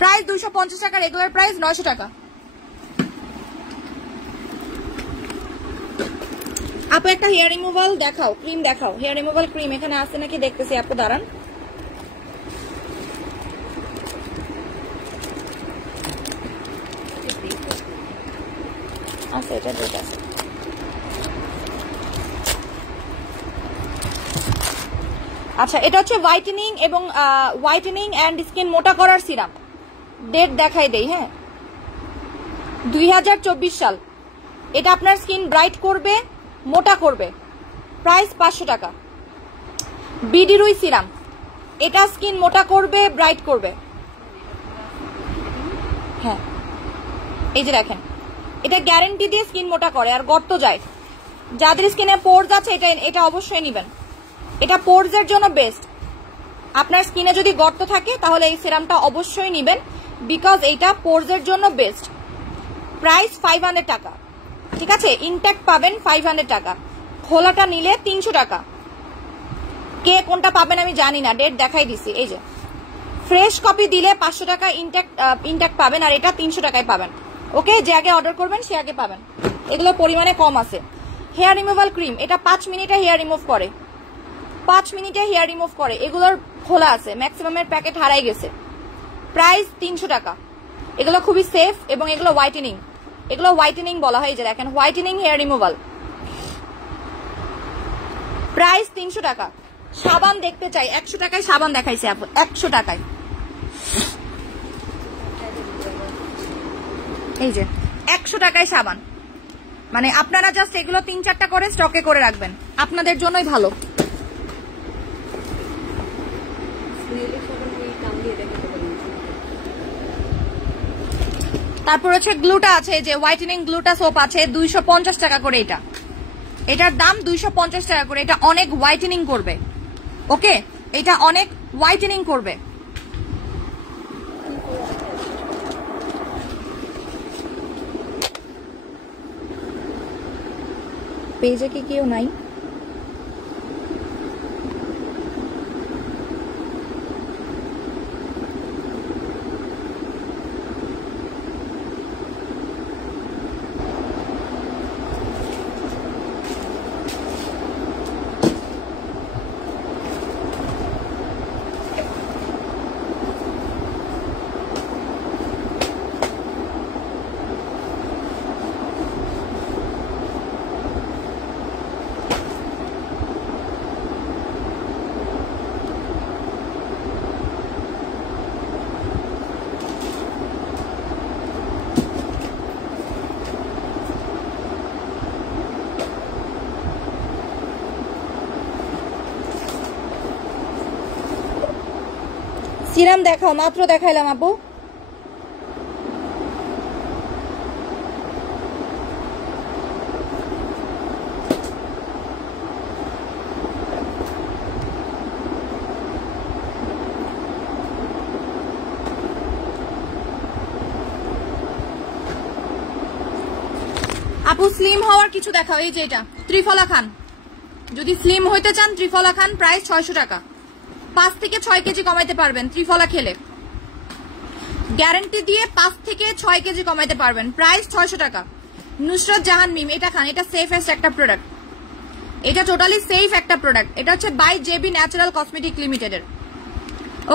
প্রাইস 250 টাকা, রেগুলার প্রাইস 900 টাকা। আপু একটা হেয়ার রিমুভাল দেখাও, ক্রিম দেখাও, হেয়ার রিমুভাল ক্রিম এখানে আছে নাকি দেখতেছি আপু, দাঁড়ান। আচ্ছা এটা ঠিক আছে। আচ্ছা এটা হচ্ছে হোয়াইটেনিং এবং হোয়াইটেনিং অ্যান্ড স্কিন মোটা করার সিরাম। ডেট দেখাই দেই, হ্যাঁ 2024 সাল। এটা আপনার স্কিন ব্রাইট করবে, মোটা করবে। প্রাইস 500 টাকা। বিডি রুই সিরাম, এটা স্কিন মোটা করবে, ব্রাইট করবে। হ্যাঁ এই যে দেখেন, এটা গ্যারান্টি দিয়ে স্কিন মোটা করে আর গর্ত যায়। যাদের স্কিনে পোরস আছে এটা অবশ্যই নেবেন, এটা পোরসের জন্য বেস্ট। আপনার স্কিনে যদি গর্ত থাকে তাহলে এই সিরামটা অবশ্যই নেবেন, বিকজ এইটা পোরসের জন্য বেস্ট। প্রাইস 500 টাকা, ঠিক আছে? ইনট্যাক্ট পাবেন 500 টাকা, খোলাটা নিলে 300 টাকা। কে কোনটা পাবেন আমি জানি না, ডেট দেখাই দিছি। এই যে ফ্রেশ কপি দিলে 500 টাকা ইনট্যাক্ট পাবেন, আর এটা 300 টাকায় পাবেন। ওকে, যে আগে অর্ডার করবেন সে আগে পাবেন। এগুলো পরিমাণে কম আছে। হেয়ার রিমুভাল ক্রিম, এটা 5 মিনিটে হেয়ার রিমুভ করে, 5 মিনিটে হেয়ার রিমুভ করে। এগুলোর খোলা আছে, ম্যাক্সিমামের প্যাকেট হারাই গেছে। প্রাইস 300 টাকা। এগুলো খুবই সেফ এবং এগুলো হোয়াইটেনিং, এগুলো হোয়াইটেনিং বলা হয়। যে দেখেন হোয়াইটেনিং হেয়ার রিমুভাল, প্রাইস 300 টাকা। সাবান দেখতে চাই, 100 টাকায় সাবান দেখাইছে আপু, 100 টাকায়। এই যে 100 টাকায় সাবান, মানে আপনারা জাস্ট এগুলো 3-4টা করে স্টকে করে রাখবেন, আপনাদের জন্যই ভালো। তারপর হচ্ছে গ্লুটা আছে, যে হোয়াইটেনিং গ্লুটা সোপ আছে 250 টাকা করে। এটার দাম 250 টাকা করে। এটা অনেক হোয়াইটেনিং করবে। ওকে, এটা অনেক হোয়াইটেনিং করবে। পেজে কি কেউ নাই? সিরাম দেখাও, মাত্র দেখাইলাম আপু। আপু স্লিম হওয়ার কিছু দেখাও। এই যে এটা ত্রিফলা খান, যদি স্লিম হইতে চান ত্রিফলা খান, প্রাইস 600 টাকা। 5 থেকে 6 কেজি কমাইতে পারবেন ত্রিফলা খেলে, গ্যারান্টি দিয়ে 5 থেকে 6 কেজি কমাইতে পারবেন, প্রাইস 600 টাকা। নুসরাত জাহান মিম, এটা খান, এটা সেফেস্ট একটা প্রোডাক্ট, এটা টোটালি সেফ একটা প্রোডাক্ট। এটা হচ্ছে বাই জেবি ন্যাচারাল কসমেটিক লিমিটেডের।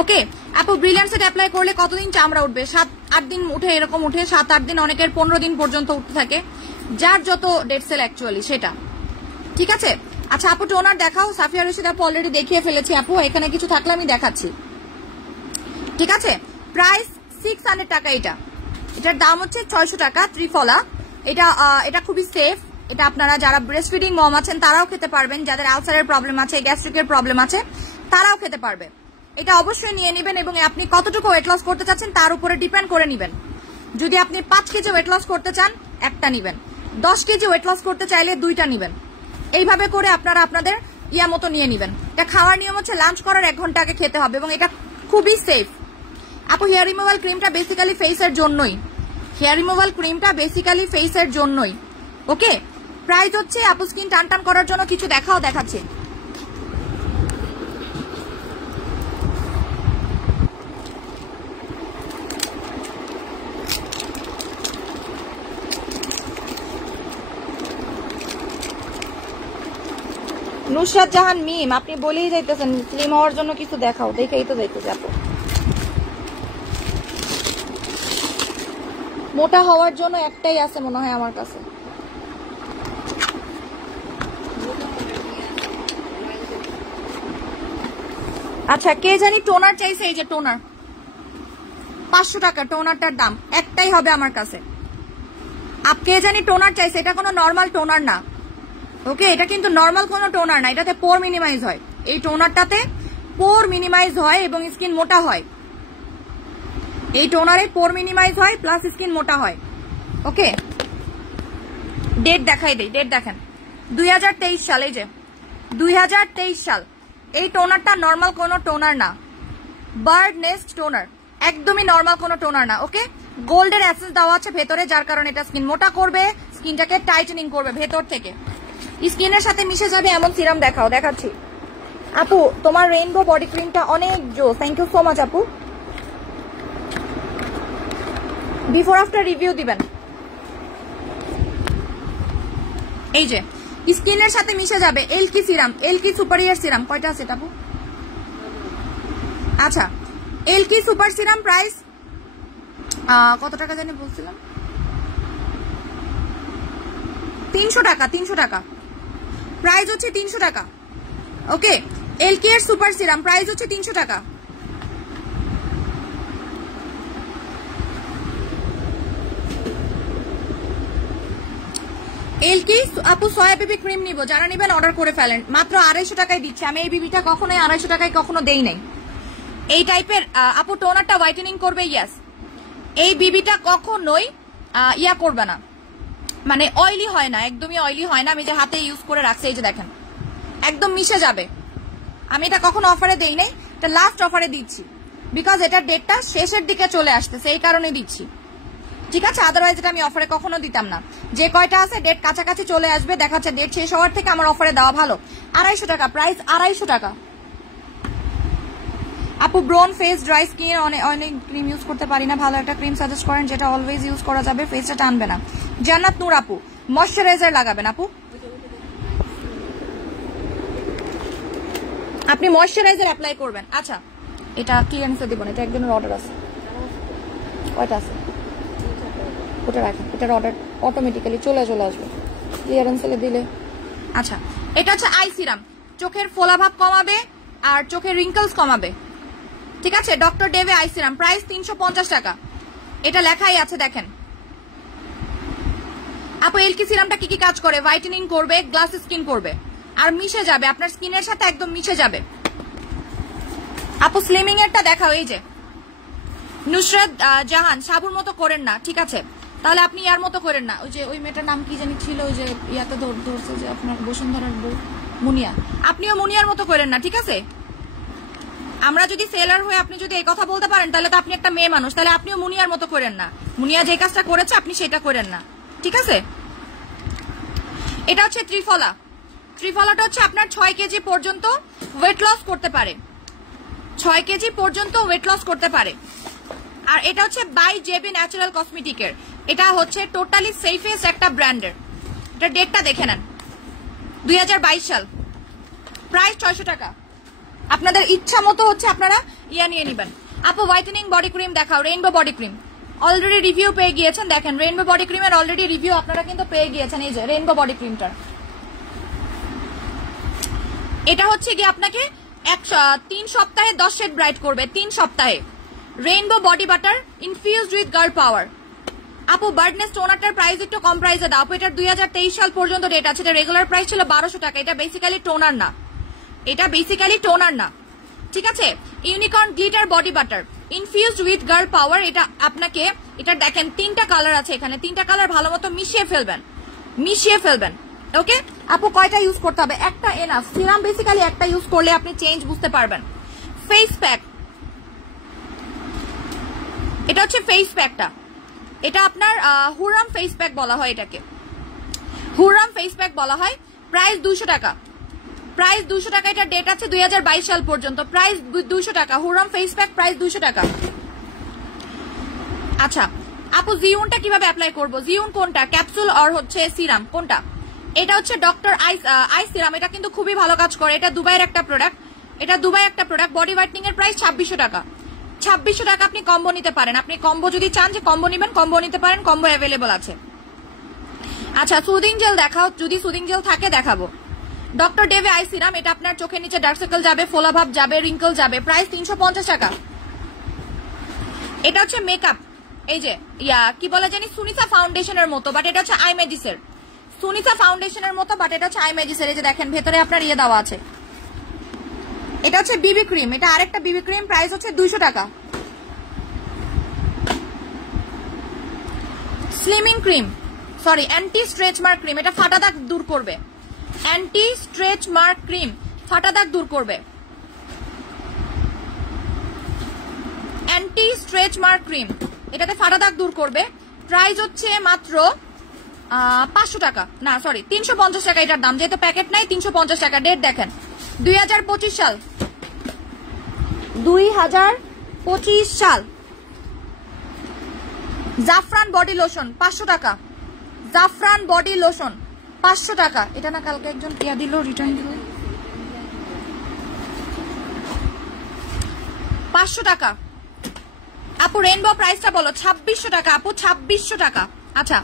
ওকে আপু, ব্রিলিয়ান্ট সেট অ্যাপ্লাই করলে কতদিন চামড়া উঠবে? 7-8 দিন উঠে, এরকম উঠে 7-8 দিন, অনেকের 15 দিন পর্যন্ত উঠতে থাকে, যার যত ডেট সেল অ্যাকচুয়ালি সেটা। ঠিক আছে, আচ্ছা আপু টোনার দেখাও। সাফিয়া রশিদ আপু অলরেডি দেখিয়ে ফেলেছি আপু, এখানে কিছু থাকলে আমি দেখাচ্ছি। ঠিক আছে, প্রাইস 600 টাকা। এটার দাম হচ্ছে 600 টাকা ত্রিফলা। এটা খুবই সেফ। এটা আপনারা যারা ব্রেস্ট ফিডিং মম আছেন তারাও খেতে পারবেন, যাদের আলসারের প্রবলেম আছে, গ্যাস্ট্রিকের প্রবলেম আছে তারাও খেতে পারবে। এটা অবশ্যই নিয়ে নেবেন, এবং আপনি কতটুকু ওয়েট লস করতে চাচ্ছেন তার উপরে ডিপেন্ড করে নেবেন। যদি আপনি 5 কেজি ওয়েট লস করতে চান একটা নিবেন, 10 কেজি ওয়েট লস করতে চাইলে 2টা নিবেন। এইভাবে করে আপনারা আপনাদের ইয়া মতো নিয়ে নেবেন। এটা খাওয়ার নিয়ম হচ্ছে লাঞ্চ করার 1 ঘন্টা আগে খেতে হবে, এবং এটা খুবই সেফ। আপু হেয়ার রিমুভাল ক্রিমটা বেসিক্যালি ফেসের জন্যই, হেয়ার রিমুভাল ক্রিমটা বেসিক্যালি ফেসের জন্যই। ওকে, প্রাইস হচ্ছে, আপু স্কিন টান টান করার জন্য কিছু দেখাও, দেখাচ্ছে। নুসরাত জাহান মিম, আপনি বলেই যাইতেছেন স্লিম হওয়ার জন্য কিছু দেখাও, দেখেই তো যাইতেছে আপু। মোটা হওয়ার জন্য একটাই আছে মনে হয় আমার কাছে। আচ্ছা, কে জানি টোনার চাইছে, এই যে টোনার 500 টাকা টোনারটার দাম, একটাই হবে আমার কাছে। কে জানি টোনার চাইছে, এটা কোনো নর্মাল টোনার না। ওকে, এটা কিন্তু নর্মাল কোনো টোনার না, এটাতে পোর মিনিমাইজ হয়। এই টোনারটাতে পোর মিনিমাইজ হয় এবং স্কিন মোটা হয়। এই টোনারে পোর মিনিমাইজ হয় প্লাস স্কিন মোটা হয়। ওকে, ডেট দেখাই দেই, ডেট দেখেন 2023 সাল। এই যে 2023 সাল। এই টোনারটা নর্মাল কোনো টোনার না, বার্ড নেস্ট টোনার, একদমই নর্মাল কোনো টোনার না। ওকে, গোল্ডের এসেন্স দেওয়া আছে ভেতরে, যার কারণে এটা স্কিন মোটা করবে, স্কিনটাকে টাইটেনিং করবে ভেতর থেকে, স্কিনের সাথে মিশে যাবে এমন সিরাম দেখাও, দেখাচ্ছি। আপু তোমার রেইনবো বডি ক্রিমটা অনেক জোস, থ্যাংক ইউ সো মাচ আপু। বিফোর আফটার রিভিউ দিবেন। এই যে স্কিনের সাথে মিশে যাবে এলকি সিরাম, এলকি সুপার ইয়ার সিরাম। কয়টা আছে এটা আপু? আচ্ছা, এলকি সুপার সিরাম প্রাইস কত টাকা জানি বলছিলাম, 300 টাকা। 300 টাকা প্রাইস হচ্ছে, 300 টাকা। ওকে, এলকি এর সুপার সিরাম প্রাইস হচ্ছে 300 টাকা। এলকি আপু সয়া বেবি ক্রিম নিব, যারা নিবেন অর্ডার করে ফেলেন, মাত্র 250 টাকায় দিচ্ছি আমি। এই বিবিটা কখনোই 250 টাকায় কখনো দেই নাই। এই টাইপের আপু টোনারটা হোয়াইটেনিং করবে, ইয়েস। এই বিবিটা কখনোই ইয়া করবে না, মানে অয়েলি হয় না, একদমই অয়েলি হয় না। আমি যে হাতে ইউজ করে রাখছি, এই যে দেখেন একদম মিশে যাবে। আমি এটা কখনো অফারে দেই নাই, এটা লাস্ট অফারে দিচ্ছি, বিকজ এটার ডেটটা শেষের দিকে চলে আসতেছে, এই কারণে দিচ্ছি। ঠিক আছে, আদারওয়াইজ এটা আমি অফারে কখনো দিতাম না। যে কয়টা আছে ডেট কাছাকাছি চলে আসবে, দেখা যাচ্ছে ডেট শেষ হওয়ার থেকে আমার অফারে দেওয়া ভালো। 250 টাকা প্রাইস, 250 টাকা। আপু ব্রোন ফেস ড্রাই স্কিন অনেক ক্রিম ইউজ করতে পারি না, ভালো একটা ক্রিম সাজেস্ট করেন যেটা অলওয়েজ ইউজ করা যাবে, ফেসটা টানবে না। জান্নাত নূর আপু, ময়শ্চারাইজার লাগাবেন আপু, আপনি ময়শ্চারাইজার অ্যাপ্লাই করবেন। আচ্ছা, এটা ক্লিয়ারেন্সে দিব না, এটা একজনের অর্ডার আছে। কয়টা আছে ওটা রাখেন, এটার অর্ডার অটোমেটিক্যালি চলে আসবে ক্লিয়ারেন্সে দিলে। আচ্ছা, এটা হচ্ছে আই সিরাম, চোখের ফোলাভাব কমাবে আর চোখের রিঙ্কলস কমাবে। ঠিক আছে, ডক্টর ডেভে আই সিরাম প্রাইস 350 টাকা। এটা লেখাই আছে দেখেন। আপু এলকি সিরামটা কি কি কাজ করে? হোয়াইটেনিং করবে, গ্লাস স্কিন করবে, আর মিশে যাবে আপনার স্কিনের সাথে, একদম মিশে যাবে। আপু স্লিমিং এরটা দেখাও, এই যে নুসরাত জাহান, সাবুর মতো করেন না, ঠিক আছে? তাহলে আপনি ইয়ার মতো করেন না, ওই যে ওই মেয়েটার নাম কি জানি ছিল, ওই যে ইয়াতে ধরছে যে আপনার বসুন্ধরার বউ মুনিয়া, আপনিও মুনিয়ার মতো করেন না, ঠিক আছে? আমরা যদি সেলার হয়ে আপনি যদি এই কথা বলতে পারেন তাহলে তো আপনি একটা মেয়ে মানুষ, তাহলে আপনিও মুনিয়ার মতো করেন না, মুনিয়া যে কাজটা করেছে আপনি সেটা করেন না, ঠিক আছে? এটা হচ্ছে ত্রিফলা। ত্রিফলাটা হচ্ছে আপনার 6 কেজি পর্যন্ত ওয়েট লস করতে পারে, 6 কেজি পর্যন্ত ওয়েট লস করতে পারে। আর এটা হচ্ছে বাই জেবি ন্যাচারাল কসমেটিকের, এটা হচ্ছে টোটালি সেফেস্ট একটা ব্র্যান্ডের। এটা ডেটটা দেখে নেন, 2022 সাল, প্রাইস 600 টাকা। আপনাদের ইচ্ছা মতো হচ্ছে আপনারা ইয়া নিয়ে নেবেন। আপু হোয়াইটেনিং বডি ক্রিম দেখাও, rainbow body cream already review পেয়ে গিয়েছেন, দেখেন রেইনবো বডি ক্রিমের অলরেডি রিভিউ আপনারা কিন্তু পেয়ে গিয়েছেন। এই যে রেইনবো বডি ক্রিমটার, এটা হচ্ছে কি আপনাকে 3 সপ্তাহে 10 শেড ব্রাইট করবে, 3 সপ্তাহে। Rainbow body butter infused with girl power. আপু বার্ডনেস টোনারটার প্রাইস একটু কম প্রাইসে দাও। আপু এটার 2023 সাল পর্যন্ত ডেট আছে, এটা রেগুলার প্রাইস ছিল 1200 টাকা। এটা বেসিক্যালি টোনার না, এটা বেসিক্যালি টোনার না, ঠিক আছে? Unicorn glitter body butter infused with girl power. এটা আপনাকে, এটা দেখেন 3টা কালার আছে এখানে, 3টা কালার ভালো মতো মিশিয়ে ফেলবেন, ওকে? আপু কয়টা ইউজ করতে হবে? একটা এনাফ। সিরাম বেসিক্যালি একটা ইউজ করলে আপনি চেঞ্জ বুঝতে পারবেন। ফেস প্যাক, এটা হচ্ছে ফেস প্যাকটা, এটা আপনার হুরাম ফেস প্যাক বলা হয়, এটাকে হুরাম ফেস প্যাক বলা হয়। প্রাইস 200 টাকা, প্রাইস 200 টাকা। এটা ডেট আছে 2022 সাল পর্যন্ত, প্রাইস 200 টাকা। হুরাম ফেস প্যাক প্রাইস 200 টাকা। আচ্ছা আপু জিউনটা কিভাবে অ্যাপ্লাই করব? জিউন কোনটা, ক্যাপসুল আর হচ্ছে সিরাম কোনটা? এটা হচ্ছে ডক্টর আইস সিরাম, এটা কিন্তু খুবই ভালো কাজ করে। এটা দুবাইয়ের একটা প্রোডাক্ট, এটা দুবাই একটা প্রোডাক্ট। বডি হোয়াইটনিং এর প্রাইস 2600 টাকা। 2600 টাকা আপনি কম্বো নিতে পারেন, আপনি কম্বো যদি চান যে কম্বো নেবেন কম্বো নিতে পারেন, কম্বো অ্যাভেলেবল আছে। আচ্ছা সুদিং জেল দেখাও, যদি সুদিং জেল থাকে দেখাবো। ডক্টর ডেভে আই সিরাম, এটা আপনার চোখের নিচে ডার্ক সার্কেল যাবে, ফোলাভাব যাবে, রিঙ্কল যাবে, প্রাইস 350 টাকা। এটা হচ্ছে মেকআপ, এই যে কি বলে জানি সুনিসা ফাউন্ডেশনের মতো, বাট এটা হচ্ছে আইমেজিসের। সুনিসা ফাউন্ডেশনের মতো, বাট এটা হচ্ছে আইমেজিসের। এই যে দেখেন ভেতরে আপনার ইয়ে দেওয়া আছে। এটা হচ্ছে বিবি ক্রিম, এটা আরেকটা বিবি ক্রিম, প্রাইস হচ্ছে 200 টাকা। Slimming cream, sorry anti stretch mark cream, এটা ফাটা দাগ দূর করবে। অ্যান্টি স্ট্রেচ মার্ক ক্রিম ফাটা দাগ দূর করবে। অ্যান্টি স্ট্রেচ মার্ক ক্রিম, এটাতে ফাটা দাগ দূর করবে। প্রাইস হচ্ছে মাত্র 500 টাকা, না সরি 350 টাকা এটার দাম, যেহেতু প্যাকেট নাই 350 টাকা। ডেট দেখেন 2025 সাল, 2025 সাল। জাফরান বডি লোশন 500 টাকা, জাফরান বডি লোশন 500 টাকা। এটা না কালকে একজন ইয়া দিল, রিটার্ন দিল 500 টাকা। আপু রেইনবো প্রাইসটা বলো। 2600 টাকা আপু, 2600 টাকা। আচ্ছা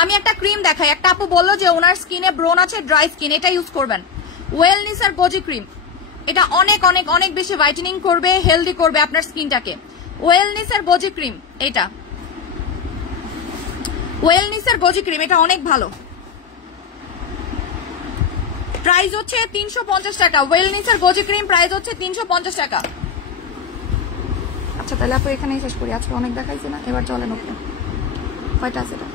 আমি একটা ক্রিম দেখাই। একটা আপু বললো যে ওনার স্কিনে ব্রোন আছে, ড্রাই স্কিন, এটা ইউজ করবেন। ওয়েলনেস আর গোজি ক্রিম, এটা অনেক অনেক অনেক বেশি হোয়াইটেনিং করবে, হেলদি করবে আপনার স্কিনটাকে। ওয়েলনেস আর গোজি ক্রিম, এটা ওয়েলনেস আর গোজি ক্রিম, এটা অনেক ভালো। প্রাইস হচ্ছে 350 টাকা। ওয়েলনেস আর গোজি ক্রিম প্রাইস হচ্ছে 350 টাকা। আচ্ছা তাহলে আপু এখানেই শেষ করি, আজকে অনেক দেখাইছি না, এবার চলেন ওকে কয়টা আছে এটা।